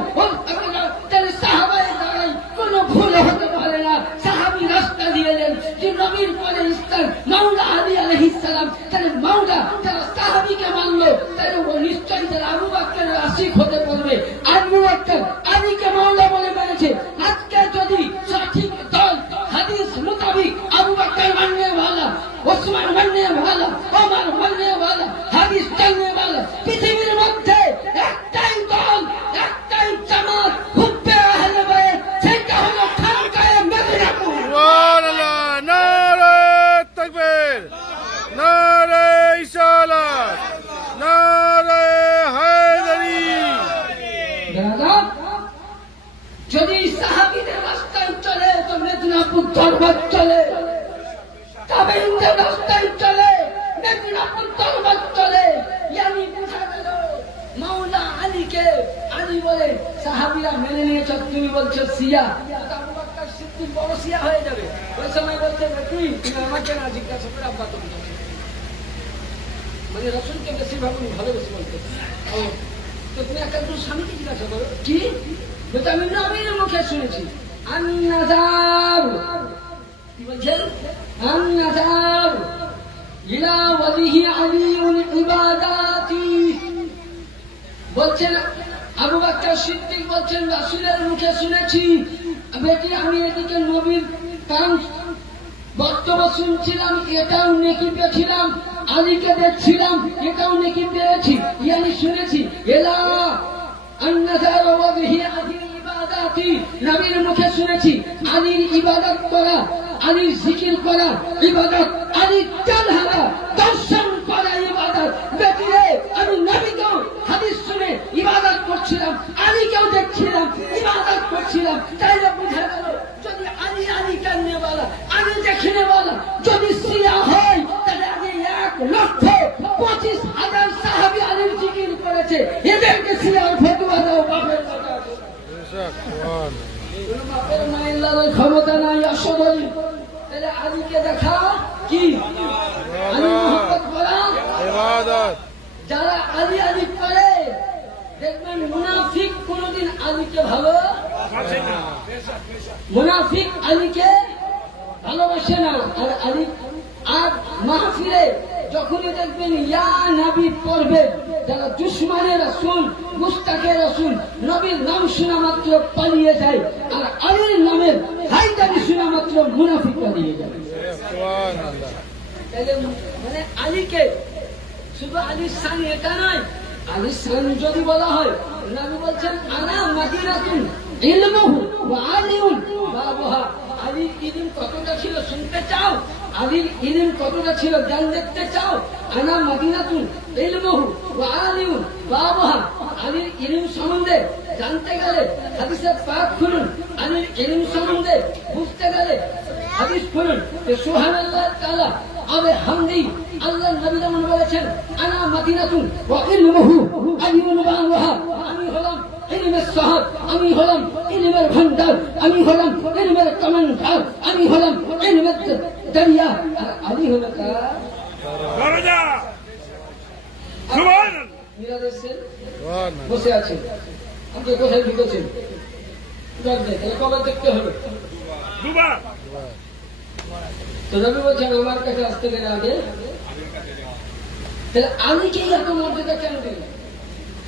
তাহলে সাহাবায়ে দাঁড়াই কোনো ভুল হতে পারে না। সাহাবী রাস্তা দিলেন যে নবীর পরে ইসলাম মাওলা আলী আলাইহিস সালাম, তাহলে মাওলা তারা সাহাবীকে মানলো, তাহলে ও নিশ্চয়ই তারা আবু বকরের আশিক হতে পারবে। আবু বকর আলীকে মাওলা বলে মেনেছে। আজকে যদি সঠিক দল হাদিস মোতাবিক আবু বকর মাননে वाला, ওসমান মাননে वाला, ওমর মাননে वाला, হাদিস চলনে वाला পৃথিবীর মধ্যে একটাই দল, একটাই জামাত, হুব্বে আহলে বাইত, সেটা হলো খানকায়ে মদিনাতুল। সুবহানাল্লাহ, নারে তাকবীর, নারে ইসালাত, নারে হায়দারি। যদি সাহাবীদের রাস্তায় চলে তো মেদিনীপুর দরবার চলে, তাবেঈনদের রাস্তায় চলে মেদিনীপুর দরবার চলে। ইয়ানি বুঝা গেল মাওলা আলীকে আলী বলে সাহাবীরা মেনে নিয়েছে, তুমি বলছো শিয়া, আবু বকর সিদ্দিক বড় শিয়া হয়ে যাবে। ওই সময় বলছে তুমি আমাকে না জিজ্ঞাসা করে আব্বা তুমি মানে রাসূলকে বেশিরভাগ ভালোবেসে বলতে, তো তুমি একটা স্বামীকে জিজ্ঞাসা করো কি, আমি নবীর মুখে শুনেছি আন-নাযার, কি বলছেন, আন-নাযার ইলা ওয়াজহি আলিউল ইবাদাতি, বলছেন আবু বকর সিদ্দিক বলছেন রাসূলের মুখে শুনেছি। বেটি আমি এদিকে নবীর কান বক্তব্য শুনছিলাম, এটাও নেকি পেয়েছিলাম, আলীকে দেখছিলাম, এটাও নেকি পেয়েছি, ইয়ানি শুনেছি। এলা আন-নাযার ওয়াজহি আলিউল ইবাদাতি, নবীর মুখে শুনেছি আলীর ইবাদত করা, আলীর জিকির করা ইবাদত, আলীর তালহারা দর্শন করা ইবাদত। বেটিরে আমি নবীকেও হাদিস শুনে ইবাদত করছিলাম, আলীকেও দেখছিলাম, ইবাদত করছিলাম। তাইলে বুঝা গেল যদি আলী আলী কান্নে वाला, আলী দেখনে वाला যদি শিয়া হয়, তাহলে আগে 1,25,000 সাহাবী আলীর জিকির করেছে, এদেরকে শিয়ার ফতোয়া দাও বাপের কথা। বাপের মায়ের লড়াই ক্ষমতা নাই, অসবলি, তাহলে আলীকে দেখা কি আলী মোহাম্মদ করা ইবাদত। যারা আলী আলী করে দেখবেন মুনাফিক কোনদিন আলীকে ভালো, মুনাফিক আলীকে ভালোবাসে না। আর আলী আর মাহফিলে যখনই দেখবেন ইয়া নবী পড়বে, যারা দুশমনে রাসূল, মুস্তাকে রাসূল, নবীর নাম শোনা মাত্র পালিয়ে যায়, আর আলীর নামের হায়দারি শোনা মাত্র মুনাফিক পালিয়ে যায়। সুবহানাল্লাহ। তাহলে মানে আলীকে শুধু আলীর শান এটা নয়, আলীর শান যদি বলা হয়, নবী বলছেন আনা মাদিনাতুন ইলমুহু ওয়া আলিউন বাবুহা। আলীর ইলম কতটা ছিল শুনতে চাও, আলীর ইলম কতটা ছিল জ্ঞান দেখতে চাও, আনা মাদিনাতুন ইলমুহু ওয়া আলিউন বাবুহা। আলীর ইলম সম্বন্ধে জানতে গেলে হাদিসে পাক খুলুন, আলীর ইলম সম্বন্ধে বুঝতে গেলে হাদিস খুলুন। সুবহানাল্লাহ তাআলা আবে হামদি, আল্লাহ নবী যেমন বলেছেন আনা মাদিনাতুন ওয়া ইলমুহু আলিউন বাবুহা, আমি হলাম ইলমের শহর, আমি হলাম ইলমের ভান্ডার, আমি হলাম ইলমের কমান্ডার, আমি হলাম ইলমের দরিয়া। আর আলী হলো কার দরজা। সুবহানাল্লাহ। মিরাজের সুবহানাল্লাহ। বসে আছেন, আপনি কোথায় ঢুকেছেন, কবে দেখতে হবে। দুবার তো নবী বলছেন আমার কাছে আসতে গেলে আগে, তাহলে আলীকে এত মর্যাদা কেন দিলেন?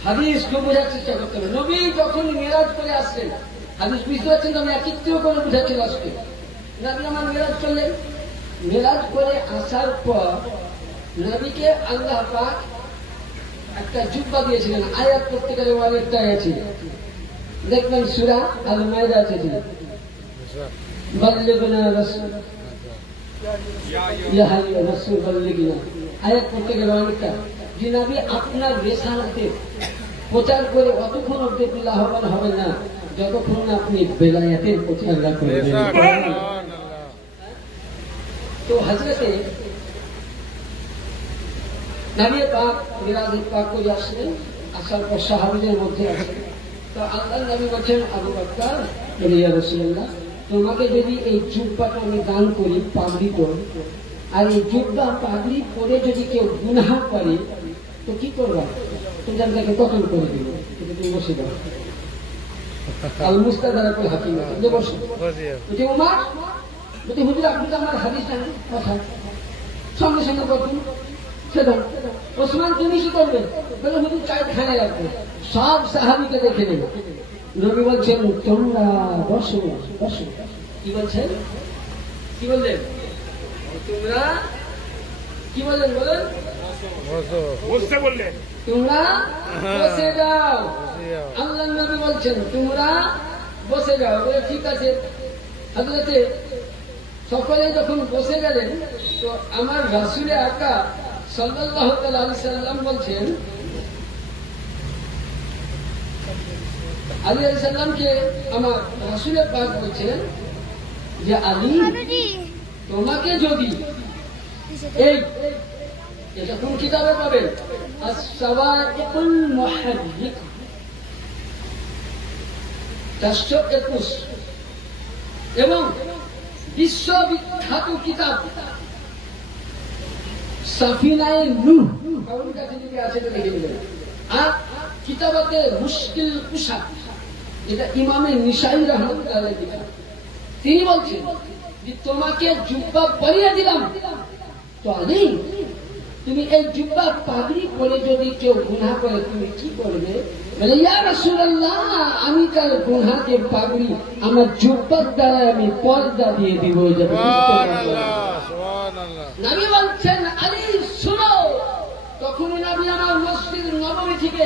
হাদিস খুব বোঝার চেষ্টা করতে হবে। নবী যখন মেরাজ করে আসলেন, হাদিস বুঝতে পারছেন তো, আমি একত্রিত করে বুঝাচ্ছি আজকে। নবী আমার মেরাজ করলেন, মেরাজ করে আসার পর নবীকে আল্লাহ পাক একটা জুব্বা দিয়েছিলেন, আয়াত করতে গেলে অনেকটা আছে, দেখবেন সূরা আল মাইদা আছে, বাল্লিগনা রাসূল ইয়া হাইয়্যা রাসূল বাল্লিগনা, আয়াত করতে গেলে অনেকটা। যে নবী আপনার রিসালাতে প্রচার করে অতক্ষণ অবধি লাভবান হবে না যতক্ষণ না আপনি বেলায়েতের প্রচার না করবেন। তো হযরতে নবী পাক মিরাজ পাক করে আসলেন, আসার পর সাহাবীদের মধ্যে আসলেন। তো আল্লাহর নবী বলেন, আবু বকর ইয়া রাসূলুল্লাহ, তোমাকে যদি এই জুব্বাটা আমি দান করি, পাগড়ি পরে, আর এই জুব্বা পাগড়ি পরে যদি কেউ গুনাহ করে তো কি করবা? তুমি তাকে কতল করে দিবে, তুমি বসে দাও। আল মুস্তাদরাকুল হাকিম যে বসে বলছে, উমর বলছে, হুজুর আপনি তো আমার হাদিস জানেন, কথা সঙ্গে সঙ্গে বলুন সেটা। ওসমান তুমি কি করবে? বলে হুজুর চাইখানে রাখবে, সব সাহাবীকে দেখে নেবে। নবী বলছেন, তোমরা বসো বসো। কি বলছেন? কি বললেন? তোমরা কি বললেন? বলেন বসতে বললেন, তোমরা বসে যাও। আল্লাহ নবী বলছেন তোমরা বসে যাও। বলে ঠিক আছে। হযরতে সকলে যখন বসে গেলেন, তো আমার রাসূলে আকা সাল্লাল্লাহু আলাইহি সাল্লাম বলছেন, আলী আলাইহিস সালামকে আমার রাসূলে পাক বলছেন যে আলী, তোমাকে যদি এই এটা কোন কিতাবে পাবেন? আস-সাওয়াইকুল মুহাররিক 421 এবং বিশ্ববিখ্যাত কিতাব সাফিনায়ে নূহ, কারণ কাছে যদি আছে তো লিখে নেবেন। আর কিতাবাতে মুশকিল কুশা, যেটা ইমামে নিসাই রাহমাতুল্লাহ আলাইহি লিখা, তিনি বলছেন যে তোমাকে জুব্বা পরিয়ে দিলাম, তো আলী তুমি এই জুব্বা পাগড়ি পরে যদি কেউ গুনাহ করে তুমি কি করবে? বলে, ইয়া রাসূলুল্লাহ, আমি তার গুনাহকে পাগড়ি আমার জুব্বার দ্বারা আমি পর্দা দিয়ে দিব। নবী বলছেন, আলী শুনো। তখন নবী আমার মসজিদ নববী থেকে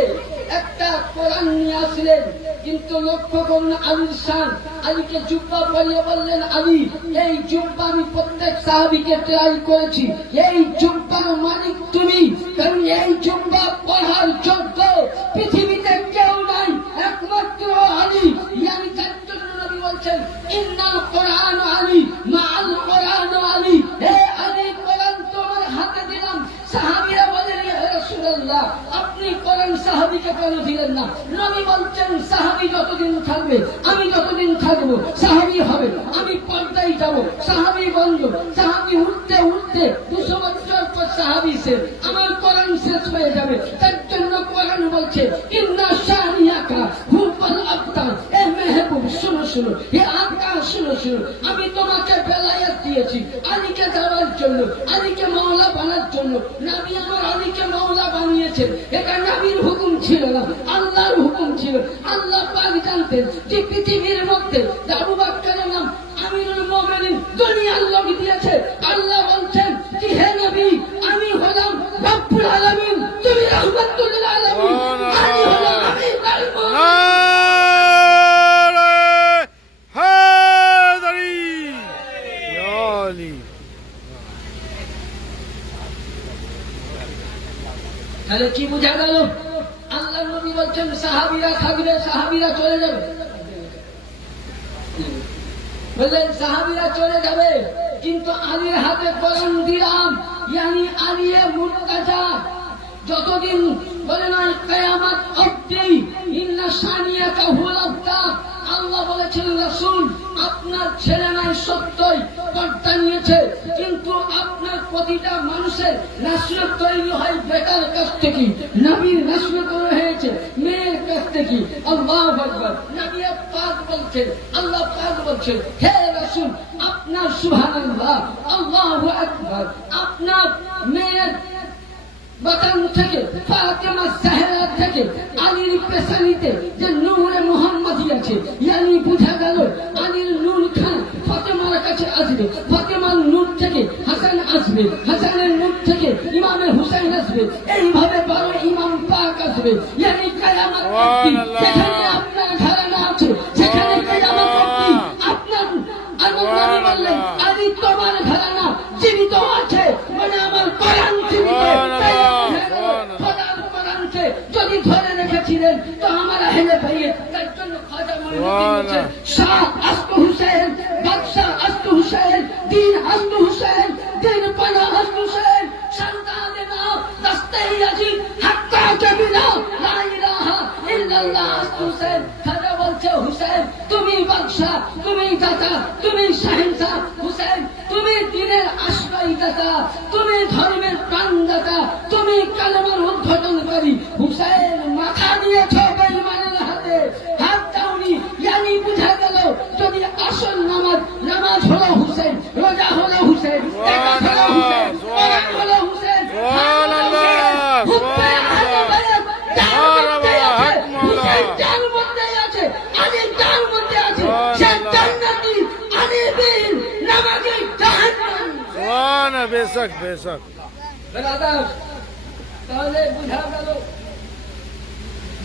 একটা কোরআন নিয়ে আসলেন, কিন্তু লক্ষ্য করুন আলীর শান। আলীকে জুব্বা পরিয়ে বললেন, আলী এই জুব্বা আমি প্রত্যেক সাহাবীকে ট্রাই করেছি, এই জুব্বার মালিক তুমি, কারণ এই জুব্বা পড়ার যোগ্য পৃথিবীতে কেউ নাই, একমাত্র আলী। ইয়ানি তার জন্য নবী বলছেন, ইন্নাল কোরআন আলী মাআল কোরআন আলী, হে আলী কোরআন তোমার হাতে দিলাম। সাহাবীরা বলেন, ইয়া রাসূলুল্লাহ, আপনি কোরআন সাহাবীকে কেন দিলেন না? নবী বলছেন, সাহাবী যতদিন থাকবে আমি যতদিন থাকবো সাহাবী হবে, আমি পর্দায় যাব, সাহাবী বন্ধ, সাহাবী উঠতে উঠতে 200 বছর পর সাহাবী শেষ, আমার কোরআন শেষ হয়ে যাবে। তার জন্য কোরআন বলছে, ইন্না শানিয়াকা হুয়াল আবতার, এ মেহবুব শুনো শুনো, হে আকা শুনো শুনো, আমি তোমাকে বেলায়েত দিয়েছি আলীকে দেওয়ার জন্য, আলীকে মাওলা বানার জন্য। নবী আমার আলীকে মাওলা বানিয়েছেন, এটা নবীর হুকুম ছিল না, আল্লাহর হুকুম ছিল। আল্লাহ পাক জানতেন যে পৃথিবীর মধ্যে আবু বকরের নাম আমিরুল মুমিনিন দুনিয়ার লোক দিয়েছে। আল্লাহ বলছেন যে হে নবী, আমি হলাম রব্বুল আলামিন, তুমি রাহমাতুল লিল আলামিন, আমি হলাম আমিরুল মুমিনিন। তাহলে কি বোঝা গেল? আল্লাহ নবী বলছেন সাহাবীরা থাকবে, সাহাবীরা চলে যাবে। বললেন সাহাবীরা চলে যাবে, কিন্তু আলীর হাতে কোরআন দিলাম, ইয়ানি আলিয়ে মুর্তাজা যতদিন বলে না কিয়ামত অবধি, ইন্না শানিয়াকা হুয়াল আবতার। আল্লাহ বলেছেন, রাসূল আপনার ছেলে নাই সত্যই পর্দা নিয়েছে, কিন্তু আপনার প্রতিটা মানুষের নসরত তৈরি হয় বেটার কাছ থেকে, নবীর নসরত হয়েছে মেয়ের কাছ থেকে। আল্লাহু আকবার। নবী পাক বলছেন, আল্লাহ পাক বলছেন, হে রাসূল আপনার সুবহানাল্লাহ আল্লাহু আকবার, আপনার মেয়ের বাতান থেকে ফাতেমা জাহরা থেকে আলীর পেশানিতে যে নূরে মুহাম্মদী আছে, ইয়ানি বুঝা গেল আলীর নূর খান ফাতেমার কাছে আসবে, ফাতেমার নূর থেকে হাসান আসবে, হাসানের মুখ থেকে ইমামে হুসাইন আসবে, এইভাবে 12 ইমাম পাক আসবে। ইয়ানি কিয়ামত অবধি যেখানে আপনার ধারণা আছে সেখানে কিয়ামত অবধি আপনার আনন্দানি বললেন আদি তোমার ধারণা জীবিত আছে, মানে আমার কোরআন জীবিত। কোরআনকে যদি ধরে রেখেছিলেন তো আমার আহলে বাইত, তার জন্য খাজা মঈনুদ্দিন বলেছেন শাহ আস্ত হুসেন, বাদশাহ আস্ত হুসেন, দিন আস্ত হুসেন, দিন পানা আস্ত হুসেন, সন্তানে নাও দস্তে ইয়াজিদ হাক্কা কবিরা লা ইলাহা ইল্লাল্লাহ আস্ত হুসেন। খাজা বলছে হুসেন তুমি বাদশাহ, তুমি দাতা, তুমি শাহেনশাহ, হুসেন তুমি দিনের আশ্রয়দাতা, তুমি ধর্মের প্রাণদাতা, তুমি কালেমার উদ্ঘাটনকারী। হুসেন মাথা দিয়েছ বেঈমানের হাতে, হাত দাওনি। ইয়ানি বুঝা গেল যদি আসল নামাজ হলো হুসেন, রোজা হলো হুসেন, যাকাত হলো হুসেন, কোরআন হলো হুসেন, হুব্বে আহলে বাইত যার মধ্যে আছে, হুসেন যার মধ্যে আছে, আলী যার মধ্যে আছে, সে জান্নাতি, আলী বিন নামাজি জাহান্নাম। সুবহান বেশক বেশক। বেরাদার, তাহলে বুঝা গেল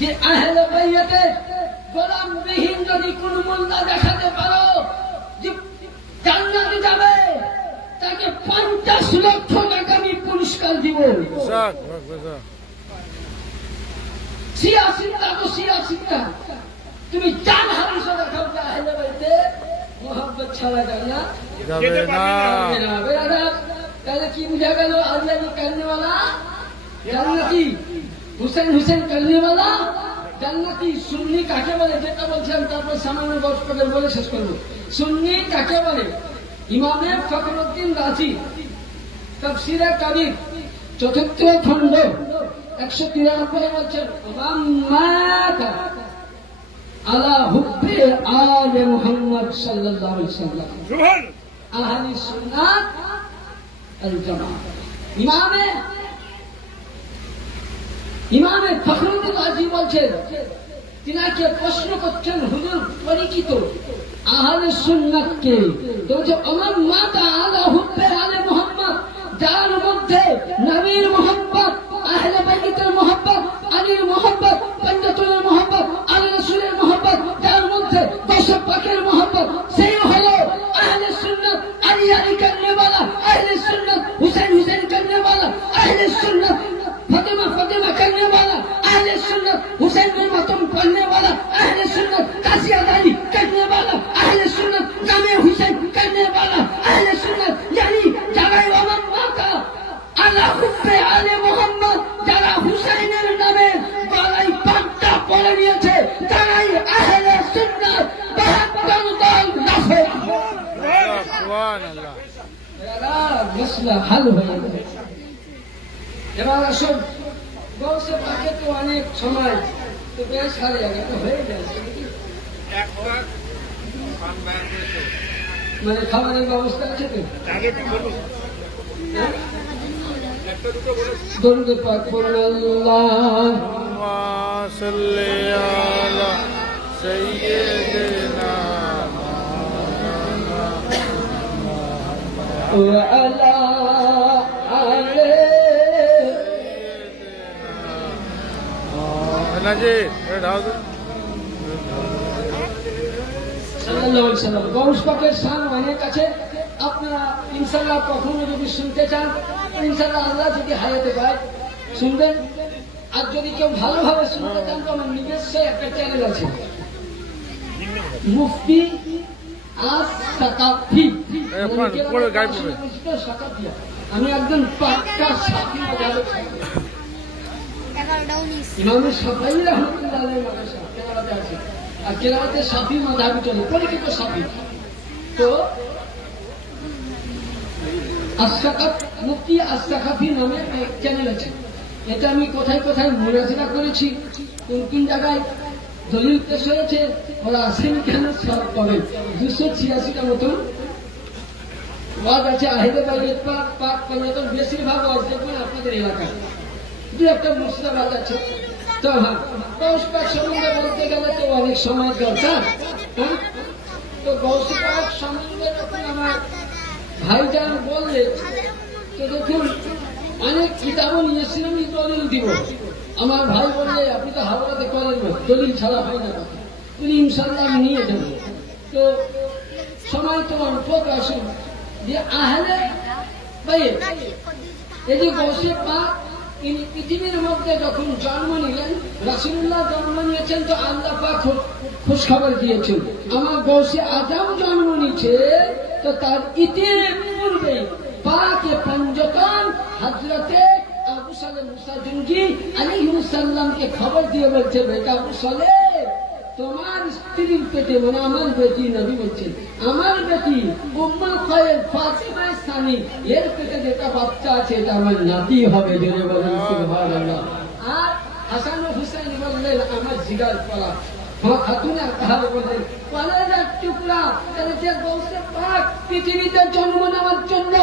যে আহলে বাইতের গোলাম বিহীন যদি কোন মোল্লা দেখাতে পারো যে জান্নাতে যাবে, তাকে 50 লক্ষ টাকা আমি পুরস্কার দিব। বেশক বেশক। সিয়াসিটা তো সিয়াসিটা, তুমি জান হারিসে দেখাও যে আহলে বাইতে মোহাম্মত ছাড়া জান্নাত যাবে না। বেরাদার, তাহলে কি বুঝা গেল? আল্লাহ करने वाला জান্নাতি, হুসেন হুসেন करने वाला জান্নাতি। সুন্নি কাকে বলে যেটা বলছিলাম, তারপর সামান্য গল্প করে বলে শেষ করবো। সুন্নি কাকে বলে? ইমামে ফখরুদ্দিন রাজি তাফসীরে কবির ৪র্থ খণ্ড ১৯৩ বলছেন ওয়াম্মাতা আলা হুব্বে আলে মুহাম্মদ সাল্লাল্লাহু আলাইহি ওয়াসাল্লাম সুবহান আহলি সুন্নাত আল জামাত। ইমামে ফখরুদ্দিন রাজি বলছেন, তিনাকে প্রশ্ন করছেন হুজুর পরিচিত আহলে সুন্নাত কে? তো যে আমার মাতা আলা হুব্বে আলে মুহাম্মদ, যার মধ্যে নবীর মুহাব্বত, আহলে বাইতের মুহাব্বত, আলীর মুহাব্বত, পঞ্জাতুলের মুহাব্বত, আলে রাসূলের মুহাব্বত, যার মধ্যে দশ পাকের মুহাব্বত, সেই হলো আহলে সুন্নাত। আলী আলী करने वाला আহলে সুন্নাত, হুসেন হুসেন करने वाला আহলে সুন্নাত, फातिमा फातिमा करने वाला अहले सुन्नत, हुसैन बिन मातूम पढ़ने वाला अहले सुन्नत, कासिया दानी करने वाला अहले सुन्नत, जामे हुसैन करने वाला अहले सुन्नत। यानी যারাই আমার মাতা আলা হুব্বে আলে মুহাম্মদ, যারা হুসাইনের নামে গলায় পাট্টা পরে নিয়েছে, তারাই আহলে সুন্নাত। 72 দল নাফেক। সুবহানাল্লাহ। এরা মাসলা হাল হয়ে গেছে। এবার আসুন, গৌসে পাকে তো অনেক সময় তো বেশ হারে তো হয়ে যায়, মানে খাবারের ব্যবস্থা আছে তো। আগে একটু বলুন, একটা দুটো বলে দরুদ পাক পড়ুন আল্লাহুম্মা সাল্লি আলা সাইয়্যিদিনা ওয়া আলা আলে নাজি ঢাল দে। সাল্লাল্লাহু আলাইহি সাল্লাম। গৌস পাকের শান অনেক আছে, আপনারা ইনশাআল্লাহ কখনো যদি শুনতে চান, ইনশাআল্লাহ আল্লাহ যদি হায়াতে পায় শুনবেন। আর যদি কেউ ভালোভাবে শুনতে চান তো আমার নিজস্ব একটা চ্যানেল আছে, মুফতি আস-সাকাফি। আমি একজন পাক্কা সাফি মাযহাবের ছাত্র। ইমাম শাফিঈ রাহমাতুল্লাহ আলাইহি মাদ্রাসা কেরালাতে আছে, আর কেরালাতে শাফি মাযহাব চলে, পরিচিত শাফি। তো আস-সাকাফ, মুফতি আস-সাকাফি নামে এক চ্যানেল আছে। এটা আমি কোথায় কোথায় মুনাজারা করেছি, কোন কোন জায়গায় দলিল পেশ হয়েছে, ওরা আসেন কেন সব করে। 286টা মতন ওয়াজ আছে আহলে বাইত পাক পাক পঞ্জাতন, বেশিরভাগ ওয়াজ দেখবেন আপনাদের এলাকায়। দু একটা মুর্শিদাবাদ আছে। তো হ্যাঁ, গৌস পাক সম্বন্ধে বলতে গেলে তো অনেক সময় দরকার। হ্যাঁ, তো গৌস পাক সম্বন্ধে যখন আমার ভাইজান বললে তো দেখুন অনেক কিতাবও নিয়েছিলাম এই দলিল দিব। আমার ভাই বললে আপনি তো হাওড়াতে করেন না, দলিল ছাড়া হয় না কথা। তিনি ইনশাল্লাহ আমি নিয়ে দেবো। তো সময় তো অল্প আসুন যে আহলে ভাই এই যে গৌসে পাক ইনি পৃথিবীর মধ্যে যখন জন্ম নিলেন, রাসূলুল্লাহ জন্ম নিয়েছেন তো আল্লাহ পাক খোঁজ খবর দিয়েছেন আমার গৌসে আজম জন্ম নিচ্ছে, তো তার ইতিপূর্বে পাকে পঞ্জতন হযরতে আবু সালেহ মুসা জুনজি আলাইহিস সালামকে খবর দিয়ে বলছে, বেটা আবু সালেহ তোমার স্ত্রীর পেটে মানে আমার বেটি, নবী বলছেন আমার বেটি উম্মুল খায়র ফাতিমা সানি এর পেটে যেটা বাচ্চা আছে এটা আমার নাতি হবে। জোরে বলুন সুবহানাল্লাহ। আর হাসান ও হুসাইন বললেন আমার জিগার পড়া। খাতুনে তাহার বলেন কলেজার টুকরা, তাহলে যে গৌসে পাক পৃথিবীতে জন্ম নেওয়ার জন্য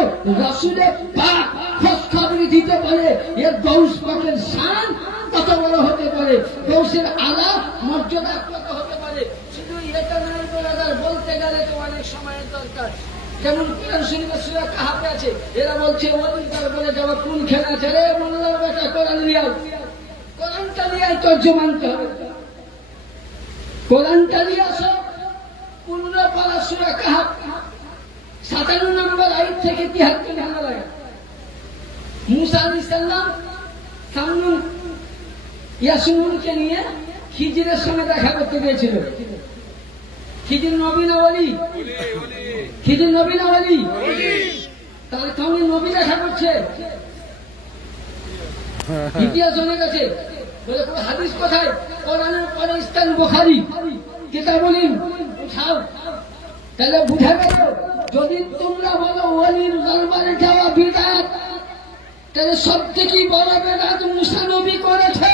রাসূলে পাক খোঁজখবর দিতে পারে, এর গৌস পাকের শান কত বড় হতে পারে, গৌসের আলা মর্যাদা কত হতে পারে। শুধু এটা নয় ব্রাদার, বলতে গেলে তো অনেক সময়ের দরকার। যেমন কোরআন শরীফের সূরা কাহাফে আছে, এরা বলছে ওই তারপরে যাওয়া কোন খেলা আছে রে মোল্লার বেটা, কোরআন লিয়াও, কোরআনটা লিয়াই তর্জমানতে হবে, কোরআনটা নিয়ে আসো। 15 পারা সূরা কাহাফ 57 নম্বর আয়াত থেকে 73 ভালো লাগে। মুসা আলাইহিস সালাম সামনে ইয়াসিনকে নিয়ে খিজিরের সঙ্গে দেখা করতে গিয়েছিল। খিজির নবী না ওলি? খিজির নবী না ওলি? তার সঙ্গে নবী দেখা করছে, ইতিহাস জেনে গেছে। বলে কোন হাদিস কোথায়? কোরআনের পরে ইস্তান বুখারী কিতাবুল উঠাও। তাহলে বুঝা গেল যদি তোমরা বলো ওলির দরবারে যাওয়া বিদআত, তাহলে সবথেকে বড় বিদআত মুসা নবী করেছে।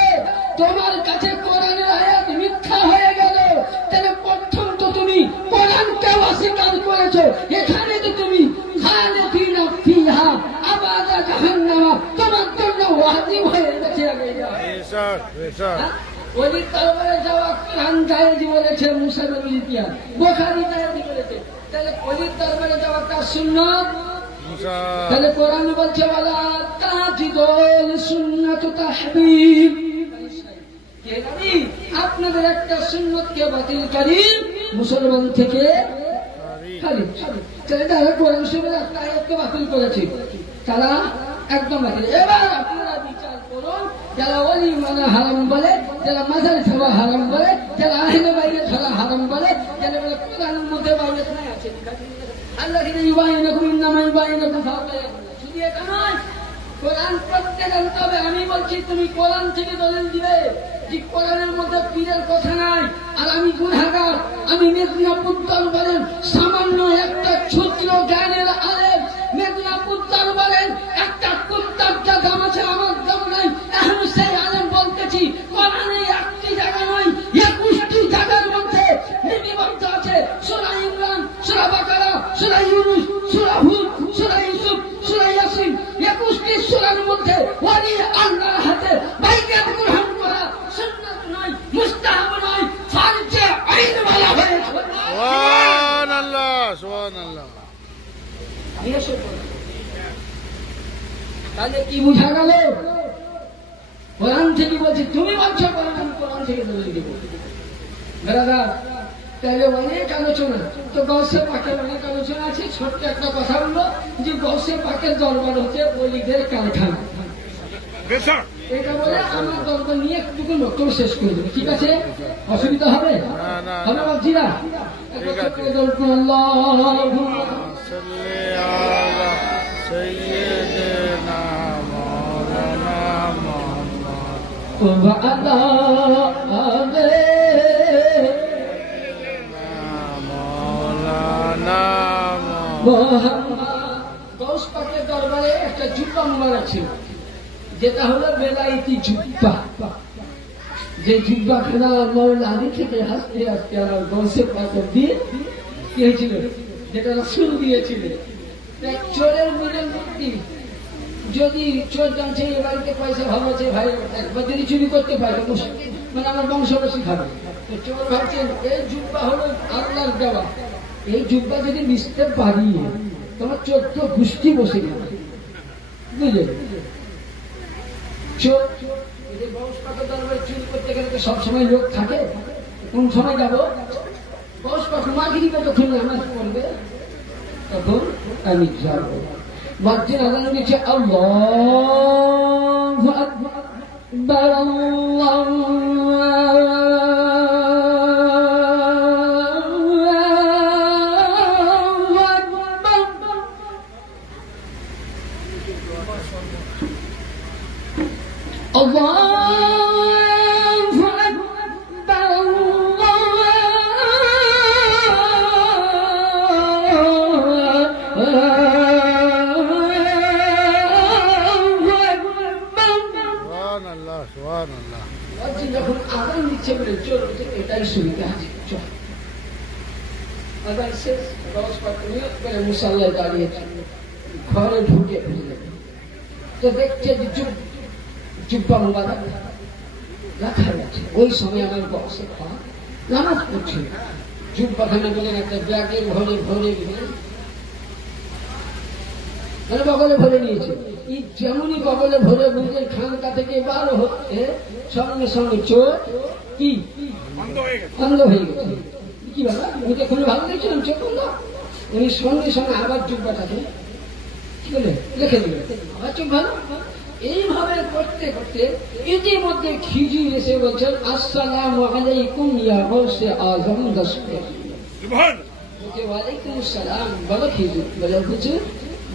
তোমার কাছে কোরআনের আয়াত মিথ্যা হয়ে গেল, তাহলে প্রথম তো তুমি কোরআনকে অস্বীকার করেছো। এখানে তো তুমি খালিদিনা ফিহা আবাদা জাহান্নামা তোমার জন্য ওয়াজিব হয়ে গেছে। ওলির দরবারে যাওয়া কোরআন জায়েজ বলেছে, মুসা নবীর ইতিহাস বুখারী জায়েজ বলেছে। তাহলে ওলির দরবারে যাওয়াটা সুন্নাত, তাহলে কোরআন বলছে ওয়ালা তাজিদুল সুন্নাতু তাহবিব। আপনাদের একটা সুন্নতকে বাতিলকারী মুসলমান থেকে তারা কোরআন শরীফের একটা আয়াতকে বাতিল করেছে, তারা একদম বাতিল। এবার আপনারা বিচার করুন, যারা ওলি মানে হারাম বলে, যারা মাজার ছাড়া হারাম বলে, যারা আহলে বাইরে ছাড়া হারাম বলে, যারা বলে কোরআনের মধ্যে বাইরে নাই আছে, আল্লাহ কিন্তু ইউবাইনাকুম ইন্নামা ইউবাইনাকুম ফাওয়াইকুম। শুধু এটা নয়, কোরআন পড়তে জানতে হবে। আমি বলছি তুমি কোরআন থেকে দলিল দিবে যে কোরআনের মধ্যে পীরের কথা নাই। আর আমি গুনাহগার, আমি মেদিনীপুর দরবারের সামান্য একটা ক্ষুদ্র জ্ঞানের আলেম। মেদিনীপুর দরবারের একটা কুত্তার যা দাম আছে আমার দাম নাই। এখন সেই আলেম বলতেছি কোরআনে একটি জায়গা নয় 21টি জায়গার মধ্যে লিপিবদ্ধ আছে। সূরা ইমরান, সূরা বাকারা, সূরা ইউনূস, সূরা হুদ, সূরা ইউসুফ, সূরা ইয়াসিন, 21টি সূরার মধ্যে ওলি আল্লাহর হাতে বাইয়াত গ্রহণ করা সুন্নাত নয়, মুস্তাহাব নয়, ফরজে আইন বলা হয়েছে। সুবহানাল্লাহ, সুবহানাল্লাহ। তাহলে কি বুঝা গেল? কোরআন থেকে বলছি, তুমি বলছো কোরআন থেকে দলিল দেব। ব্রাদার, তাহলে অনেক আলোচনা তো গৌসে পাকের অনেক আলোচনা আছে। ছোট্ট একটা কথা বলবো যে গৌসে পাকের দরবার হচ্ছে ওলিদের কারখানা। এটা বলে আমার দরবার নিয়ে একটু বক্তব্য শেষ করে দেবো, ঠিক আছে? অসুবিধা হবে? হবে বাবজিরা? আল্লাহুম্মা সাল্লি আলা সাইয়্যিদিনা মাওলানা মুহাম্মদ ওয়া আলা আলি মাওলানা মুহাম্মদ। গৌস পাকের দরবারে একটা জুব্বা মোবারক ছিল, যেটা হলো বেলায়েতি জুব্বা। যে জুব্বা খানা মৌলা আলী থেকে হাসতে হাসতে আমার গৌসে পাকের দিয়ে কি হয়েছিল, যেটা রাসূল দিয়েছিলেন। চোরের মিলেন বুদ্ধি, যদি চোর জানছে এই বাড়িতে পয়সা ভালো আছে ভাই, একবার যদি চুরি করতে পারে মানে আমার বংশবাসী খাবে। তো চোর ভাবছেন এই জুব্বা হলো আল্লাহর দেওয়া, এই জুব্বা যদি মিশতে পারি তোমার 14 গোষ্ঠী বসে যাবে। বুঝলে চোর এই বংশ পাকা দরবারে চুরি করতে গেলে তো সবসময় লোক থাকে, কোন সময় যাবো বংশ পাকা মাগরিবে যখন নামাজ পড়বে তখন আমি যাবো। মসজিদ আজান দিচ্ছে আল্লাহু আকবার সুবহানাল্লাহ, সুবহানাল্লাহ। যখন আদান দিচ্ছে বলে চোর এটাই সুবিধা আছে, চল আদান শেষ দশ পাক নিয়ত করে মুসাল্লায় দাঁড়িয়েছে, ঘরে ঢুকে ফেললেন তো দেখছে যে জুব্বা মুবারক রাখা গেছে। ওই সময় আমার বসে নামাজ পড়ছে, জুব্বাখানে বলেন একটা ব্যাগের ঘরে ভরে মানে বগলে ভরে নিয়েছে। যেমনই বগলে ভরে বুঝে খানকা থেকে বার হচ্ছে সঙ্গে সঙ্গে চোর কি অন্ধ হয়ে গেছে। কি বাবা উনি এখন ভালো দেখছিলাম চোখ অন্ধ, উনি সঙ্গে সঙ্গে আবার জুব্বাটাকে কি বলে রেখে দিলেন, আবার চোখ ভালো। এইভাবে করতে করতে ইতিমধ্যে খিজির এসে বলছেন আসসালামু আলাইকুম ইয়া গৌসে আজম দস্তগীর। ওয়ালাইকুম আসসালাম। বলো খিজির, বলে হুজুর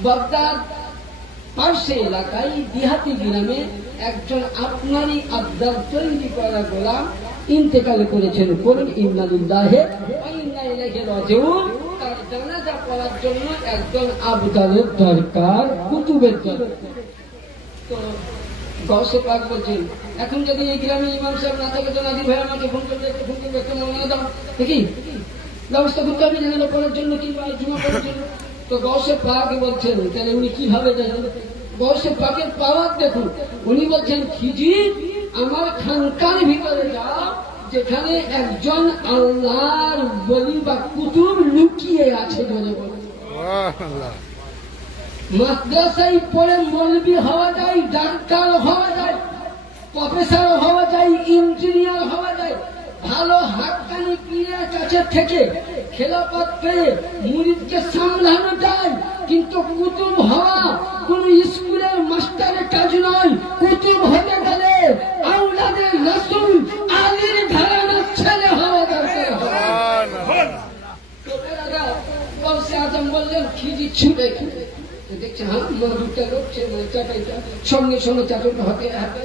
বাগদাদ পার্শ্বে এলাকায় দিহাতি গ্রামে একজন আপনারই আবদার তৈরি করা গোলাম ইন্তেকাল করেছেন, করুন ইন্না লিল্লাহি ওয়া ইন্না ইলাইহি রাজিউন। তার জানাজা পড়ার জন্য একজন আবদারের দরকার, কুতুবের দরকার। তো গৌসে পাক বলছেন এখন যদি এই গ্রামে ইমাম সাহেব না থাকে তো নাদির ভাই আমাকে ফোন করবে, একটু মনে দাও দেখি ব্যবস্থা করতে হবে জানাজা পড়ার জন্য কিংবা জুমা পড়ার জন্য। তো গৌসে পাক বলছেন তাহলে উনি কিভাবে জানেন? গৌসে পাকের পাওয়ার দেখুন, উনি বলছেন খিজির আমার খানকার ভিতরে যাও যেখানে একজন আল্লাহর বলি বা কুতুব লুকিয়ে আছে, বলে বলে সুবহানাল্লাহ। মাদ্রাসায় পড়ে মৌলবি হওয়া যায়, ডাক্তার হওয়া যায়, প্রফেসর হওয়া যায়, ইঞ্জিনিয়ার হওয়া যায়, ভালো হাক্কানি পীরের কাছে থেকে খেলাফত পেয়ে মুরিদকে সামলানো যায়, কিন্তু কুতুব হওয়া কোন স্কুলের মাস্টারের কাজ নয়। কুতুব হতে গেলে আওলাদে রাসূল আলীর ঘরানার ছেলে হওয়া দরকার। গৌসে আজম বললেন খিজি ছুটে দেখছে হ্যাঁ মজুরটা লোকছে চাটাইটা সঙ্গে সঙ্গে চাটুটা হাতে হাতে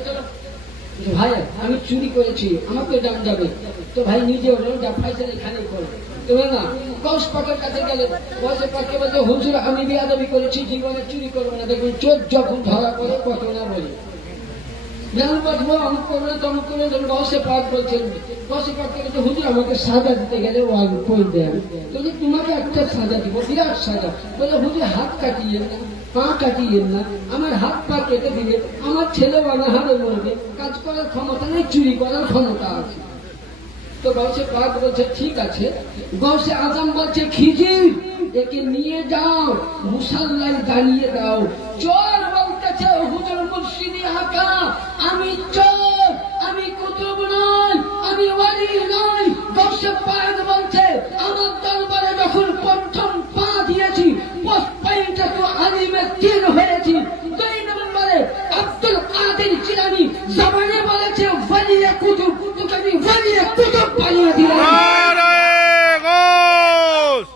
ভাই আমি চুরি করেছি আমাকে দাম যাবে। তো ভাই নিজে যা ফাইসাল এখানে করে তো না গৌস পাকের কাছে গেলে গৌসে পাককে বলছে হুজুর আমি বেয়াদবি করেছি, জীবনে চুরি করবো না। দেখুন চোর যখন ধরা পড়ে কত না বলি জ্ঞান বাঁচবো অমুক করবে তমুক করবে। যখন গৌসে পাক বলছেন, গৌসে পাককে বলছে হুজুর আমাকে সাজা দিতে গেলে ও আগে করে দেন, তো তোমাকে একটা সাজা দিব, বিরাট সাজা। বলে হুজুর হাত কাটিয়ে না, পা কাটিয়েন না, আমার হাত পা কেটে দিলে আমার ছেলে অনাহারে মরবে, কাজ করার ক্ষমতা নেই, চুরি করার ক্ষমতা আছে। তো গৌসে পাক বলছে ঠিক আছে। গৌসে আজম বলছে খিজির একে নিয়ে যাও মুসাল্লায় দাঁড়িয়ে দাও। চোর বলতেছে হুজুর মুর্শিদি আকা আমি চোর, আমি কুতুব নই, আমি ওয়ালি নই। গৌসে পাক বলছে আমার দরবারে যখন প্রথম পা দিয়েছি পয়টা তো আলিমে তিন হয়েছি। 2 নম্বরে আব্দুল কাদের জিলানী জবানে বলেছে ওয়ালিয়ে কুতুব, তোকে আমি ওয়ালিয়ে কুতুব বানিয়ে দিলাম। নারে গৌস,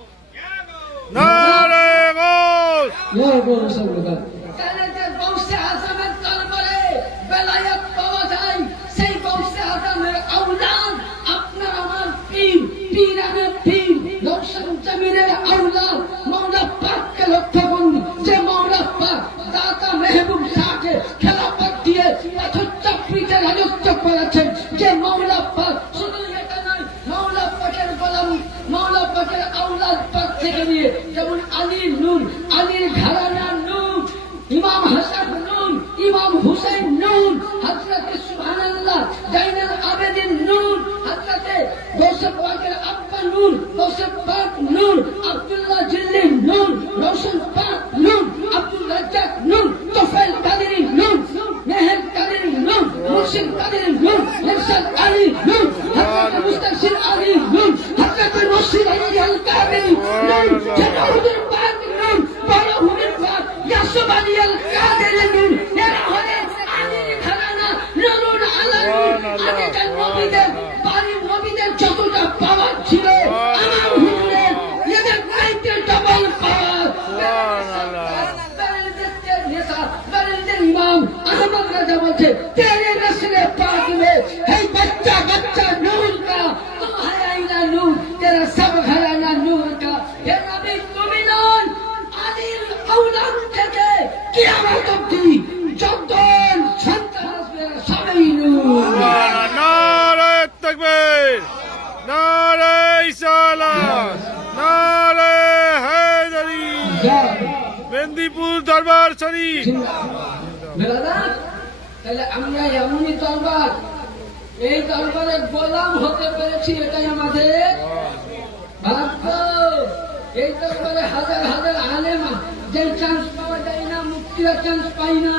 নারে গৌস। ইয়া গৌস আল্লাহ তাহলে যে গৌসে আজমের দরবারে বেলায়েত পাওয়া যায়, সেই গৌসে আজমের আওলাদ আপনার আমার পীর, পীরানে পীর রওশন জামিনের আওলাদ মাওলা পাককে লক্ষ্য করুন। যে মাওলা পাক দাতা মেহবুব শাহকে খেলাফত দিয়ে পাথর চাপড়িতে রাজত্ব করেছেন, যে মাওলা পাক শুধু এটা নয় মাওলা পাকের গোলাম, মাওলা পাকের আওলাদ পাক থেকে নিয়ে যেমন আলীর নূর, আলীর ঘরানার নূর, बच्चे तेरे नस्ल पाक में है बच्चा बच्चा नूर का तू है आईना नूर तेरा सब घराना नूर का हे नबी तुमिनान আলীর আওলাদ থেকে কিয়ামত অবধি যত সন্তান আসবে সবাই নূর নারে তাকবীর, নারে ইসালাত, নারে হায়দারি, মেদিনীপুর দরবার শরীফ। বেরাদার তাহলে আমরা এমনই দরবার এই দরবারে গোলাম হতে পেরেছি এটাই আমাদের ভাগ্য। এই দরবারে হাজার হাজার আলেম যে চান্স পাওয়া যায় না মুক্তিরা চান্স পাই না।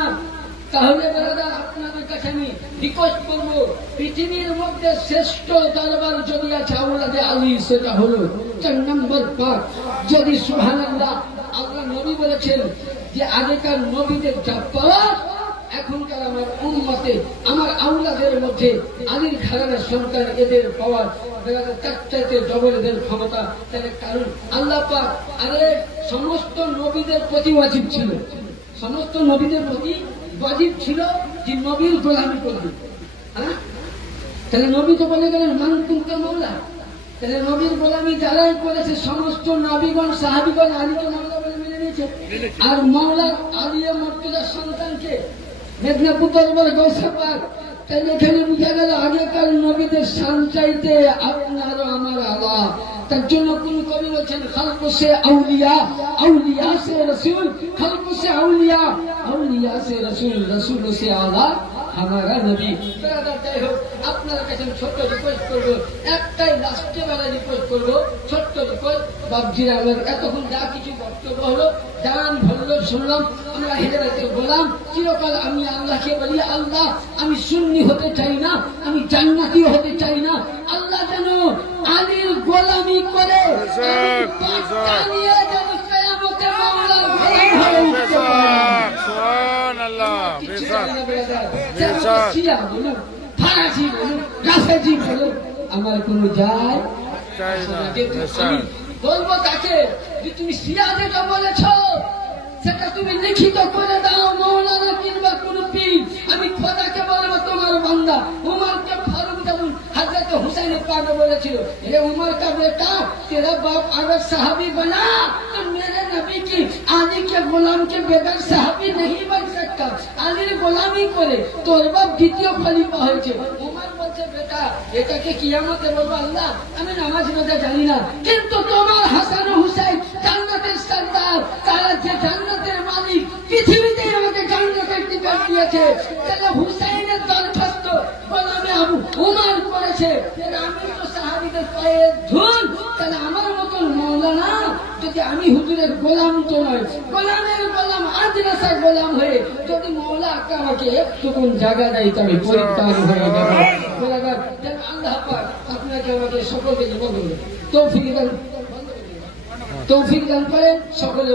তাহলে বেরাদার আপনাদের কাছে আমি রিকোয়েস্ট করবো পৃথিবীর মধ্যে শ্রেষ্ঠ দরবার যদি আছে আওলাদে আলী সেটা হলো 4 নম্বর পাক। যদি সুবহানাল্লাহ আল্লাহ নবী বলেছেন যে আগেকার নবীদের যা পাওয়া এখনকার আমার উম্মতে আমার আওলাদের মধ্যে আলীর ঘরানার সন্তান এদের পাওয়ার চারটাতে ডবল এদের ক্ষমতা। তাহলে কারণ আল্লাহ পাক আরে সমস্ত নবীদের প্রতি ওয়াজিব ছিল, সমস্ত নবীদের প্রতি ওয়াজিব ছিল যে নবীর গোলামি করবে। হ্যাঁ তাহলে নবী তো বলে গেলেন মান কুনতা মাওলা। তাহলে নবীর গোলামি যারাই করেছে সমস্ত নবীগণ সাহাবীগণ আলীকে মাওলা বলে মেনে নিয়েছে। আর মাওলা আলী মুর্তজার সন্তানকে মেদিনীপুর দরবার গৌসে পাক। তাই এখানে বুঝা গেল আগেকার নবীদের শান চাইতে আপনারও আমার আল্লাহ। তার জন্য কোন কবি বলছেন খালকো সে আউলিয়া, আউলিয়া সে রসুল, খালকো সে আউলিয়া, আউলিয়া সে রসুল, রসুল সে আলা हमारा नबी। যাই হোক আপনার কাছে ছোট্ট রিকোয়েস্ট করবো, একটাই লাস্টে বেলা রিকোয়েস্ট করবো, ছোট্ট রিকোয়েস্ট বাবজিরা আমার এতক্ষণ যা কিছু বক্তব্য হলো জান ভরলো শুনলাম আমরা হেরে গেছে বললাম চিরকাল আমি আল্লাহকে বলি আল্লাহ আমি সুন্নি হতে চাই না, আমি জান্নাতি হতে চাই না। আল্লাহ যেন আলীর গোলামি করে পাক্কা নিয়ে যেন কিয়ামতে মাওলার গোলাম হয়ে উঠতে পারে। সুবহানাল্লাহ। শিয়া বলুন ফারাসি বলুন রাফেজি বলুন আমার কোনো যায় চাই না। আমি বলবো তাকে যে তুমি শিয়া যেটা বলেছ সেটা তুমি লিখিত করে দাও মৌলানা কিংবা কোন পীর। আমি খোদাকে বলবো তোমার বান্দা উমরকে ফারুক যেমন হযরত হুসাইন পাক বলেছিল হে उमर का बेटा तेरा बाप अगर सहाबी बना तो मेरे नबी की आली के गुलाम के बगैर सहाबी नहीं बन सकता। আলীর গোলামি করে তোর বাপ দ্বিতীয় খলিফা হয়েছে। উমর বলছে বেটা এটাকে কিয়ামতে বলবো আল্লাহ আমি নামাজ রোজা জানি না কিন্তু তোমার হাসান ও হুসাইন জান্নাতের সরদার, তারা যে জান্নাতের মালিক পৃথিবীতে আমাকে জান্নাতের টিকিট দিয়েছে। তাহলে হুসাইনের দরখাস্ত গোলামে আবু উমর করেছে। আমি তো সাহাবীদের পায়ে ধুন। তাহলে আমার মতন মৌলানা যদি আমি হুজুরের গোলাম তো নয় গোলামের গোলাম আদিনাসা গোলাম হয়ে যদি মৌলা আকা আমাকে একটুকুন জায়গা দেয় তবে পরিত্রাণ হয়ে যাবে। আল্লাহ পাক আপনাকে আমাকে সকলকে জীবন দেবে তৌফিক দান করেন সকলে।